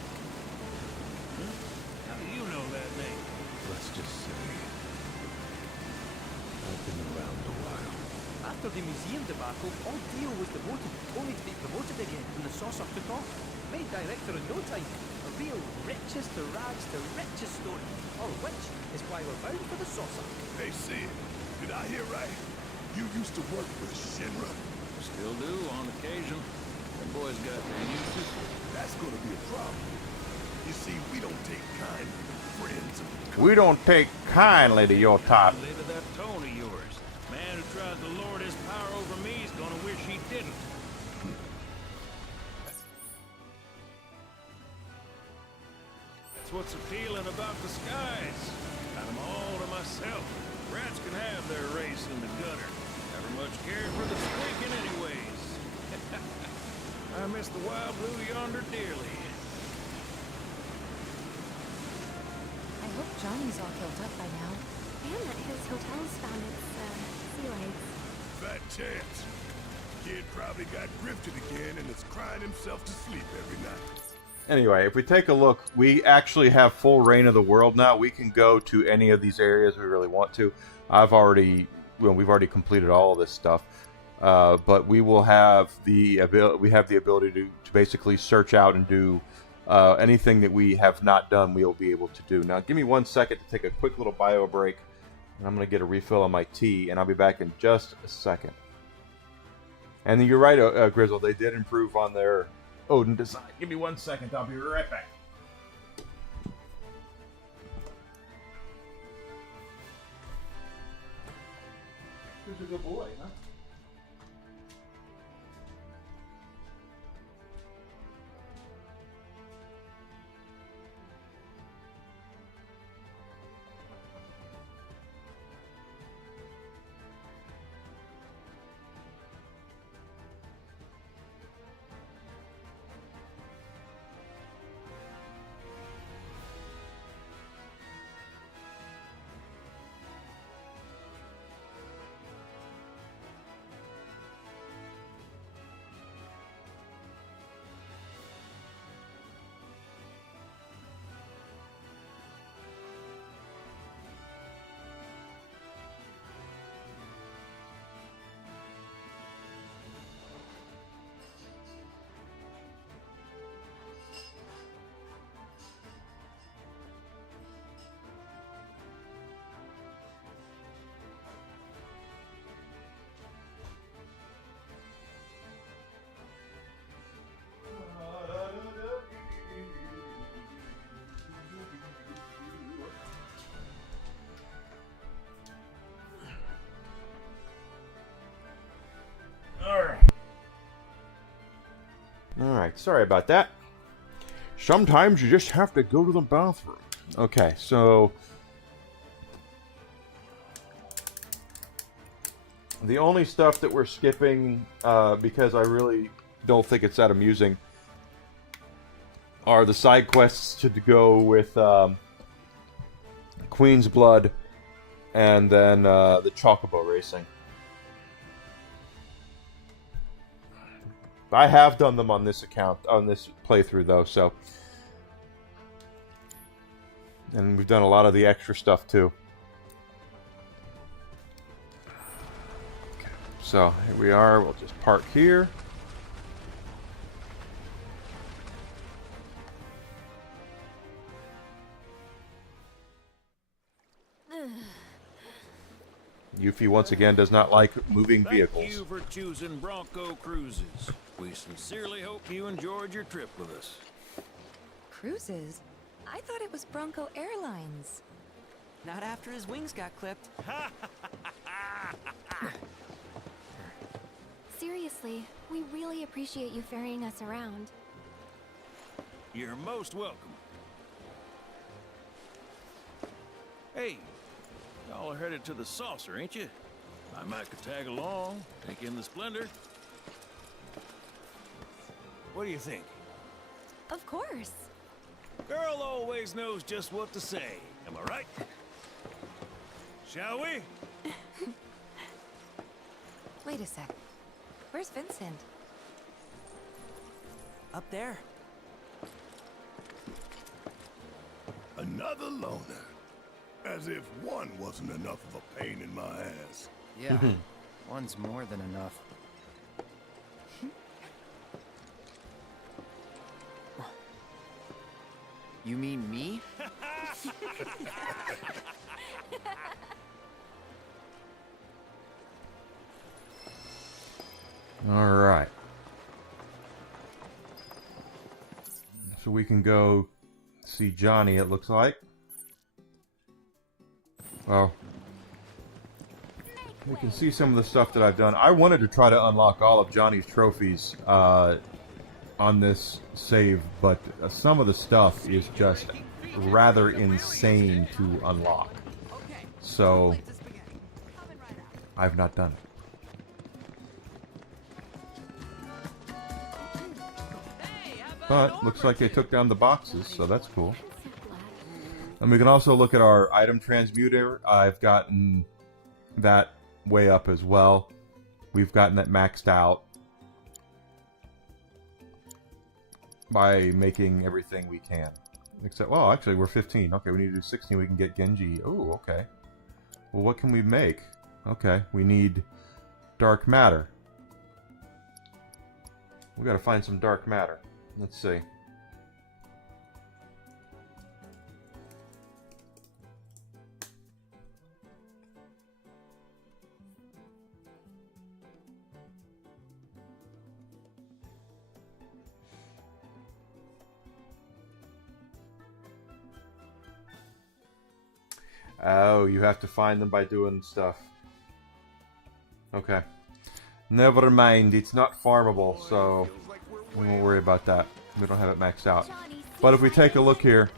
How do you know that name? Let's just say I've been around a while. After the museum debacle, all Dio was demoted, only to be promoted again when the saucer took off. Made director in no time. A real richest to rags to riches story. All of which is why we're bound for the saucer. Hey, Sid, did I hear right? You used to work with Shinra? Still do on occasion. That boy's got their uses. That's gonna be a problem. You see, we don't take kindly to friends. We don't take kindly to your type. Later that tone of yours. Man who tries to lord his power over me is gonna wish he didn't. That's what's appealing about the skies. Got them all to myself. Rats can have their race in the gutter. Never much cared for the squeaking anyways. I miss the wild blue yonder dearly. I hope Johnny's all healed up by now. And that his hotel's found its, sea legs. Fat chance. Kid probably got grifted again and is crying himself to sleep every night. Anyway, if we take a look, we actually have full reign of the world now. We can go to any of these areas we really want to. We've already completed all of this stuff, but we will have the ability to basically search out and do anything that we have not done. We'll be able to do. Now, give me 1 second to take a quick little bio break, and I'm going to get a refill on my tea, and I'll be back in just a second. And you're right, Grizzle. They did improve on their Odin design. Give me 1 second. I'll be right back. Who's a good boy, huh? Alright, sorry about that. Sometimes you just have to go to the bathroom. Okay, so the only stuff that we're skipping, because I really don't think it's that amusing, are the side quests to go with Queen's Blood and then the Chocobo racing. I have done them on this account, on this playthrough, though, so. And we've done a lot of the extra stuff, too. Okay, so, here we are. We'll just park here. Yuffie, once again, does not like moving vehicles. Thank you for choosing Bronco Cruises. We sincerely hope you enjoyed your trip with us. Cruises? I thought it was Bronco Airlines. Not after his wings got clipped. Seriously, we really appreciate you ferrying us around. You're most welcome. Hey, y'all are headed to the saucer, ain't you? I might could tag along, take in the splendor. What do you think? Of course. Girl always knows just what to say. Am I right? Shall we? Wait a sec. Where's Vincent? Up there. Another loner. As if one wasn't enough of a pain in my ass. Yeah, one's more than enough. You mean me? All right. So we can go see Johnny, it looks like. Well, We can see some of the stuff that I've done. I wanted to try to unlock all of Johnny's trophies on this save, but some of the stuff is just rather insane to unlock. So, I've not done it. But, looks like they took down the boxes, so that's cool. And we can also look at our item transmuter. I've gotten that way up as well. We've gotten that maxed out by making everything we can. Except, well, actually, we're 15. Okay, we need to do 16. We can get Genji. Oh, okay. Well, what can we make? Okay, we need dark matter. We gotta find some dark matter. Let's see. Oh, you have to find them by doing stuff. Okay. Never mind, it's not farmable, so we won't worry about that. We don't have it maxed out. But if we take a look here,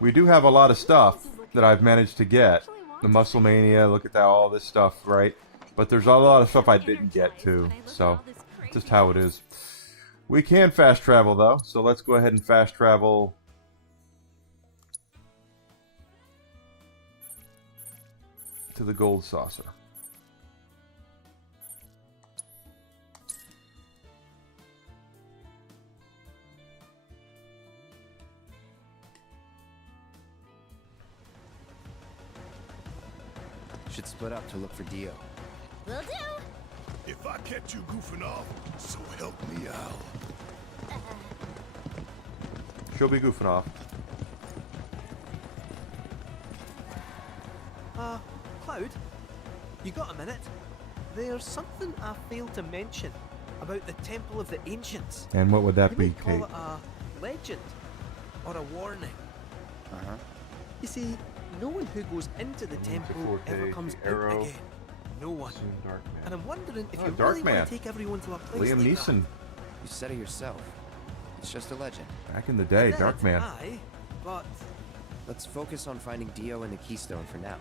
we do have a lot of stuff that I've managed to get. The Muscle Mania, look at that, all this stuff, right? But there's a lot of stuff I didn't get to, so just how it is. We can fast travel, though, so let's go ahead and fast travel to the gold saucer. Should split up to look for Dio. Will do. If I catch you goofing off, so help me out. She'll be goofing off. Cloud, you got a minute? There's something I failed to mention about the Temple of the Ancients. And what would that You be, might call Kate? it a legend or a warning. Uh-huh. You see, no one who goes into the temple ever comes out again. No one. And I'm wondering if you really want to take everyone to a place Liam like Neeson. You said it yourself. It's just a legend. Back in the day, Darkman. Aye, but let's focus on finding Dio and the Keystone for now.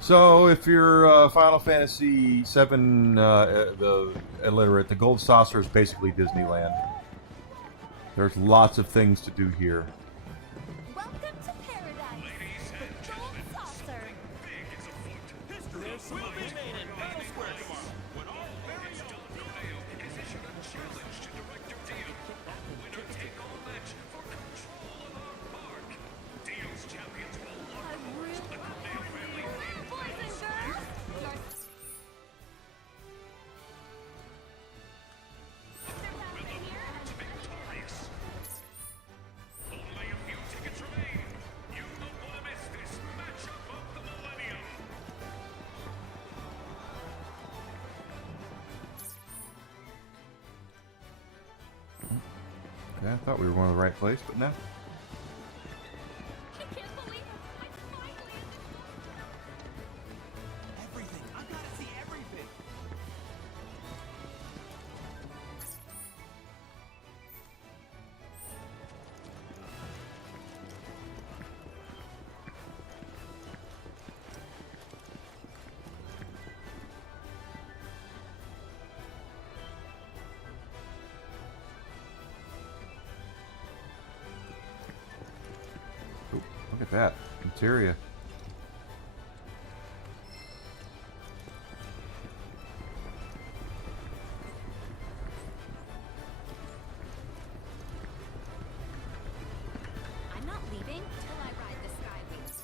So, if you're Final Fantasy VII the illiterate, the Gold Saucer is basically Disneyland. There's lots of things to do here. Welcome to paradise. The gold saucer. There's some of it made in Battle Square tomorrow. When all very own Rodeo is issued a challenge to Director Dio. A winner-take-all match for control of our park. Dio's champions will lock arms with the Rodeo family in Battle Square. Victorious. Only a few tickets remain. You don't want to miss this matchup of the millennium. Yeah, I thought we were going to the right place, but no. everything. I gotta see everything. Ooh, look at that. Interior. I'm not leaving till I ride the Skywings.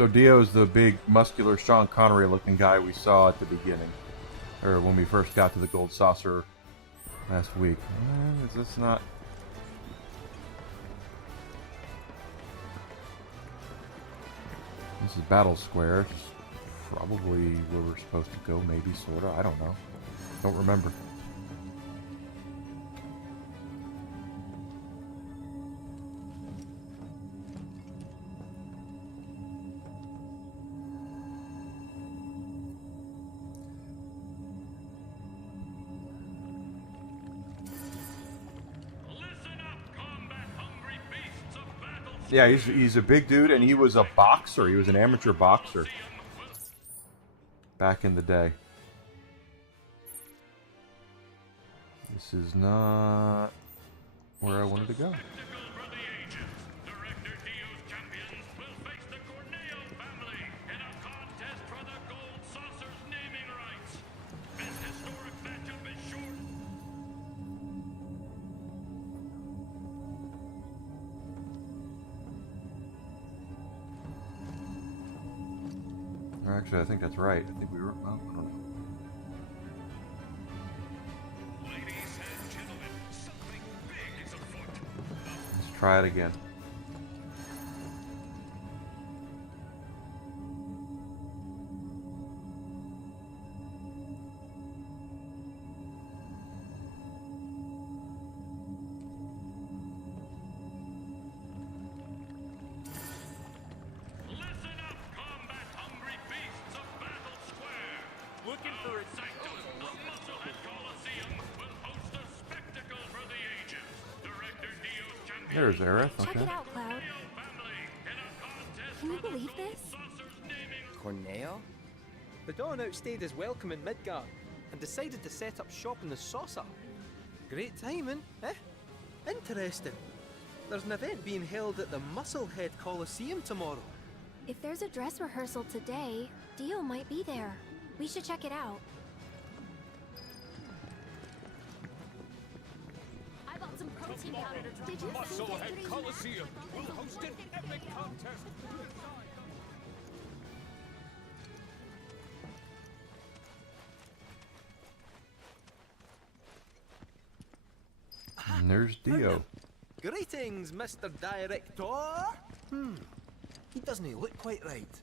So Dio's the big, muscular, Sean Connery-looking guy we saw at the beginning, or when we first got to the Gold Saucer last week. Is this not? This is Battle Square. It's probably where we're supposed to go, maybe, sorta. I don't know. Don't remember. Yeah, he's a big dude, and he was a boxer. He was an amateur boxer back in the day. This is not where I wanted to go. Actually, I think that's right. I think we were. Well, I don't know. Let's try it again. There's Aerith, okay. Check it out, Cloud. Can you believe this? Corneo? The Dawn outstayed his welcome in Midgard and decided to set up shop in the saucer. Great timing, eh? Interesting. There's an event being held at the Musclehead Coliseum tomorrow. If there's a dress rehearsal today, Dio might be there. We should check it out. I bought some protein powder to drink. Did you see Musclehead Coliseum will host an epic contest. And there's Dio. Greetings, Mr. Director. He doesn't look quite right.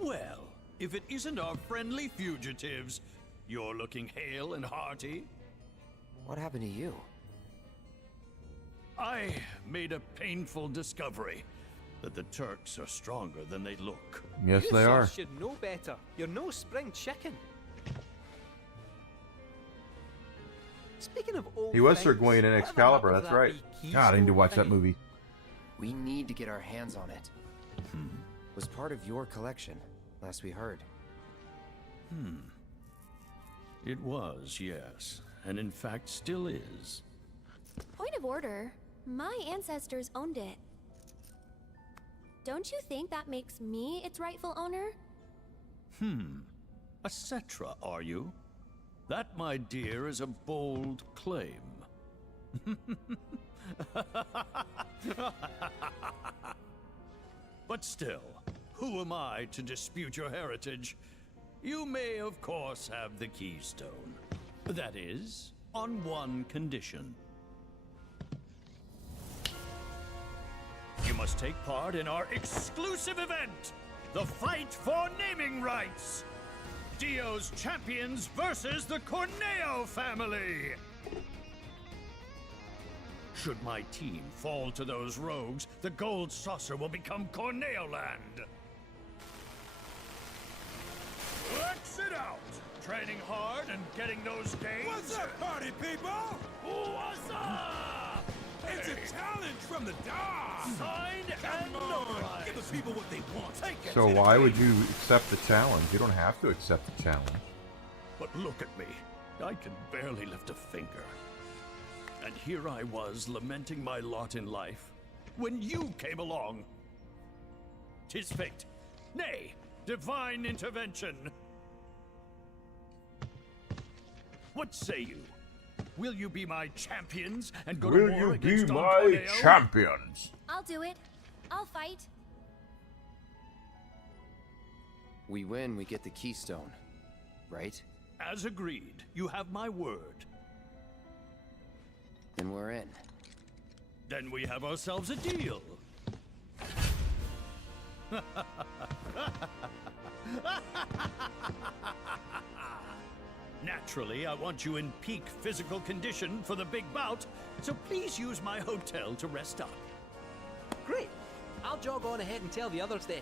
Well, if it isn't our friendly fugitives, you're looking hale and hearty. What happened to you? I made a painful discovery that the Turks are stronger than they look. Yes, You they sir are. should know better. You're no spring chicken. Speaking of old He was things, Sir Gawain in whatever Excalibur, happened that's to that right. wee God, I need to watch that keystone movie. We need to get our hands on it. Was part of your collection, last we heard. It was, yes. And in fact still is. Point of order. My ancestors owned it. Don't you think that makes me its rightful owner? A Cetra, are you? That, my dear, is a bold claim. But still, who am I to dispute your heritage? You may, of course, have the keystone. That is, on one condition. You must take part in our exclusive event, the Fight for Naming Rights. Dio's champions versus the Corneo family. Should my team fall to those rogues, the Gold Saucer will become Corneo Land. Let's it out! Training hard and getting those gains. What's up, party people? What's up? It's a challenge from the Dawn. Signed and notarized. Give the people what they want. Take it. So why would you accept the challenge? You don't have to accept the challenge. But look at me. I can barely lift a finger. And here I was lamenting my lot in life when you came along. 'Tis fate. Nay, divine intervention. What say you? Will you be my champions and go Will to war you be against Don my Corneo? champions? I'll do it. I'll fight. We win, we get the keystone, right? As agreed. You have my word. Then we're in. Then we have ourselves a deal. Naturally, I want you in peak physical condition for the big bout, so please use my hotel to rest up. Great. I'll jog on ahead and tell the others then.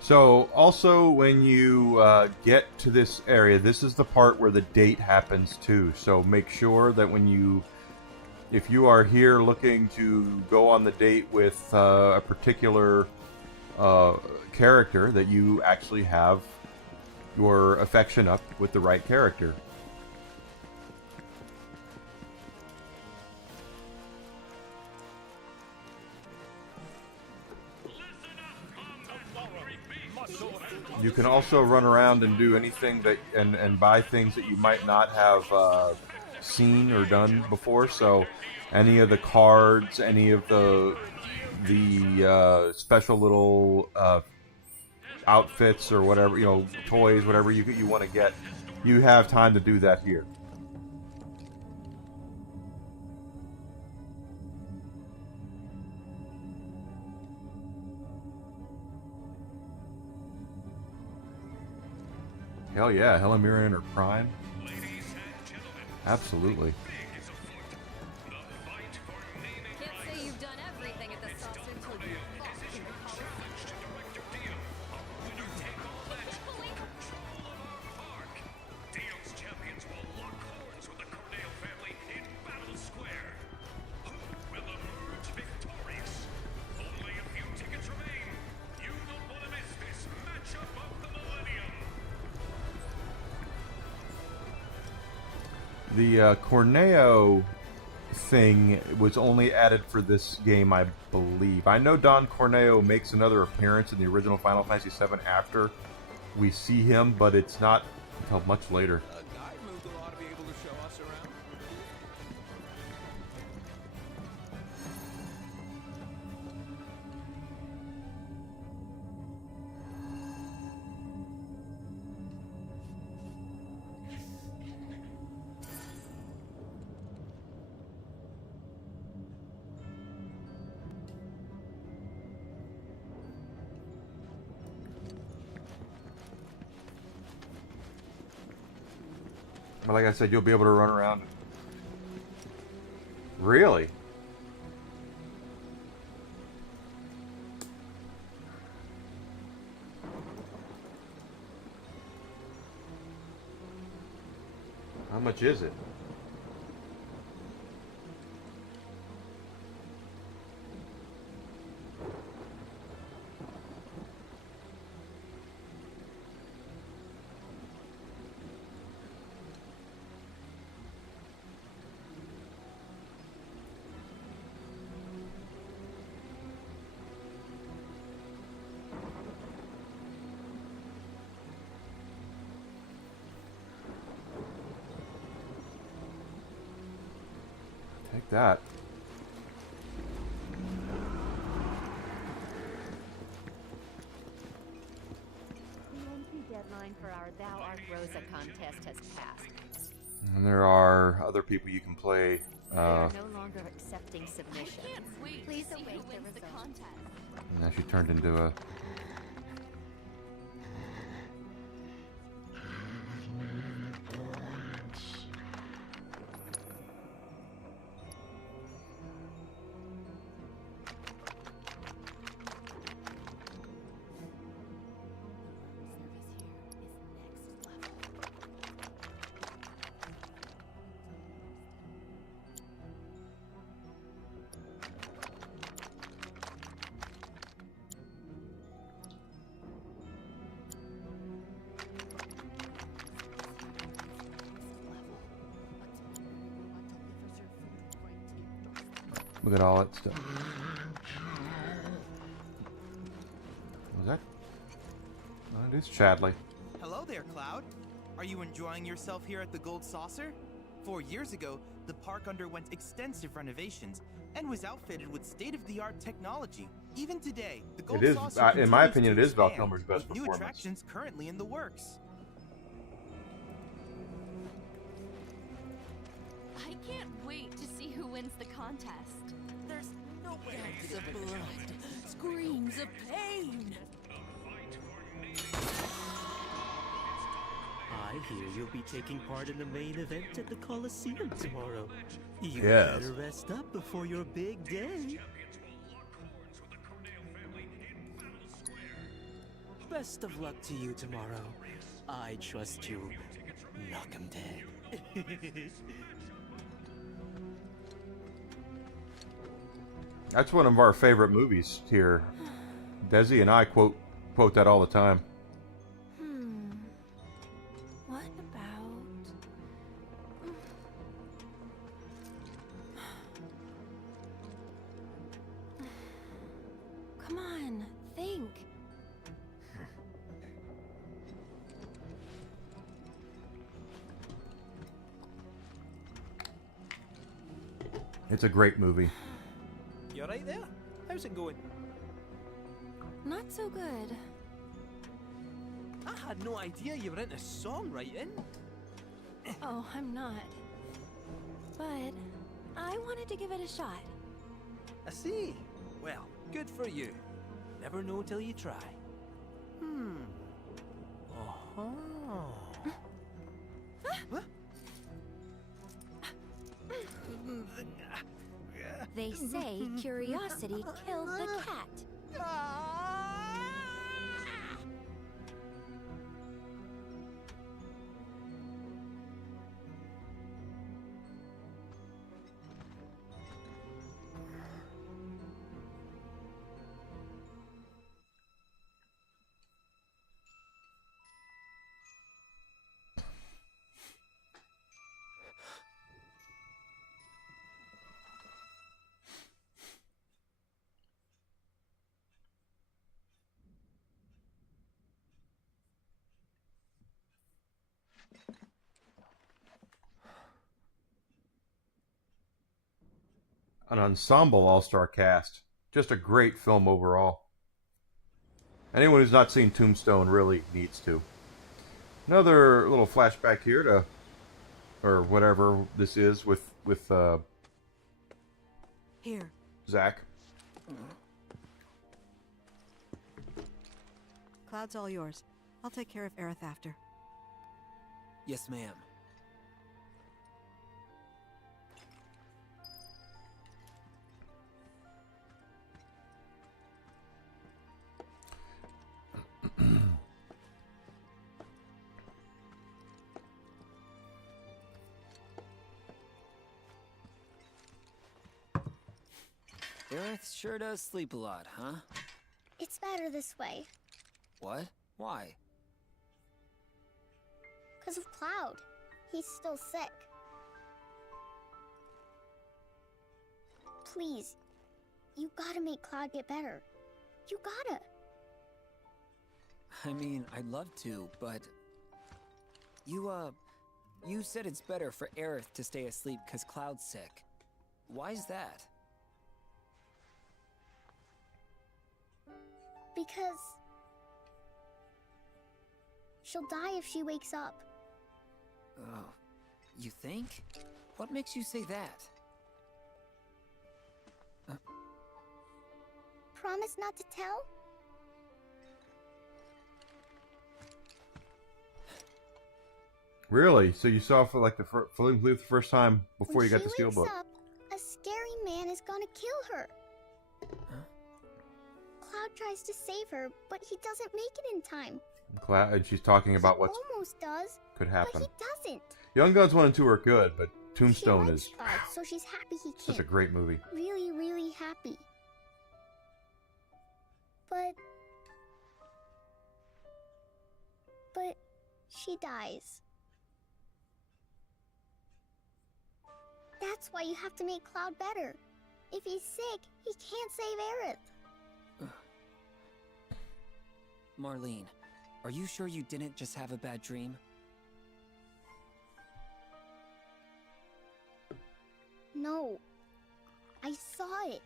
So, also, when you get to this area, this is the part where the date happens too. So make sure that if you are here looking to go on the date with a particular character, that you actually have your affection up with the right character. You can also run around and do anything that and buy things that you might not have seen or done before. So any of the cards, any of the special little outfits or whatever, you know, toys, whatever you want to get, you have time to do that here. Hell yeah, Helen Mirren in her prime. Absolutely. Can't say you've done everything at the saucer until you Dio's champions will lock horns with the Corneo family in Battle Square. Who will emerge victorious? Only a few tickets remain. You don't want to miss this matchup of the millennium. The Corneo thing was only added for this game, I believe. I know Don Corneo makes another appearance in the original Final Fantasy VII after we see him, but it's not until much later. But like I said, you'll be able to run around. Really? How much is it? Take that. The entry deadline for our Thou Art Rosa contest has passed. And there are other people you can play. We are no longer accepting submissions. Please await the contest. And now she turned into a... Look at all that stuff. It's Chadley. Hello there, Cloud. Are you enjoying yourself here at the Gold Saucer? 4 years ago, the park underwent extensive renovations and was outfitted with state-of-the-art technology. Even today, the Gold It is, Saucer in my continues opinion, to it is Val expand, Kilmer's best with new performance. attractions currently in the works. I can't wait to see who wins the contest. There's no Gasps of blood, screams of pain. I hear you'll be taking part in the main event at the Coliseum tomorrow. You Yes. better rest up before your big day. Best of luck to you tomorrow. I trust you. Knock 'em dead. That's one of our favorite movies here. Desi and I quote that all the time. What about... Come on, think. It's a great movie. You alright there? How's it going? Not so good. I had no idea you were into songwriting. Oh, I'm not. But I wanted to give it a shot. I see. Well, good for you. Never know till you try. Oh. They say curiosity killed the cat. An ensemble all-star cast. Just a great film overall. Anyone who's not seen Tombstone really needs to. Another little flashback here to, or whatever this is with Here. Zach. Cloud's all yours. I'll take care of Aerith after. Yes, ma'am. Aerith sure does sleep a lot, huh? It's better this way. What? Why? Because of Cloud. He's still sick. Please, you gotta make Cloud get better. You gotta. I mean, I'd love to, but... You said it's better for Aerith to stay asleep because Cloud's sick. Why's that? Because she'll die if she wakes up. Oh, you think? What makes you say that? Promise not to tell? Really? So you saw for like the first time before When you got she the steelbook? wakes up, a scary man is gonna kill her. Cloud tries to save her, but he doesn't make it in time. And she's talking about what Almost does, could happen. but he doesn't. Young Guns 1 and 2 are good, but Tombstone She is likes Cloud, so she's happy he can't. such a great movie. Really, really happy. But she dies. That's why you have to make Cloud better. If he's sick, he can't save Aerith. Marlene, Are you sure you didn't just have a bad dream? No. I saw it.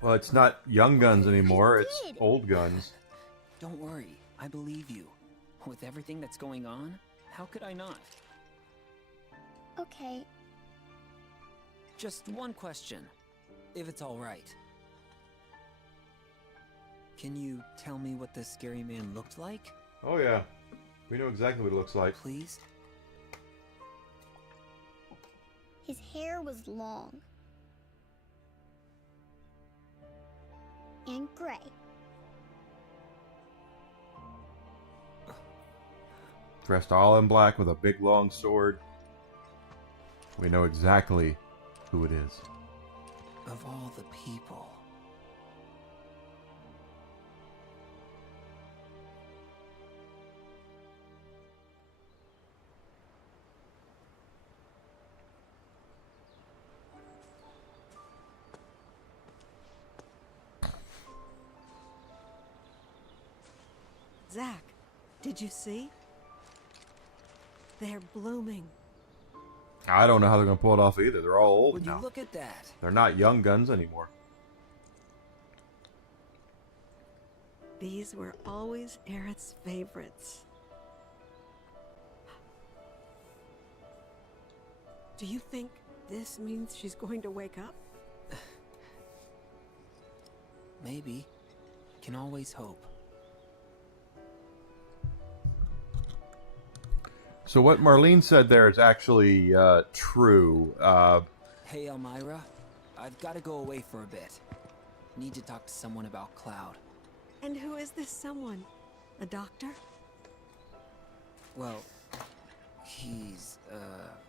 Well, it's not young guns anymore. It's did. old guns. Don't worry, I believe you. With everything that's going on, how could I not? Okay. Just one question, if it's all right. Can you tell me what this scary man looked like? Oh yeah, we know exactly what it looks like. Please? His hair was long. And gray. Dressed all in black with a big long sword. We know exactly who it is. Of all the people. Zach, did you see? They're blooming. I don't know how they're going to pull it off either. They're all old Would you now. look at that? They're not young guns anymore. These were always Aerith's favorites. Do you think this means she's going to wake up? Maybe. Can always hope. So what Marlene said there is actually true. Hey, Elmira. I've got to go away for a bit. Need to talk to someone about Cloud. And who is this someone? A doctor? Well, he's,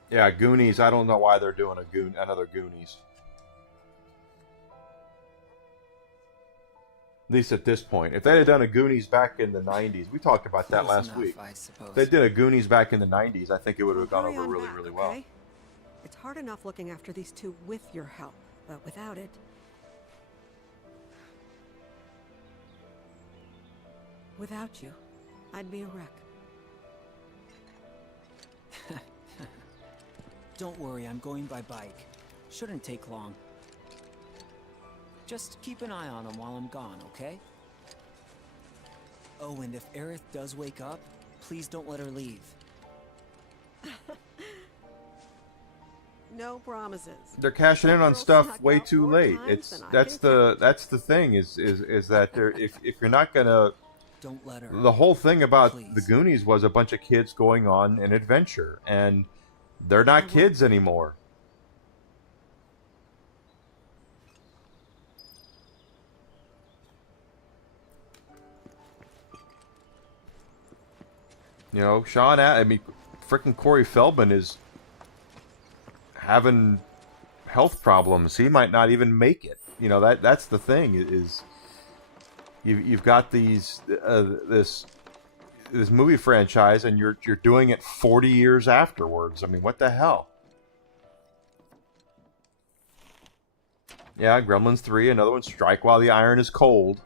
Yeah, Goonies. I don't know why they're doing another Goonies. At least at this point. If they had done a Goonies back in the 90s, we talked about that Close last enough, week. I suppose. If they did a Goonies back in the 90s, I think it would have gone Hurry over on really, back, really well. okay? It's hard enough looking after these two with your help, but without it... Without you, I'd be a wreck. Don't worry, I'm going by bike. Shouldn't take long. Just keep an eye on him while I'm gone, okay? Oh, and if Aerith does wake up, please don't let her leave. No promises. They're cashing in on stuff way too late. That's the thing is that if you're not gonna. Don't let her. The whole thing about please. the Goonies was a bunch of kids going on an adventure, and they're not kids anymore. You know, frickin' Corey Feldman is having health problems. He might not even make it. You know, that's the thing is you've got this movie franchise, and you're doing it 40 years afterwards. I mean, what the hell? Yeah, Gremlins 3, another one, Strike While the Iron is Cold.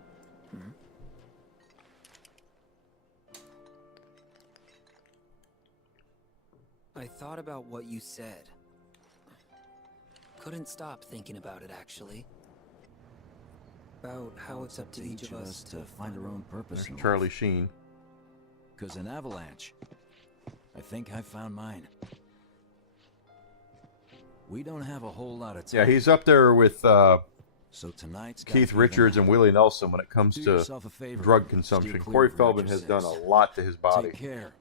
I thought about what you said. Couldn't stop thinking about it, actually. About how it's up to each of us to find our own purpose. There's Charlie Sheen. Because in Avalanche, I think I found mine. We don't have a whole lot of time. Yeah, he's up there with so tonight's Keith Richards and Willie Nelson when it comes to drug consumption. Corey Feldman has done a lot to his body. Take care,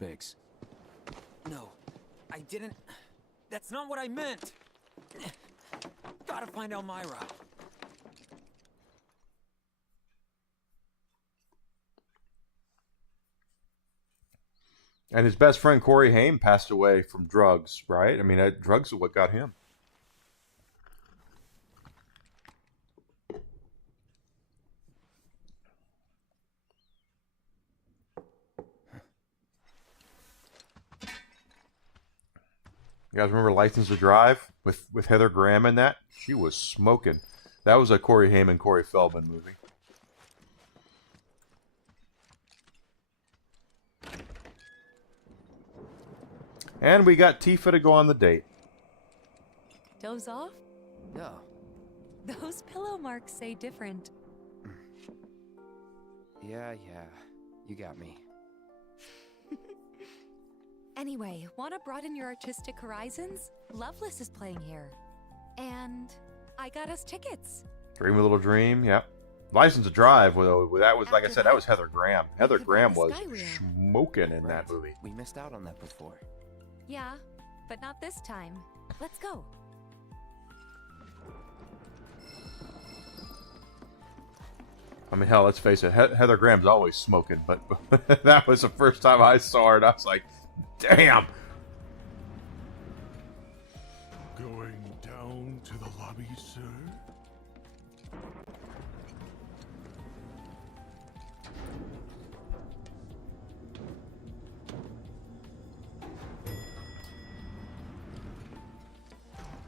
Biggs. No, I didn't. That's not what I meant. Gotta find Elmira. And his best friend Corey Haim passed away from drugs, right? I mean, drugs are what got him. You guys remember License to Drive with Heather Graham in that? She was smoking. That was a Corey Haim and Corey Feldman movie. And we got Tifa to go on the date. Doze off? No. Those pillow marks say different. Yeah. You got me. Anyway, wanna broaden your artistic horizons? Loveless is playing here. And I got us tickets. Dream a Little Dream, yep. License to Drive, well, that was, like I said, that was Heather Graham. Heather Graham was smoking in that movie. We missed out on that before. Yeah, but not this time. Let's go. I mean, hell, let's face it, Heather Graham's always smoking, but that was the first time I saw her, and I was like, damn! Going down to the lobby, sir?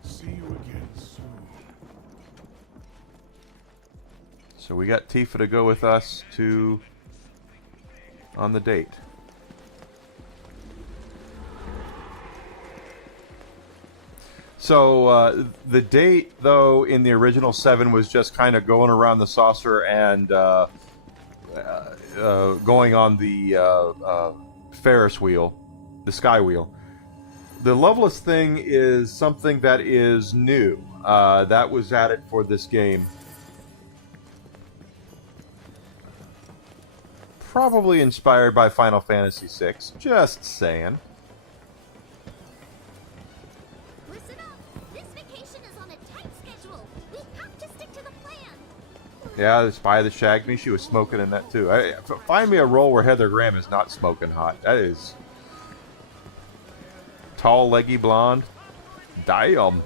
See you again soon. So we got Tifa to go with us on the date. So the date, though, in the original 7 was just kind of going around the saucer and going on the Ferris wheel, the Sky Wheel. The Loveless thing is something that is new. That was added for this game. Probably inspired by Final Fantasy VI. Just saying. Listen up! This vacation is on a tight schedule. We have to stick to the plan. Yeah, the Spy that Shagged Me, she was smoking in that too. Find me a role where Heather Graham is not smoking hot. That is... Tall, leggy, blonde. Damn.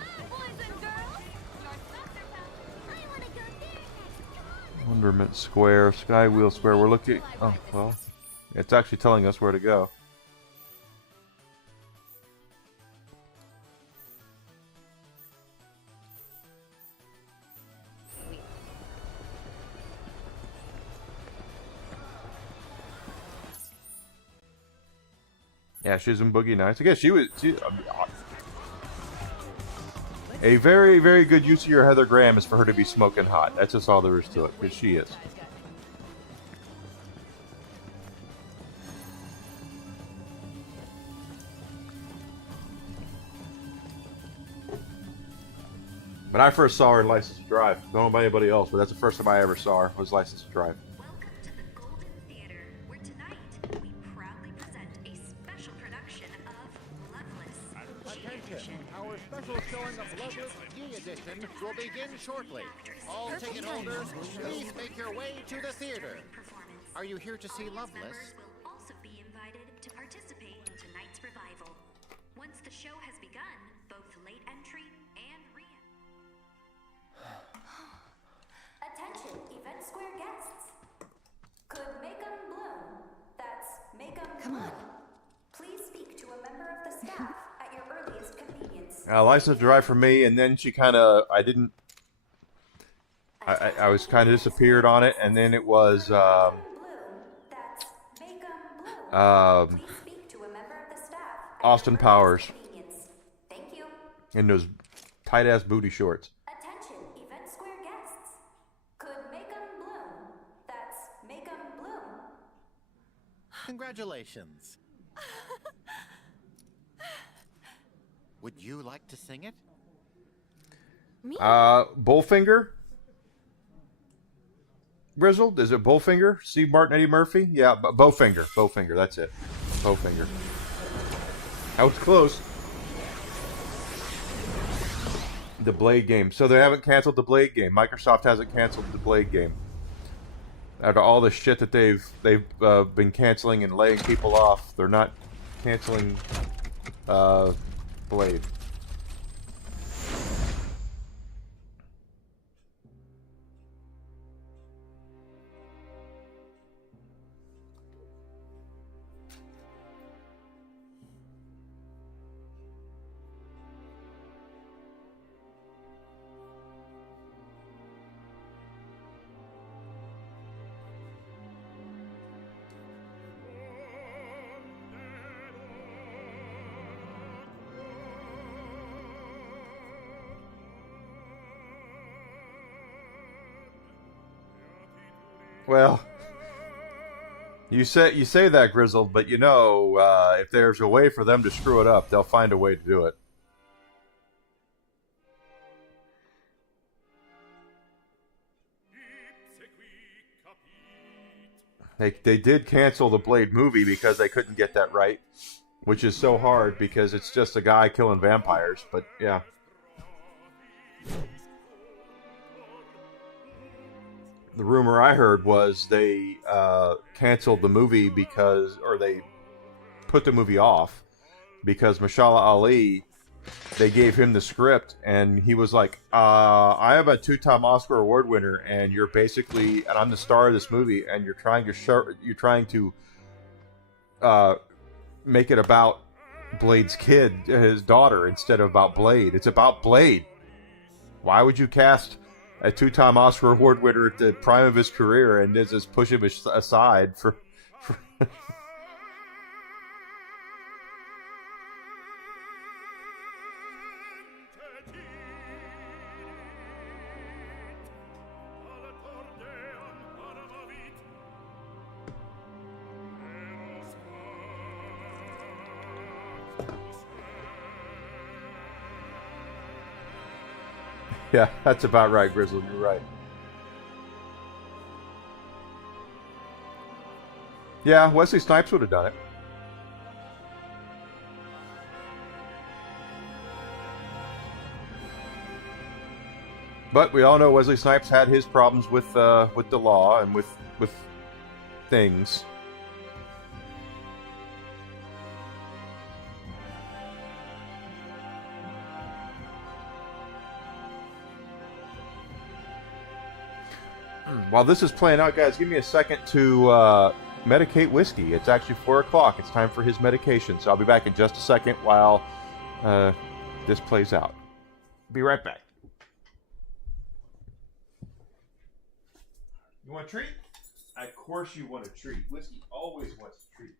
Wonderment Square, Skywheel Square. We're looking... Oh, well. It's actually telling us where to go. Yeah, she's in Boogie Nights. I guess she a very, very good use of your Heather Graham is for her to be smoking hot. That's just all there is to it, because she is. When I first saw her in License to Drive, don't know about anybody else, but that's the first time I ever saw her was License to Drive. Our special showing of Loveless D-Edition will begin shortly. All ticket holders, please make your way to the theater. Are you here to see Loveless? Will also be invited to participate in tonight's revival. Once the show has begun, both late entry and Attention, Event Square guests. Could make 'em bloom. That's make 'em Come on. Please speak to a member of the staff at your earliest convenience. License to Drive for me, and then she kind of, I was kind of disappeared on it, and then it was, Austin Powers. Thank you. In those tight-ass booty shorts. Attention, Event Square guests. Could make 'em bloom. That's make 'em bloom. Congratulations. Would you like to sing it? Me? Bullfinger? Grizzled? Is it Bullfinger? Steve Martin, Eddie Murphy? Yeah, Bowfinger. Bowfinger, that's it. Bowfinger. That was close. The Blade game. So they haven't canceled the Blade game. Microsoft hasn't canceled the Blade game. Out of all the shit that they've been canceling and laying people off, they're not canceling Blade. Well, you say that, Grizzled, but you know, if there's a way for them to screw it up, they'll find a way to do it. They did cancel the Blade movie because they couldn't get that right, which is so hard because it's just a guy killing vampires, but yeah. The rumor I heard was they canceled the movie because, or they put the movie off because Mashallah Ali, they gave him the script and he was like, I am a 2-time Oscar award winner and you're basically, and I'm the star of this movie and you're trying to make it about Blade's kid, his daughter, instead of about Blade. It's about Blade. Why would you cast a 2-time Oscar award winner at the prime of his career and just push him aside for Yeah, that's about right, Grizzly. You're right. Yeah, Wesley Snipes would have done it. But we all know Wesley Snipes had his problems with the law and with things. While this is playing out, guys, give me a second to medicate Whiskey. It's actually 4 o'clock. It's time for his medication. So I'll be back in just a second while this plays out. Be right back. You want a treat? Of course you want a treat. Whiskey always wants treats.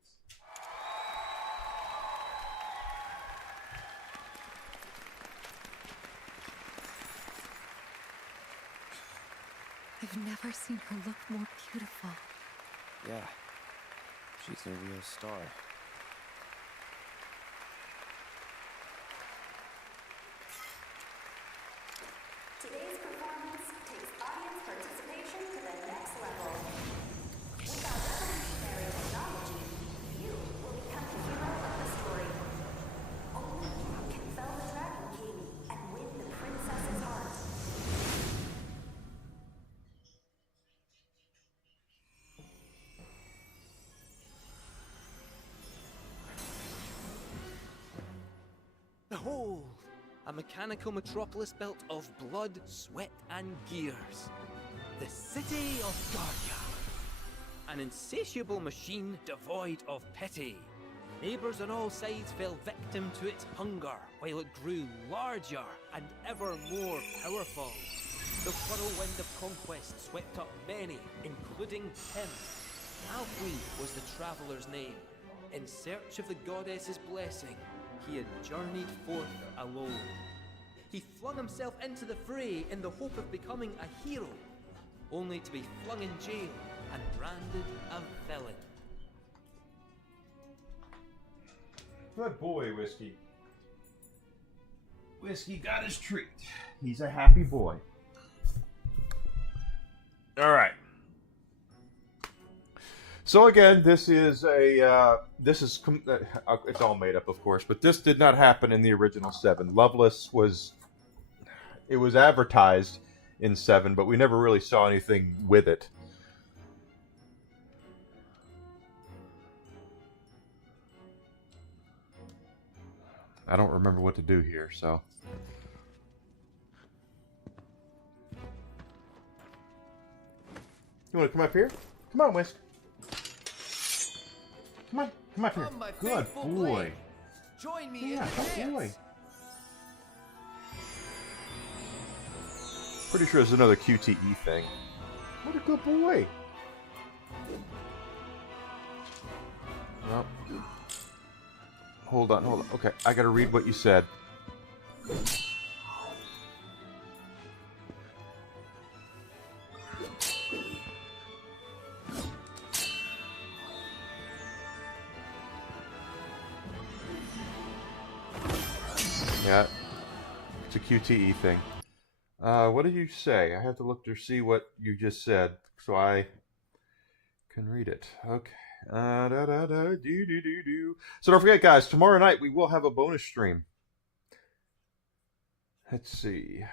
I've never seen her look more beautiful. Yeah, she's a real star. Today's performance takes audience participation to the next level. With our revolutionary technology, you will become the hero of the story. Only you can fell the Dragon King and win the princess's heart. Behold, a mechanical metropolis built of blood, sweat, and gears. The city of Gardia. An insatiable machine devoid of pity. Neighbors on all sides fell victim to its hunger, while it grew larger and ever more powerful. The whirlwind of conquest swept up many, including him. Alfweed was the traveller's name. In search of the goddess's blessing, he had journeyed forth alone. He flung himself into the fray in the hope of becoming a hero, only to be flung in jail and branded a villain. Good boy, Whiskey. Whiskey got his treat. He's a happy boy. All right. So again, this is it's all made up, of course, but this did not happen in the original 7. Loveless was advertised in 7, but we never really saw anything with it. I don't remember what to do here, so. You want to come up here? Come on, Whisk. Come up here. Good boy. Join me Yeah, in the good dance. boy. Pretty sure it's another QTE thing. What a good boy. Well, hold on. Okay, I gotta read what you said. Yeah, it's a QTE thing. What did you say? I have to look to see what you just said so I can read it. Okay. So don't forget, guys, tomorrow night we will have a bonus stream. Let's see.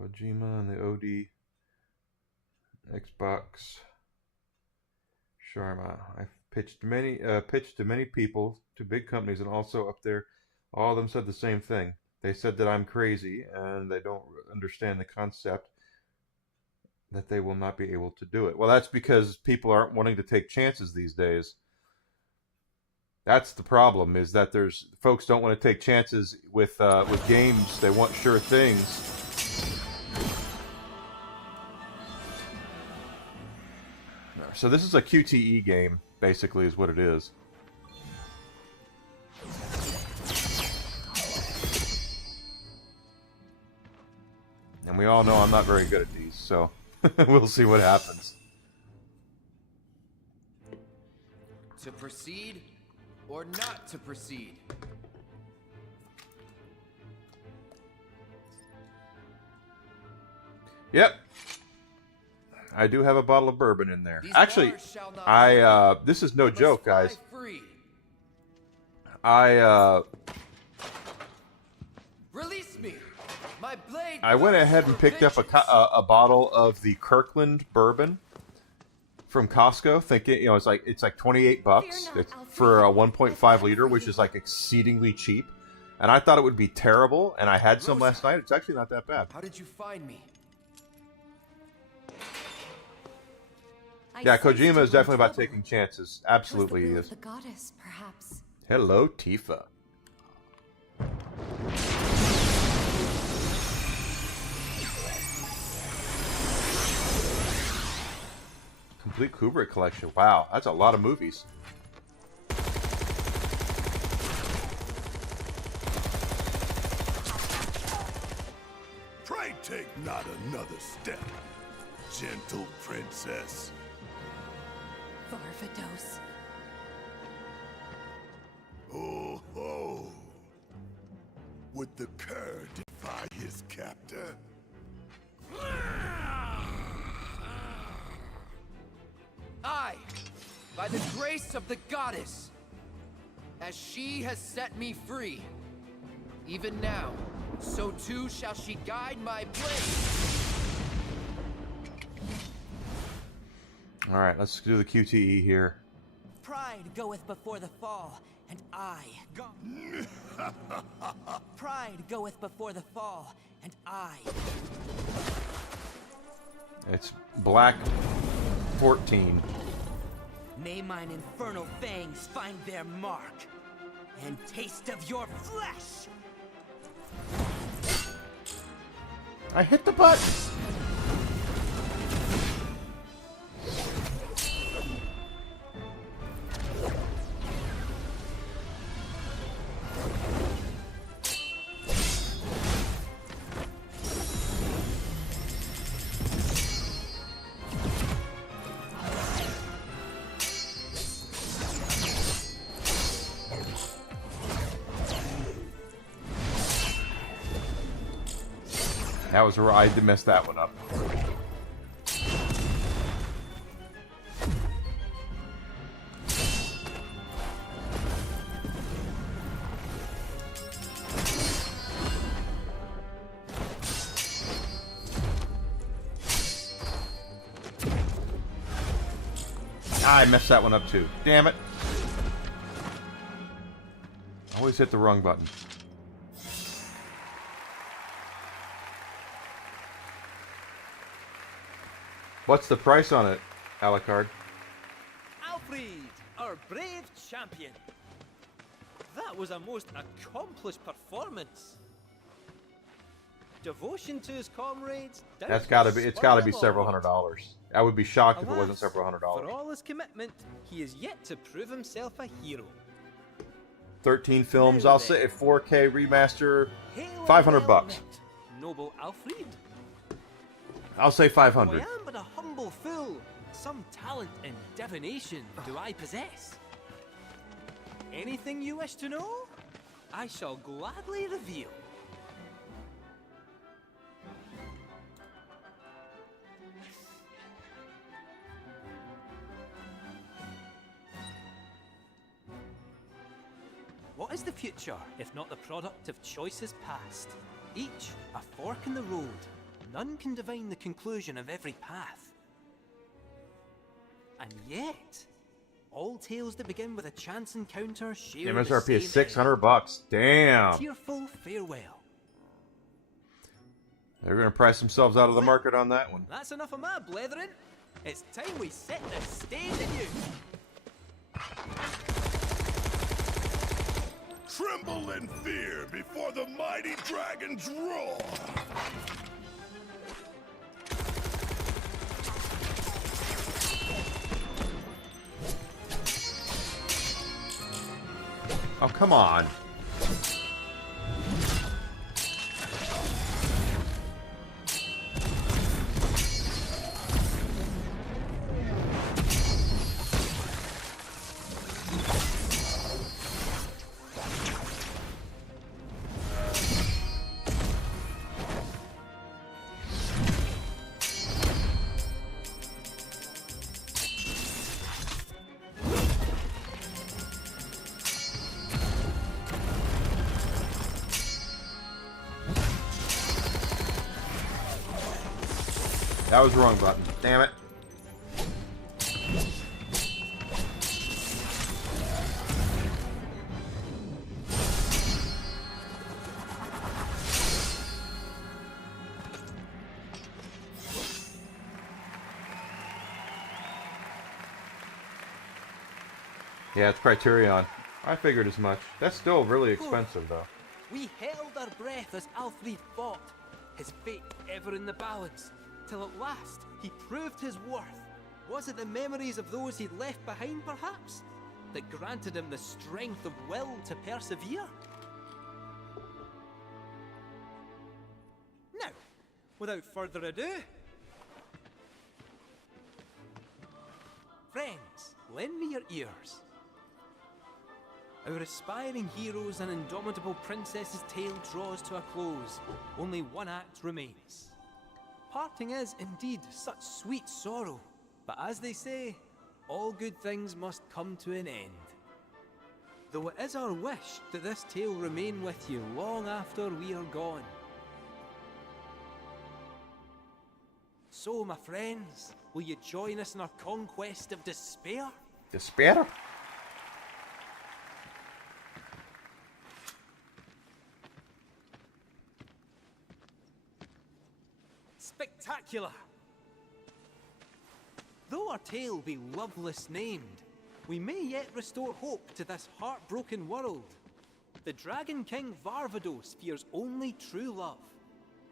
Kojima and the OD Xbox Sharma. I've pitched to many people, to big companies, and also up there. All of them said the same thing. They said that I'm crazy and they don't understand the concept, that they will not be able to do it. Well, that's because people aren't wanting to take chances these days. That's the problem, is that there's folks don't want to take chances with games. They want sure things. So this is a QTE game, basically, is what it is. And we all know I'm not very good at these, so we'll see what happens. To proceed or not to proceed? Yep. I do have a bottle of bourbon in there. These Actually, bars shall not this is no joke, guys. free. Release me. My blade. I went ahead and picked up a bottle of the Kirkland bourbon from Costco, thinking, it's like 28 bucks for a 1.5 liter, which is like exceedingly cheap. And I thought it would be terrible, and I had some last night. It's actually not that bad. How did you find me? Yeah, Kojima is definitely about taking chances. Absolutely, he is. The goddess, perhaps. Hello, Tifa. Complete Kubrick collection. Wow, that's a lot of movies. Pray take not another step, gentle princess. Varvados. Oh, ho. Would the cur defy his captor? I, by the grace of the goddess, as she has set me free, even now, so too shall she guide my blade. Alright, let's do the QTE here. Pride goeth before the fall, and I go. Pride goeth before the fall, and I. It's Black 14. May mine infernal fangs find their mark, and taste of your flesh! I hit the button! That was where I messed that one up. I messed that one up too. Damn it. I always hit the wrong button. What's the price on it, Alucard? Alfred, our brave champion. That was a most accomplished performance. Devotion to his comrades. It's gotta be several $100s. I would be shocked if it wasn't several $100. For all his commitment, he is yet to prove himself a hero. 13 films, I'll say a 4K remaster, $500. Noble Alfred. I'll say 500. I am but a humble fool. Some talent in divination do I possess. Anything you wish to know, I shall gladly reveal. What is the future, if not the product of choices past? Each a fork in the road. None can divine the conclusion of every path. And yet, all tales that begin with a chance encounter share the MSRP is same $600. Damn. tearful farewell. They're gonna price themselves out of the market on that one. That's enough of my blethering. It's time we set the stage anew. Tremble in fear before the mighty dragon's roar! Oh, come on. That was the wrong button. Damn it. Yeah, it's Criterion. I figured as much. That's still really expensive, though. We held our breath as Alfred fought, his fate ever in the balance, till at last he proved his worth. Was it the memories of those he'd left behind, perhaps, that granted him the strength of will to persevere? Now, without further ado, friends, lend me your ears. Our aspiring heroes and indomitable princess's tale draws to a close. Only one act remains. Parting is, indeed, such sweet sorrow. But as they say, all good things must come to an end. Though it is our wish that this tale remain with you long after we are gone. So, my friends, will you join us in our conquest of despair? Despair? Spectacular! Though our tale be loveless named, we may yet restore hope to this heartbroken world. The Dragon King Varvados fears only true love,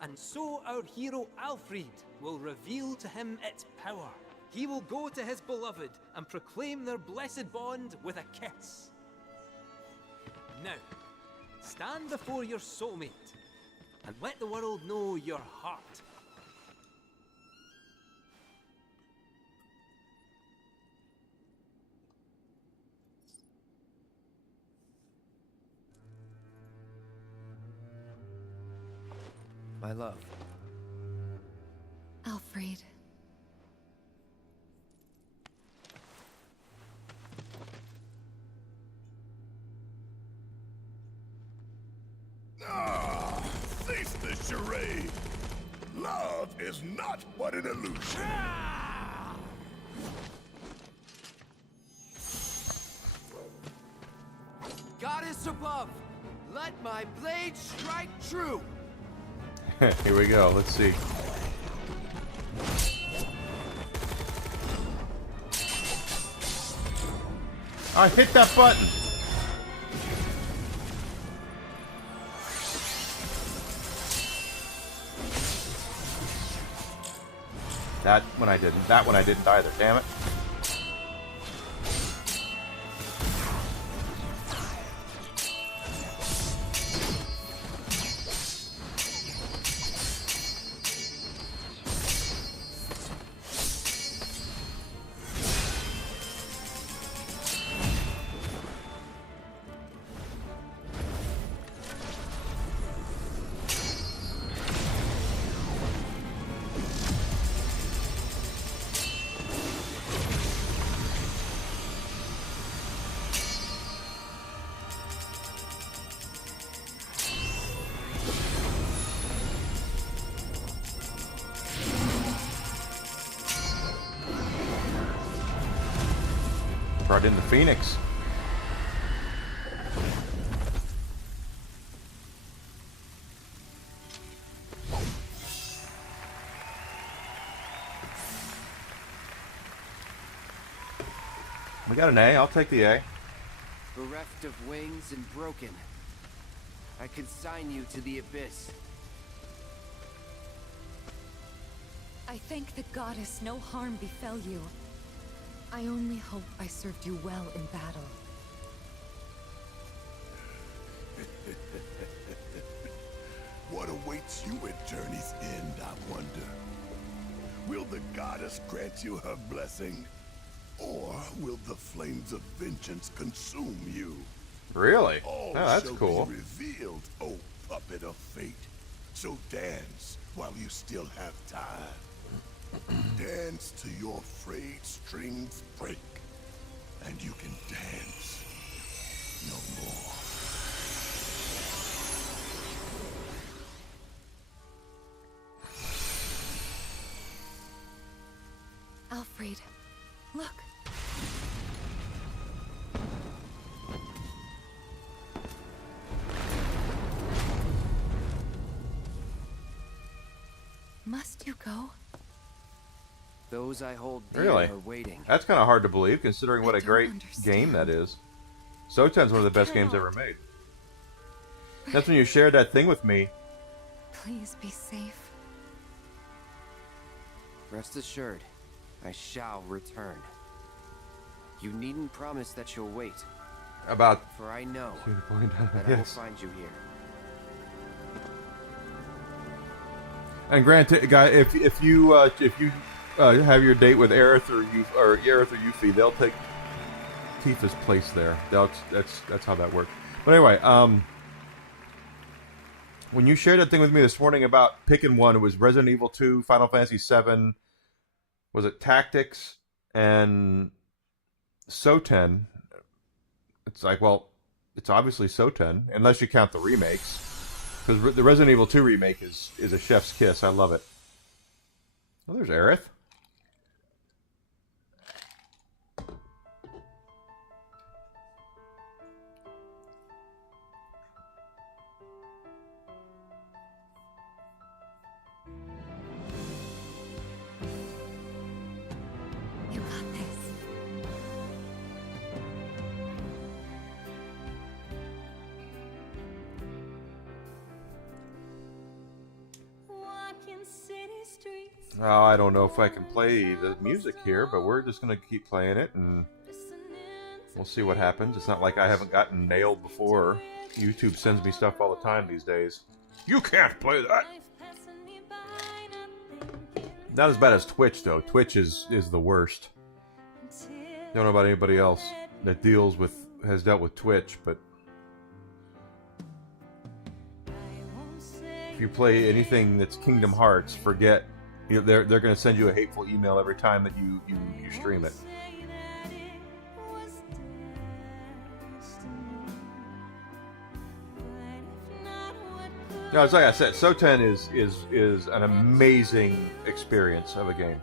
and so our hero Alfred will reveal to him its power. He will go to his beloved and proclaim their blessed bond with a kiss. Now, stand before your soulmate and let the world know your heart. My love. Alfred. Ah, cease the charade. Love is not but an illusion. Goddess above, let my blade strike true. Here we go. Let's see. I hit that button. That one I didn't. That one I didn't either. Damn it. Brought in the Phoenix. We got an A. I'll take the A. Bereft of wings and broken, I consign you to the abyss. I thank the goddess no harm befell you. I only hope I served you well in battle. What awaits you at Journey's End, I wonder? Will the goddess grant you her blessing? Or will the flames of vengeance consume you? Really? All Oh, that's shall cool. be revealed, O puppet of fate. So dance while you still have time. Dance till your frayed strings break, and you can dance no more. Alfred, look. Must you go? Those I hold dear Really? are waiting. That's kind of hard to believe, considering what a great game that is. Soten's one of the best games ever made. That's when you shared that thing with me. Please be safe. Rest assured, I shall return. You needn't promise that you'll wait. About... For I know that I will Yes. find you here. And granted, guy, if you have your date with Aerith or Yuffie, they'll take Tifa's place there. That's how that works. But anyway, when you shared that thing with me this morning about picking one, it was Resident Evil 2, Final Fantasy VII, was it Tactics, and Soten. It's like, well, it's obviously Soten, unless you count the remakes. Because the Resident Evil 2 remake is a chef's kiss. I love it. Oh, there's Aerith. You got this. Oh, I don't know if I can play the music here, but we're just going to keep playing it, and we'll see what happens. It's not like I haven't gotten nailed before. YouTube sends me stuff all the time these days. You can't play that! Not as bad as Twitch, though. Twitch is the worst. Don't know about anybody else that has dealt with Twitch, but if you play anything that's Kingdom Hearts, forget. They're going to send you a hateful email every time that you stream it. No, it's like I said, Soten is an amazing experience of a game.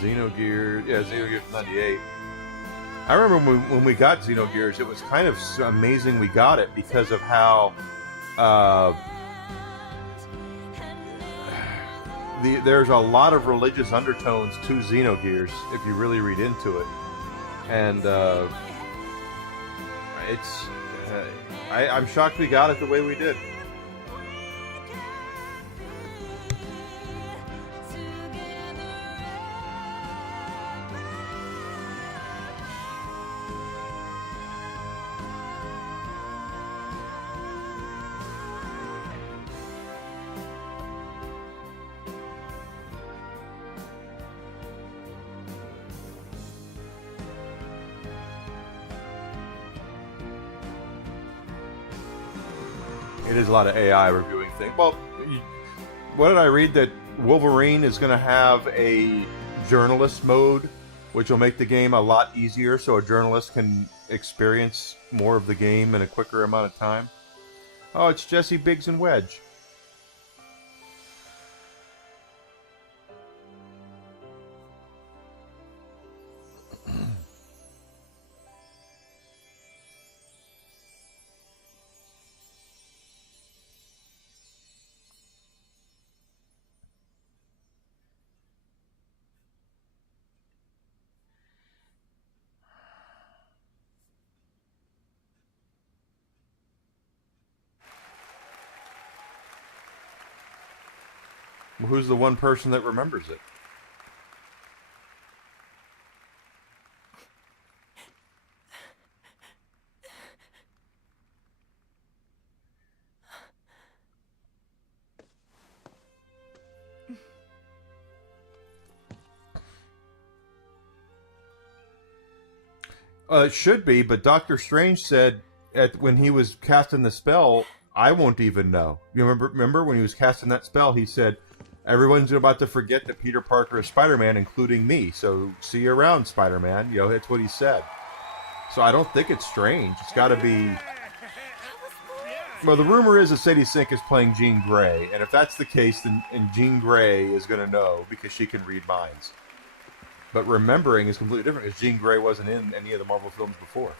Xenogears, yeah, Xenogears 98. I remember when we got Xenogears, it was kind of amazing we got it because of how there's a lot of religious undertones to Xenogears if you really read into it, and I'm shocked we got it the way we did. It is a lot of AI reviewing things. Well, what did I read? That Wolverine is going to have a journalist mode, which will make the game a lot easier so a journalist can experience more of the game in a quicker amount of time. Oh, it's Jesse, Biggs, and Wedge. Who's the one person that remembers it? It should be, but Doctor Strange said when he was casting the spell, I won't even know. You remember when he was casting that spell, he said, everyone's about to forget that Peter Parker is Spider-Man, including me. So see you around, Spider-Man. You know, that's what he said. So I don't think it's Strange. It's got to be... Well, the rumor is that Sadie Sink is playing Jean Grey, and if that's the case, then Jean Grey is going to know because she can read minds. But remembering is completely different because Jean Grey wasn't in any of the Marvel films before.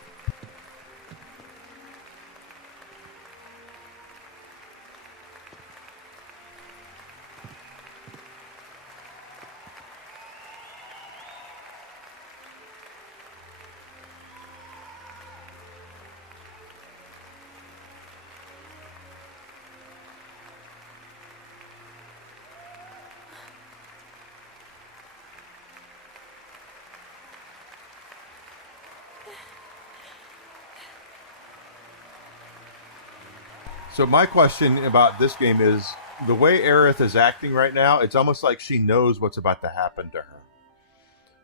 So my question about this game is, the way Aerith is acting right now, it's almost like she knows what's about to happen to her.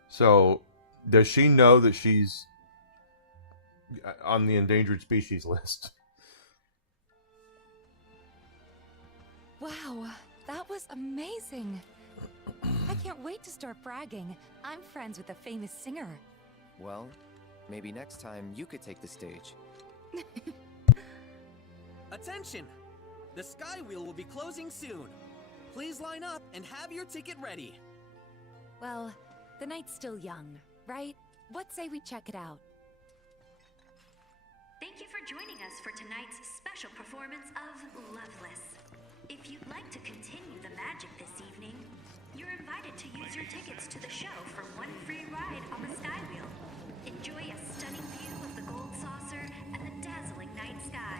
So, does she know that she's on the endangered species list? Wow, that was amazing. I can't wait to start bragging. I'm friends with a famous singer. Well, maybe next time you could take the stage. Attention! The Sky Wheel will be closing soon. Please line up and have your ticket ready. Well, the night's still young, right? What say we check it out? Thank you for joining us for tonight's special performance of Loveless. If you'd like to continue the magic this evening, you're invited to use your tickets to the show for one free ride on the Sky Wheel. Enjoy a stunning view of the gold saucer and the dazzling night sky.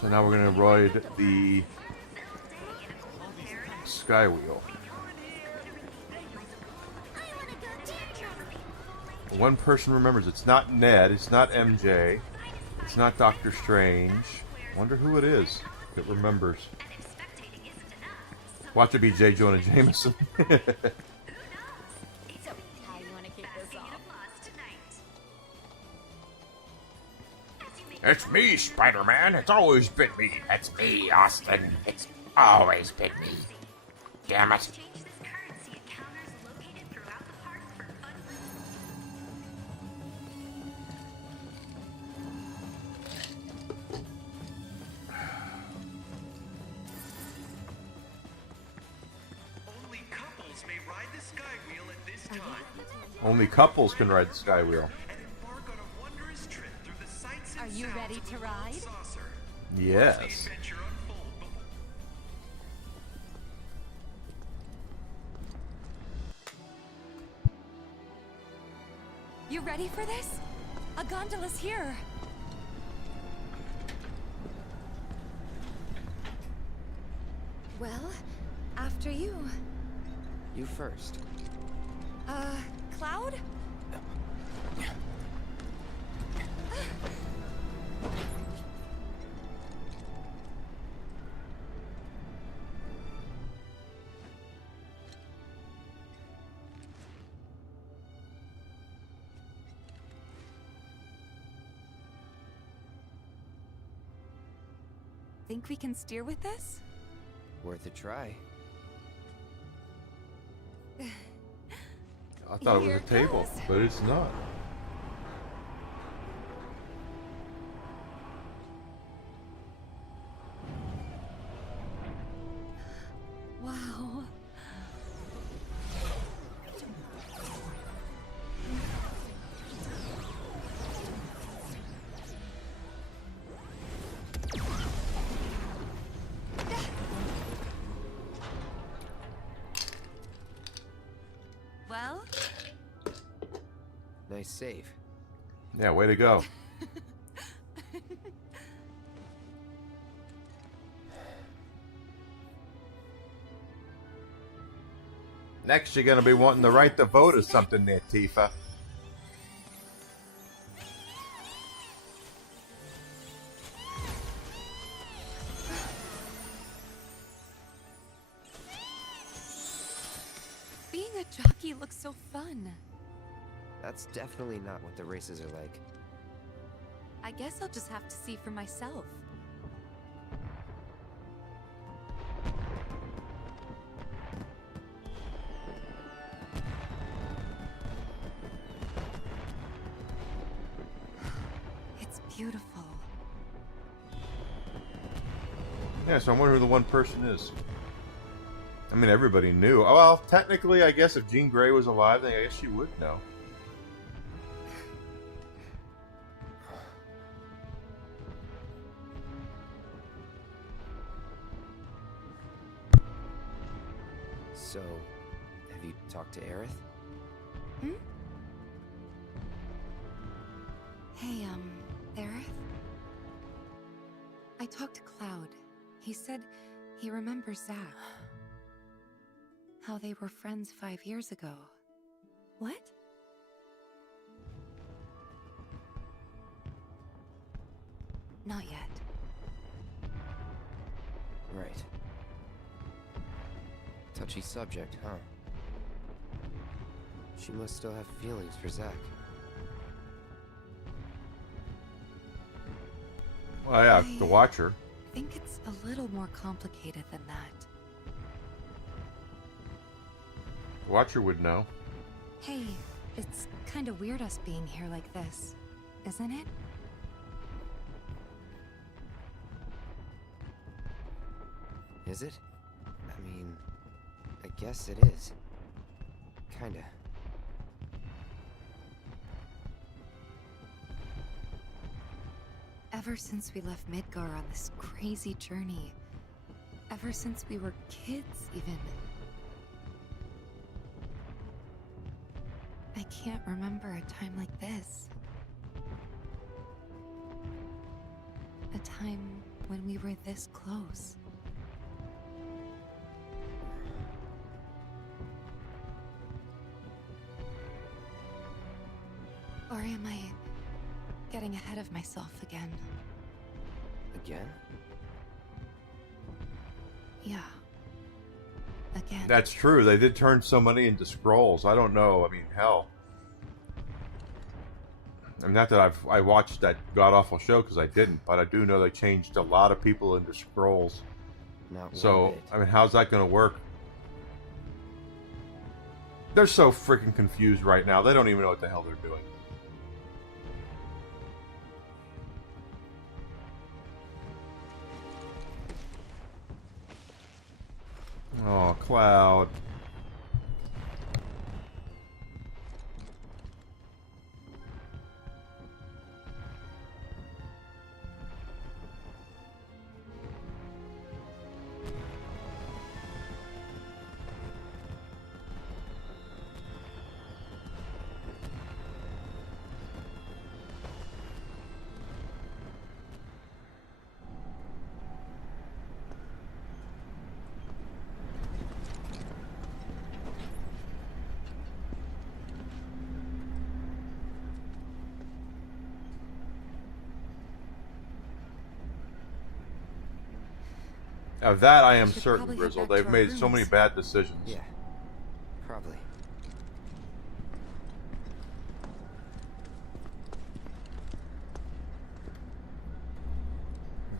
So now we're going to ride the Sky Wheel. One person remembers. It's not Ned. It's not MJ. It's not Doctor Strange. Wonder who it is that remembers. Watch it be J. Jonah Jameson. It's me, Spider-Man. It's always been me. It's me, Austin. It's always been me. Damn it. Only couples may ride the Sky Wheel at this time. Only couples can ride the Sky Wheel. Are you ready to ride? Yes. You ready for this? A gondola's here. Well, after you. You first. Cloud? think we can steer with this? Worth a try. I thought it was Here a table, goes. but it's not. Wow. Well, Nice save. Yeah, way to go. Next, you're gonna be wanting the right to vote or something there, Tifa. being a jockey looks so fun. That's definitely not what the races are like. I guess I'll just have to see for myself. It's beautiful. Yeah, so I wonder who the one person is. I mean, everybody knew. Oh, well, technically, I guess if Jean Grey was alive, then I guess she would know. So, have you talked to Aerith? Hmm? Hey, Aerith? I talked to Cloud. He said he remembers Zack. How they were friends 5 years ago. What? Not yet. Right. Touchy subject, huh? She must still have feelings for Zack. Well, yeah, the Watcher. I think it's a little more complicated than that. The Watcher would know. Hey, it's kind of weird us being here like this, isn't it? Is it? I mean, I guess it is. Kinda. Ever since we left Midgar on this crazy journey, ever since we were kids, even, I can't remember a time like this. A time when we were this close. Or am I getting ahead of myself again? Again? Yeah. Again. That's true. They did turn so many into scrolls. I don't know. I mean, hell. I mean, not that I watched that god-awful show, because I didn't, but I do know they changed a lot of people into scrolls. Not So, one bit. I mean, how's that going to work? They're so freaking confused right now. They don't even know what the hell they're doing. Oh, Cloud. Of that, I am should certain, probably head Grizzle. back to They've our made so rooms. many bad decisions. Yeah. Probably.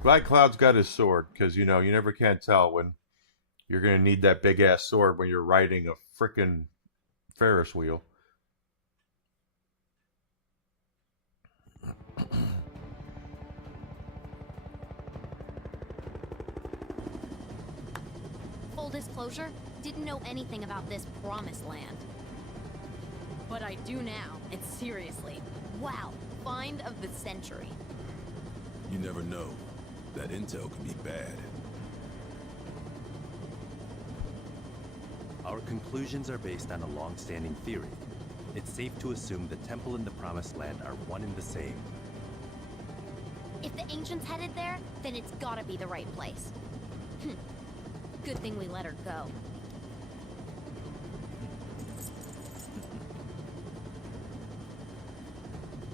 Glad Cloud's got his sword, because, you know, you never can tell when you're going to need that big-ass sword when you're riding a frickin' Ferris wheel. Full disclosure, didn't know anything about this promised land. But I do now, and seriously, wow, find of the century. You never know. That intel can be bad. Our conclusions are based on a long-standing theory. It's safe to assume the temple and the Promised Land are one and the same. If the ancients headed there, then it's gotta be the right place. Good thing we let her go.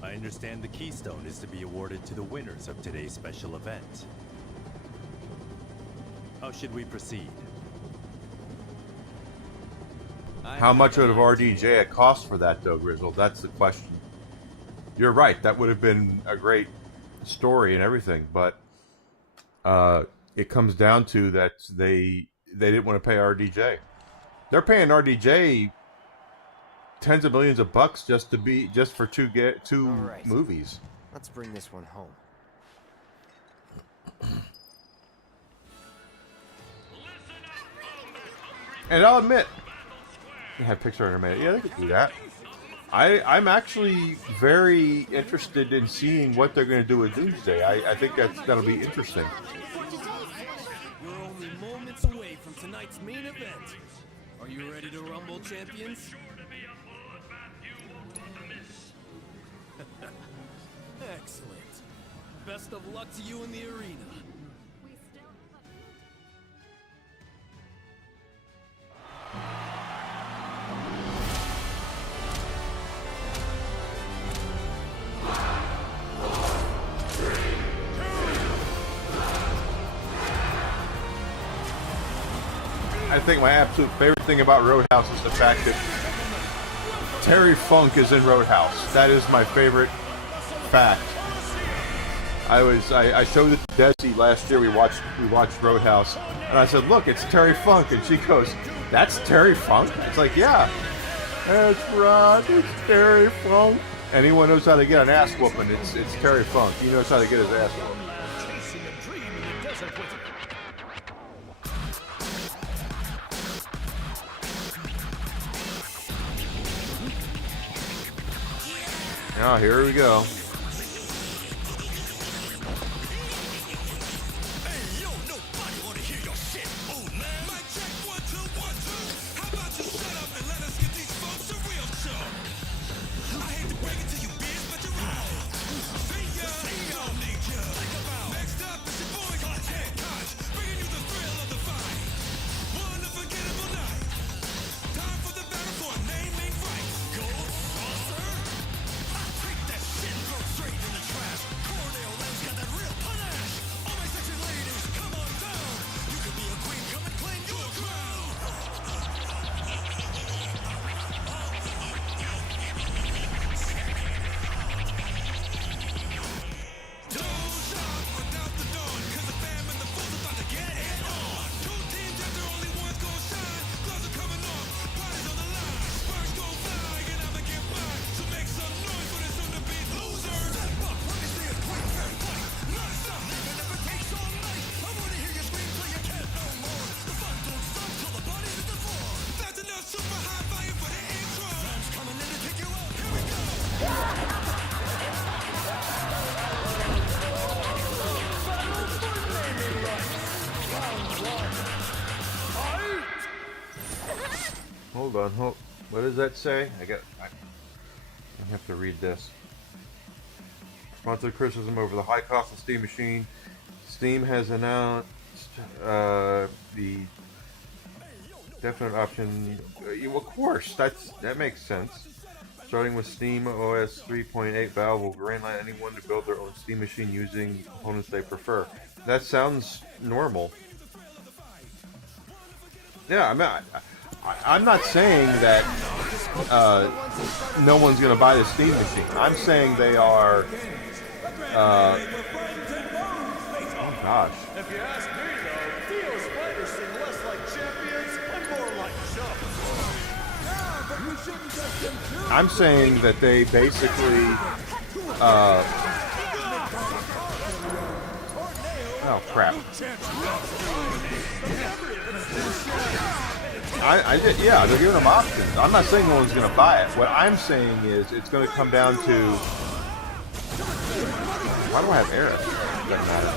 I understand the Keystone is to be awarded to the winners of today's special event. How should we proceed? How much would have RDJ it cost for that, though, Grizzle? That's the question. You're right. That would have been a great story and everything, but it comes down to that they didn't want to pay RDJ. They're paying RDJ tens of millions of bucks just for two right. movies. Let's bring this one home. And I'll admit, they had picture animated. Yeah, they could do that. I'm actually very interested in seeing what they're going to do with Doomsday. I think that'll be interesting. We're only moments away from tonight's main event. Are you ready to rumble, champions? Excellent. Best of luck to you in the arena. I think my absolute favorite thing about Roadhouse is the fact that Terry Funk is in Roadhouse. That is my favorite fact. I showed it to Desi last year. We watched Roadhouse, and I said, "Look, it's Terry Funk," and she goes, "That's Terry Funk?" It's like, yeah, that's right, it's Terry Funk. Anyone knows how to get an ass whooping? It's Terry Funk. He knows how to get his ass whooped. Now here we go. Hold on, what does that say? I have to read this. Responsive criticism over the high cost of Steam Machine. Steam has announced the definite option. Of course, that makes sense. Starting with Steam OS 3.8, Valve will greenlight anyone to build their own Steam Machine using components they prefer. That sounds normal. Yeah, I mean, I'm not saying that no one's going to buy the Steam Machine. I'm saying they are... Gosh. If you ask me, though, Theo's fighters seem less like champions and more like chumps. I'm saying that they basically, oh crap. Yeah, they're giving them options. I'm not saying no one's going to buy it. What I'm saying is it's going to come down to, why do I have Aerith? Doesn't matter.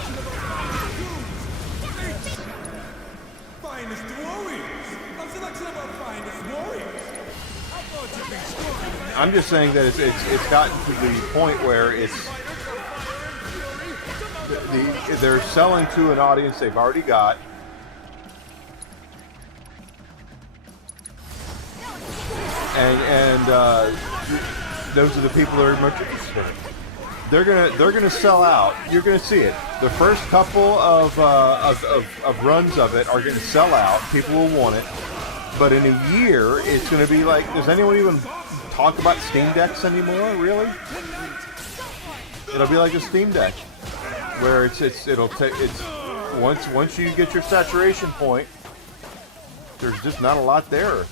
Finest warriors! A selection of our finest warriors! I thought you'd be strong. I'm just saying that it's gotten to the point where they're selling to an audience they've already got. And those are the people that are much interested in it. They're gonna sell out. You're gonna see it. The first couple of runs of it are gonna sell out. People will want it. But in a year, it's gonna be like, does anyone even talk about Steam Decks anymore? Really? It'll be like a Steam Deck, where once you get your saturation point, there's just not a lot there.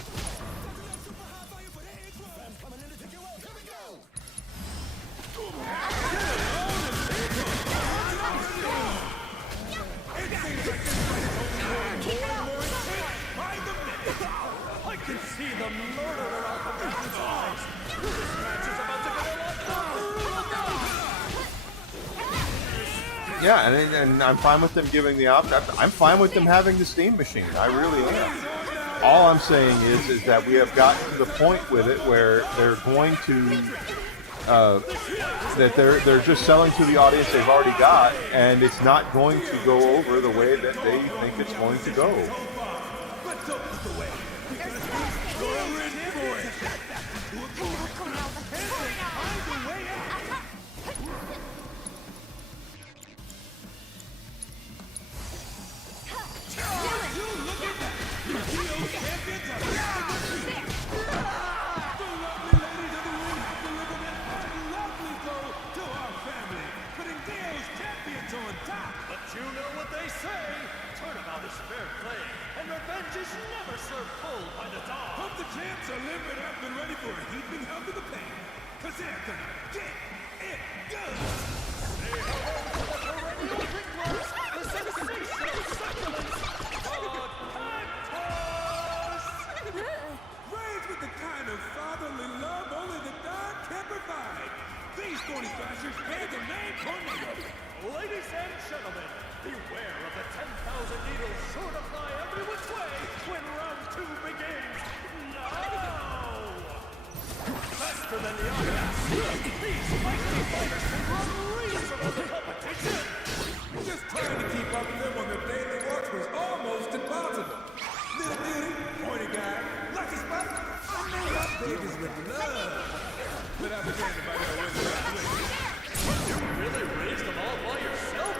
Yeah, and I'm fine with them giving the option. I'm fine with them having the Steam machine. I really am. All I'm saying is that we have gotten to the point with it where they're going to that they're just selling to the audience they've already got, and it's not going to go over the way that they think it's going to go. Ladies and gentlemen, beware of the 10,000 needles sure to fly every which way when round 2 begins. Now! Faster than the eye, these feisty fighters can run reasonable the competition. Just trying to keep up with them on their daily walks was almost impossible. Little beauty, pointy guy, lucky spot. I know my babies with love. But I began to bite our way around. You really raised them all by yourself?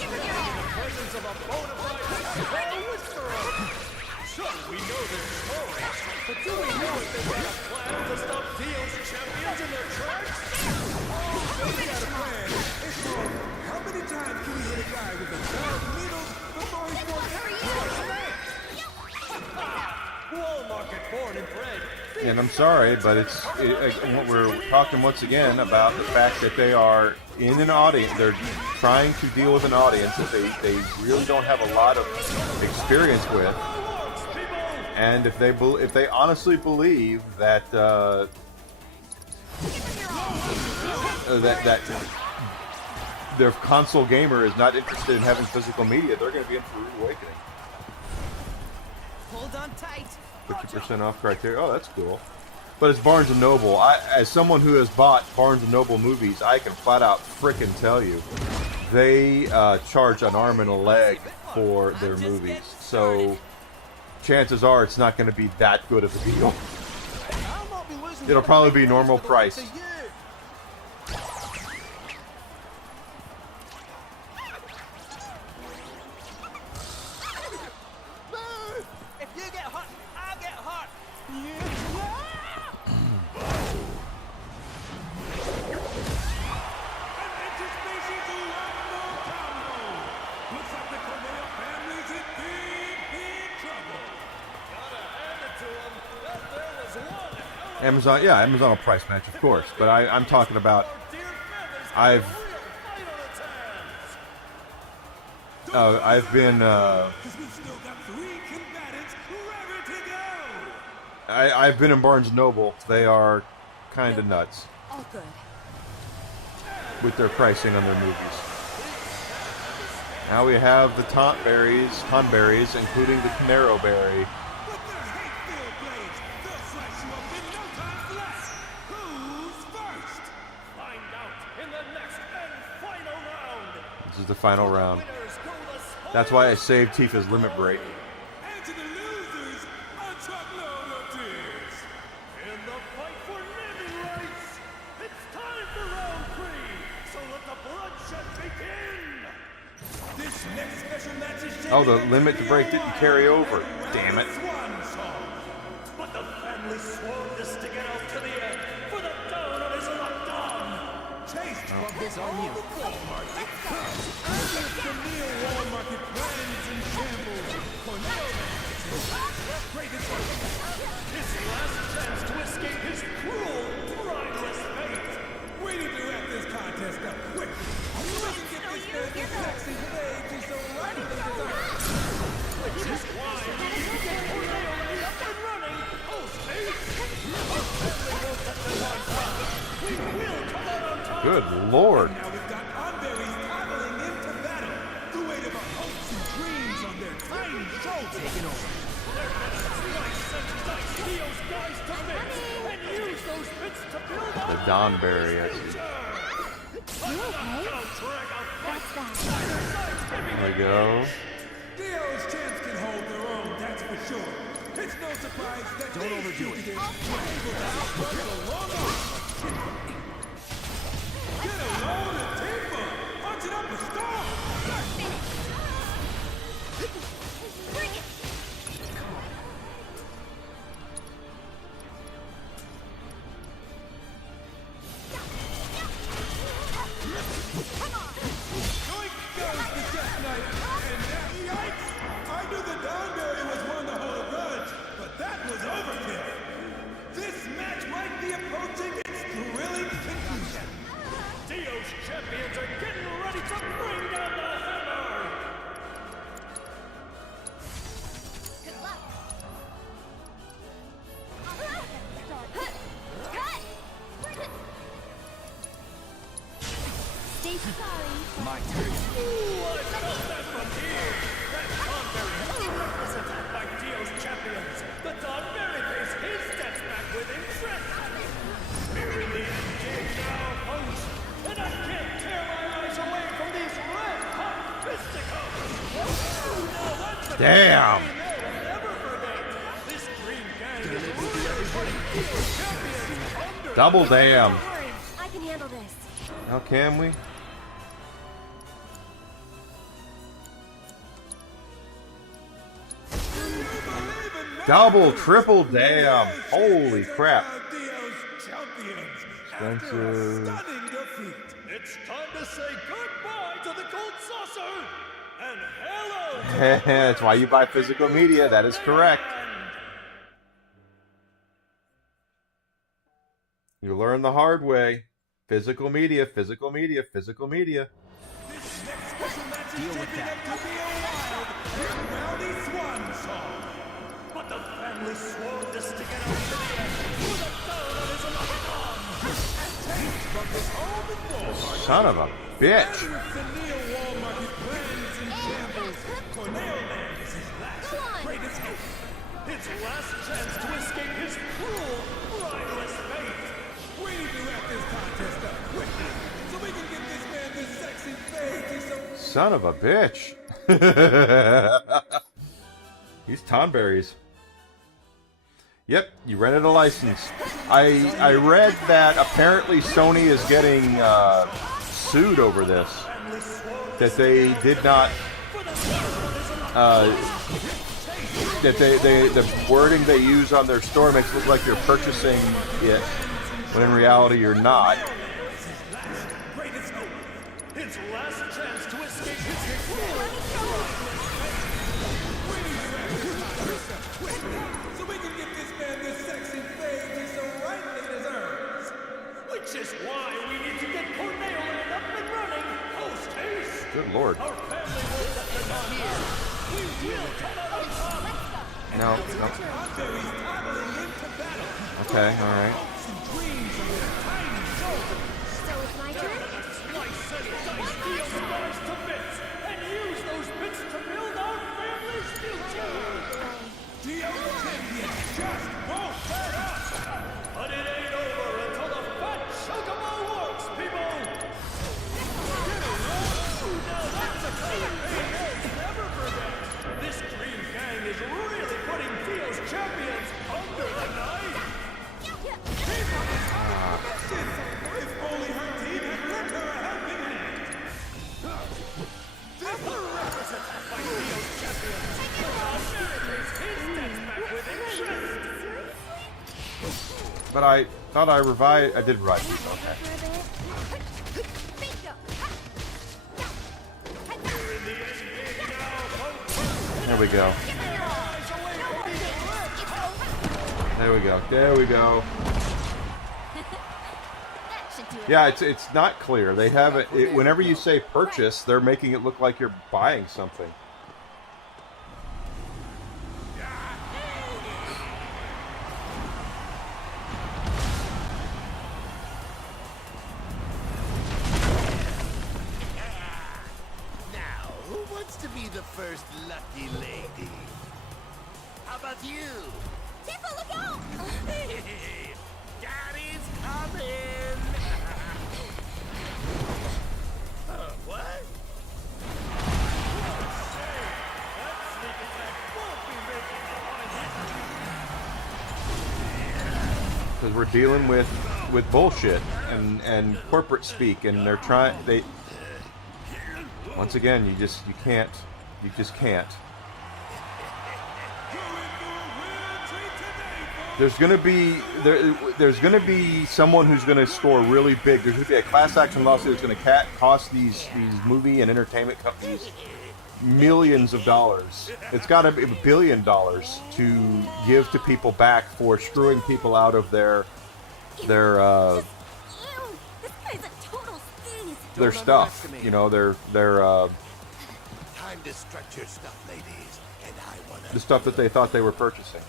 In the presence of a bona fide whisperer. Sure, we know their stories, but do we know if they've got a plan to stop Dio's champions in their tracks? They got a plan. It's called, how many times can we hit a guy with a 12 needles before he Wall market born and bred. And I'm sorry, but we're talking once again about the fact that they are in an audience. They're trying to deal with an audience that they really don't have a lot of experience with. And if they honestly believe that that their console gamer is not interested in having physical media, they're going to be in for a rude awakening. Hold on tight. 50% off criteria. Oh, that's cool. But it's Barnes & Noble. As someone who has bought Barnes & Noble movies, I can flat out frickin' tell you, they charge an arm and a leg for their movies. So chances are it's not going to be that good of a deal. It'll probably be normal price. Amazon, yeah, Amazon will price match, of course. But I'm talking about, I've been, I've been in Barnes & Noble. They are kind of nuts All good. with their pricing on their movies. Now we have the Tonberries, including the Canaro Berry. This is the final round. That's why I saved Tifa's limit break. Oh, the limit to break didn't carry over. Damn it. But the family swore this to get out to the end for the town of his lockdown. Chase Club is on you. Neil Wall Market plans in shambles. His last chance to escape his cruel, prideless fate. We need to wrap this contest up quickly. So we can get this man this sexy fade to so rightly deserved. Which is why we need to get Cornelio up and running. Oh, Steve! Our family won't let the line stop. We will come out on top. Good Lord. Now we've got Tonberries traveling into battle. The weight of our hopes and dreams on their tiny shoulders. Taking over. They're gonna slice and dice Neo's guys to bits and use those bits to build up The Donberry, I see. You okay? That's that. There we go. Dio's champs can hold their own, that's for sure. It's no surprise that Don't overdo it. Get alone at Tifa! Punch it up a storm! Bring it! Come on! Yoink goes the Death Knight! And now, yikes! I knew the Donberry was one to hold a grudge, but that was overkill! This match might be approaching its thrilling conclusion! Dio's champions are getting ready to bring down the hammer! Good luck! Stay sorry. My turn. Ooh, I felt that from here! That Tonberry represented by Dio's champions! The Tonberry pays his debts back with interest! We're in the endgame now, folks! And I can't tear my eyes away from these red-hot fisticuffs! Now that's the Damn. thing they'll never forget! This green gang is really putting Dio's champions under... Double damn. I can handle this. How can we? Double, triple damn. Holy crap. Dio's champions! Expensive. Stunning defeat! It's time to say goodbye to the gold saucer! And hello to That's why you buy physical media. That is correct. You learn the hard way. Physical media, physical media, physical media. Deal with that. Rowdy Swan song. But the family swore this to get out to the end for the town of his lockdown! Taste from his home in Walmart. Son of a bitch. With the Neil Wall Market plans in shambles, Cornell Land is his last great escape. His last chance to escape his cruel, prideless fate! We need to wrap this contest up quickly, so we can get this man this sexy fade to so... Son of a bitch. These Tonberries. Yep, you rented a license. I read that apparently Sony is getting sued over this. That they did not that the wording they use on their store makes it look like you're purchasing it, when in reality you're not. His last chance to escape his cruel, So we can get this man this sexy fade to so right lord. No, no. Okay, alright. So it's my turn? Slice and dice these stars to bits and use those bits to build our family's future. The old champion just won't let us. But it ain't over until the fat chocobo works, people. Now that's a kind of pain you'll never forget. This Green Gang is really putting Theo's champions under the knife. If only her team had lent her a helping hand. This will represent by Theo's champions. Takes his stats back with interest. But I thought I revived. I did revive you. Okay. There we go. There we go. There we go. Yeah, it's not clear. They have it. Whenever you say purchase, they're making it look like you're buying something. Now, who wants to be the first lucky lady? How about you? Tippa, look out! Daddy's coming! What? Because we're dealing with bullshit and corporate speak, and they're trying. Once again, you just can't. There's gonna be someone who's gonna score really big. There's gonna be a class action lawsuit that's gonna cost these movie and entertainment companies millions of dollars. It's got to be $1 billion to give to people back for screwing people out of their stuff. You know, their Time to strut your stuff, ladies, and I wanna the stuff that they thought they were purchasing.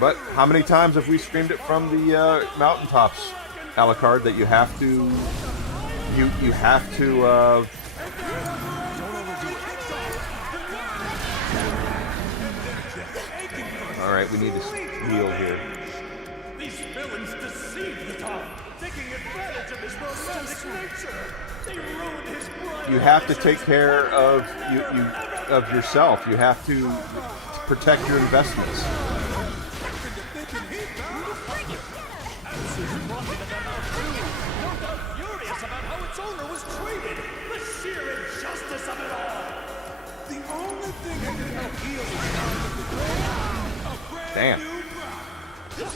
But how many times have we streamed it from the mountaintops, Alucard, that you have to all right, we need to heal here. These villains deceive the Tom, taking advantage of his romantic nature. They ruined his bride. You have to take care of of yourself. You have to protect your investments. Furious about how its owner was treated. The sheer injustice of it all. The only thing that can help heal the scars of the grave, a brand Damn. new bride.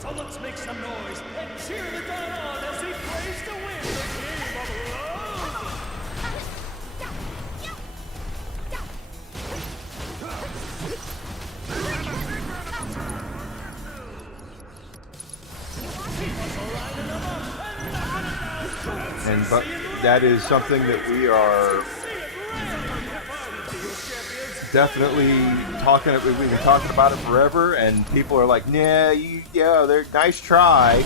So let's make some noise and cheer the Don on as he plays to win the game of love. But that is something that we are definitely talking. We've been talking about it forever, and people are like, "Nah, they're nice try."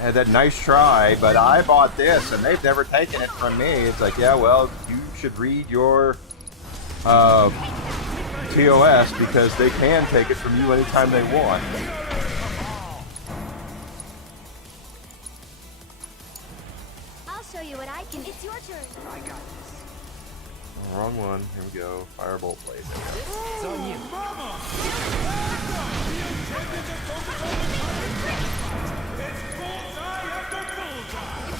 Had that nice try, but I bought this, and they've never taken it from me. It's like, yeah, well, you should read your TOS because they can take it from you anytime they want. Show you what I can. It's your turn. I got this. Wrong one. Here we go. Firebolt blade. It's on you. It's bullseye after bullseye.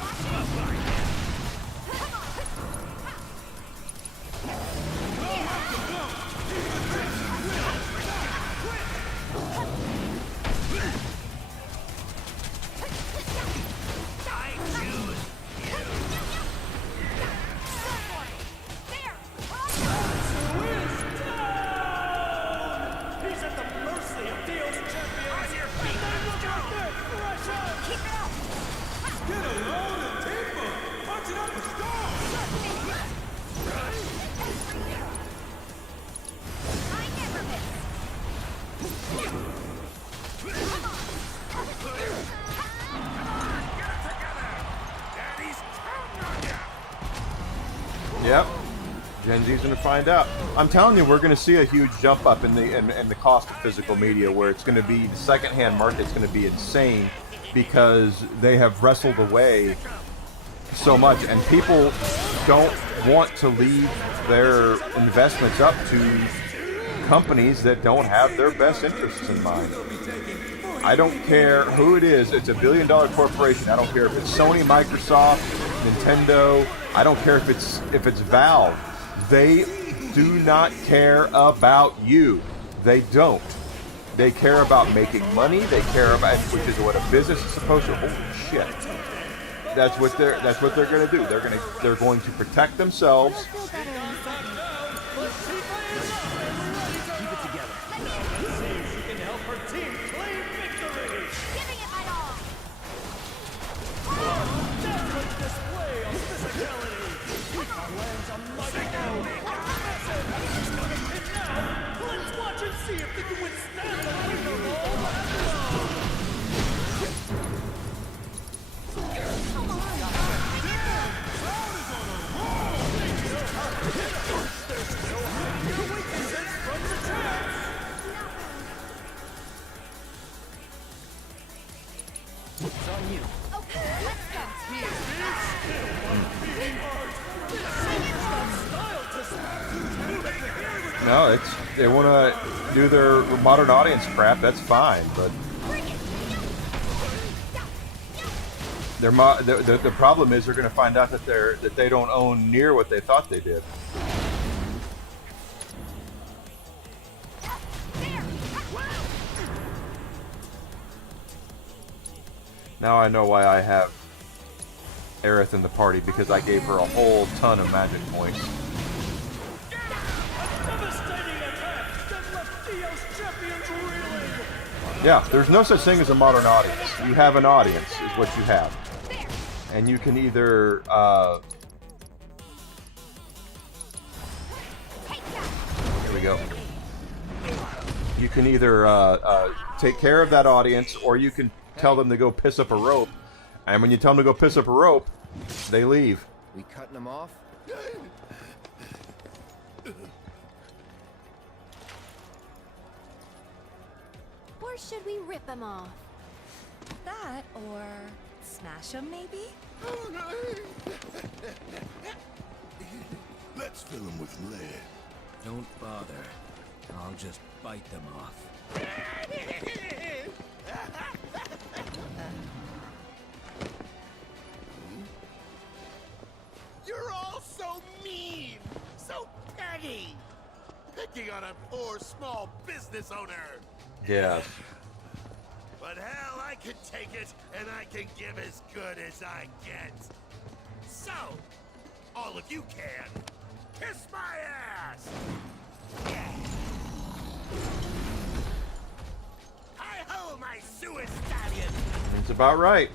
He's at the mercy of Theo's champions. And they look out there. Yep. Gen Z's gonna find out. I'm telling you, we're gonna see a huge jump up in the cost of physical media, where it's gonna be the secondhand market's gonna be insane because they have wrestled away so much, and people don't want to leave their investments up to companies that don't have their best interests in mind. I don't care who it is. It's a billion-dollar corporation. I don't care if it's Sony, Microsoft, Nintendo. I don't care if it's Valve. They do not care about you. They don't. They care about making money. They care about, which is what a business is supposed to. Holy shit! That's what they're going to do. They're going to protect themselves. No, they want to do their modern audience crap. That's fine, but the problem is they're going to find out that they don't own near what they thought they did. Now I know why I have Aerith in the party, because I gave her a whole ton of magic points. Yeah, there's no such thing as a modern audience. You have an audience, is what you have. And you can either, here we go. You can either take care of that audience, or you can tell them to go piss up a rope. And when you tell them to go piss up a rope, they leave. We cutting them off? Or should we rip them off? That, or smash them, maybe? Let's fill them with lead. Don't bother. I'll just bite them off. You're all so mean, so petty, picking on a poor small business owner. Yeah. But hell, I can take it, and I can give as good as I get. So, all of you can kiss my ass. Hi-ho, my suicide. That's about right.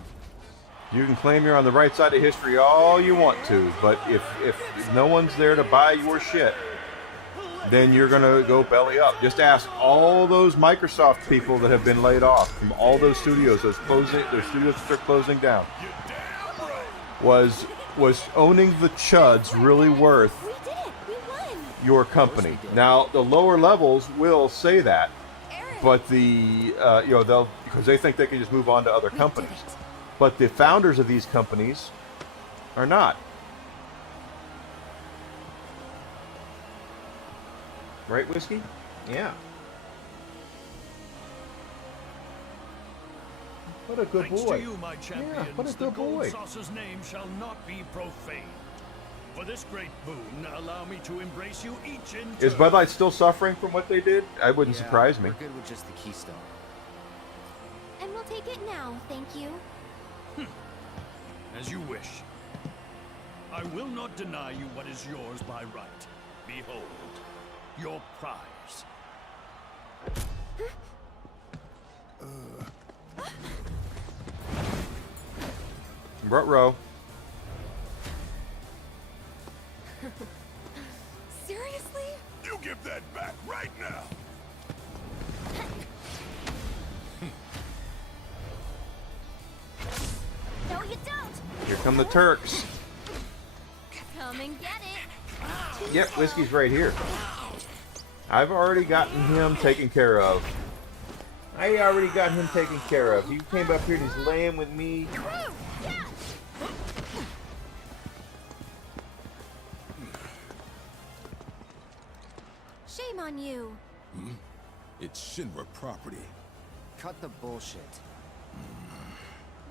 You can claim you're on the right side of history all you want to, but if no one's there to buy your shit, then you're gonna go belly up. Just ask all those Microsoft people that have been laid off from all those studios, those studios that are closing down. Was owning the chuds really worth your company? Now the lower levels will say that, but they'll, because they think they can just move on to other companies. But the founders of these companies are not. Right, Whiskey? Yeah. What a good Thanks boy. to you, my champions, yeah, what a the good Gold boy. Saucer's name shall not be profaned. For this great boon, allow me to embrace you each in Is turn. Bud Light still suffering from what they did? I wouldn't Yeah, surprise me. We're good with just the keystone. And we'll take it now, thank you. As you wish. I will not deny you what is yours by right. Behold, your prize. Ruh-roh. Seriously? You give that back right now. No, you don't! Here come the Turks. Come and get it! Yep, Whiskey's right here. I've already gotten him taken care of. I already got him taken care of. He came up here and he's laying with me. Shame on you. It's Shinra property. Cut the bullshit.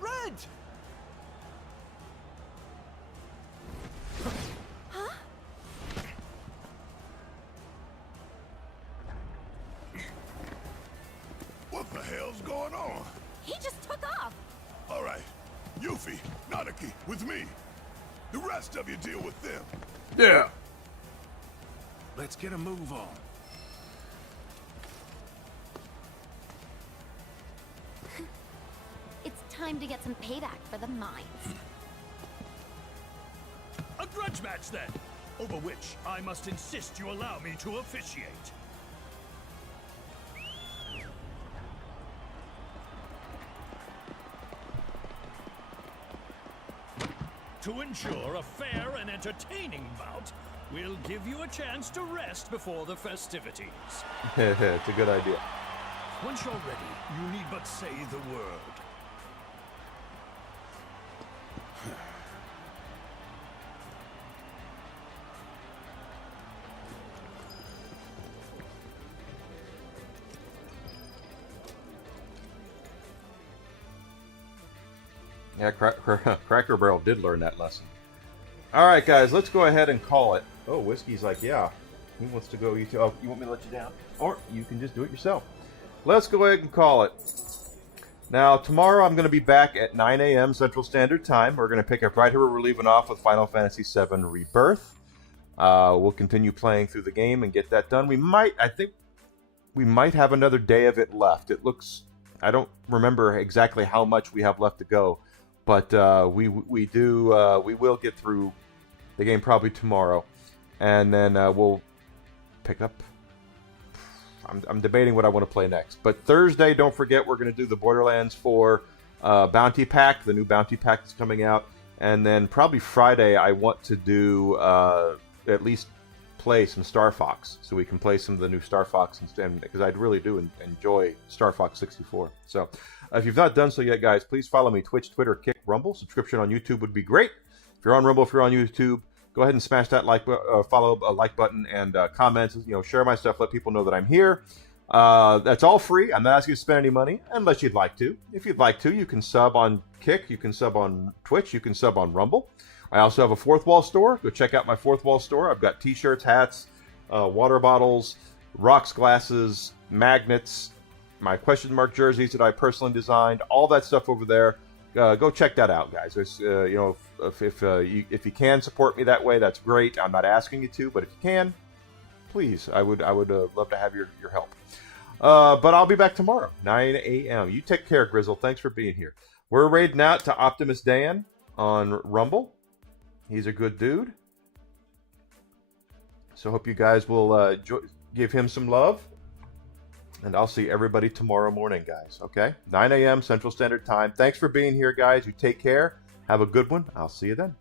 Red! Huh? What the hell's going on? He just took off. All right, Yuffie, Nanaki, with me. The rest of you deal with them. Yeah. Let's get a move on. It's time to get some payback for the mines. A grudge match, then, over which I must insist you allow me to officiate. To ensure a fair and entertaining bout, we'll give you a chance to rest before the festivities. It's a good idea. Once you're ready, you need but say the word. Yeah, Cracker Barrel did learn that lesson. All right, guys, let's go ahead and call it. Oh, Whiskey's like, yeah, he wants to go. Oh, you want me to let you down? Or you can just do it yourself. Let's go ahead and call it. Now, tomorrow I'm going to be back at 9 a.m. Central Standard Time. We're going to pick up right here where we're leaving off with Final Fantasy VII Rebirth. We'll continue playing through the game and get that done. I think we might have another day of it left. It looks, I don't remember exactly how much we have left to go. But we will get through the game probably tomorrow, and then we'll pick up. I'm debating what I want to play next. But Thursday, don't forget, we're going to do the Borderlands 4 Bounty Pack. The new Bounty Pack is coming out, and then probably Friday I want to do at least play some Star Fox, so we can play some of the new Star Fox and because I really do enjoy Star Fox 64. So. If you've not done so yet, guys, please follow me. Twitch, Twitter, Kick, Rumble. Subscription on YouTube would be great. If you're on Rumble, if you're on YouTube, go ahead and smash that like button and comments. Share my stuff. Let people know that I'm here. That's all free. I'm not asking you to spend any money unless you'd like to. If you'd like to, you can sub on Kick. You can sub on Twitch. You can sub on Rumble. I also have a Fourth Wall store. Go check out my Fourth Wall store. I've got T-shirts, hats, water bottles, rocks, glasses, magnets, my question mark jerseys that I personally designed, all that stuff over there. Go check that out, guys. There's, if you can support me that way, that's great. I'm not asking you to, but if you can, please, I would love to have your help. But I'll be back tomorrow, 9 a.m. You take care, Grizzle. Thanks for being here. We're raiding out to Optimus Dan on Rumble. He's a good dude. So hope you guys will give him some love. And I'll see everybody tomorrow morning, guys. Okay? 9 a.m. Central Standard Time. Thanks for being here, guys. You take care. Have a good one. I'll see you then.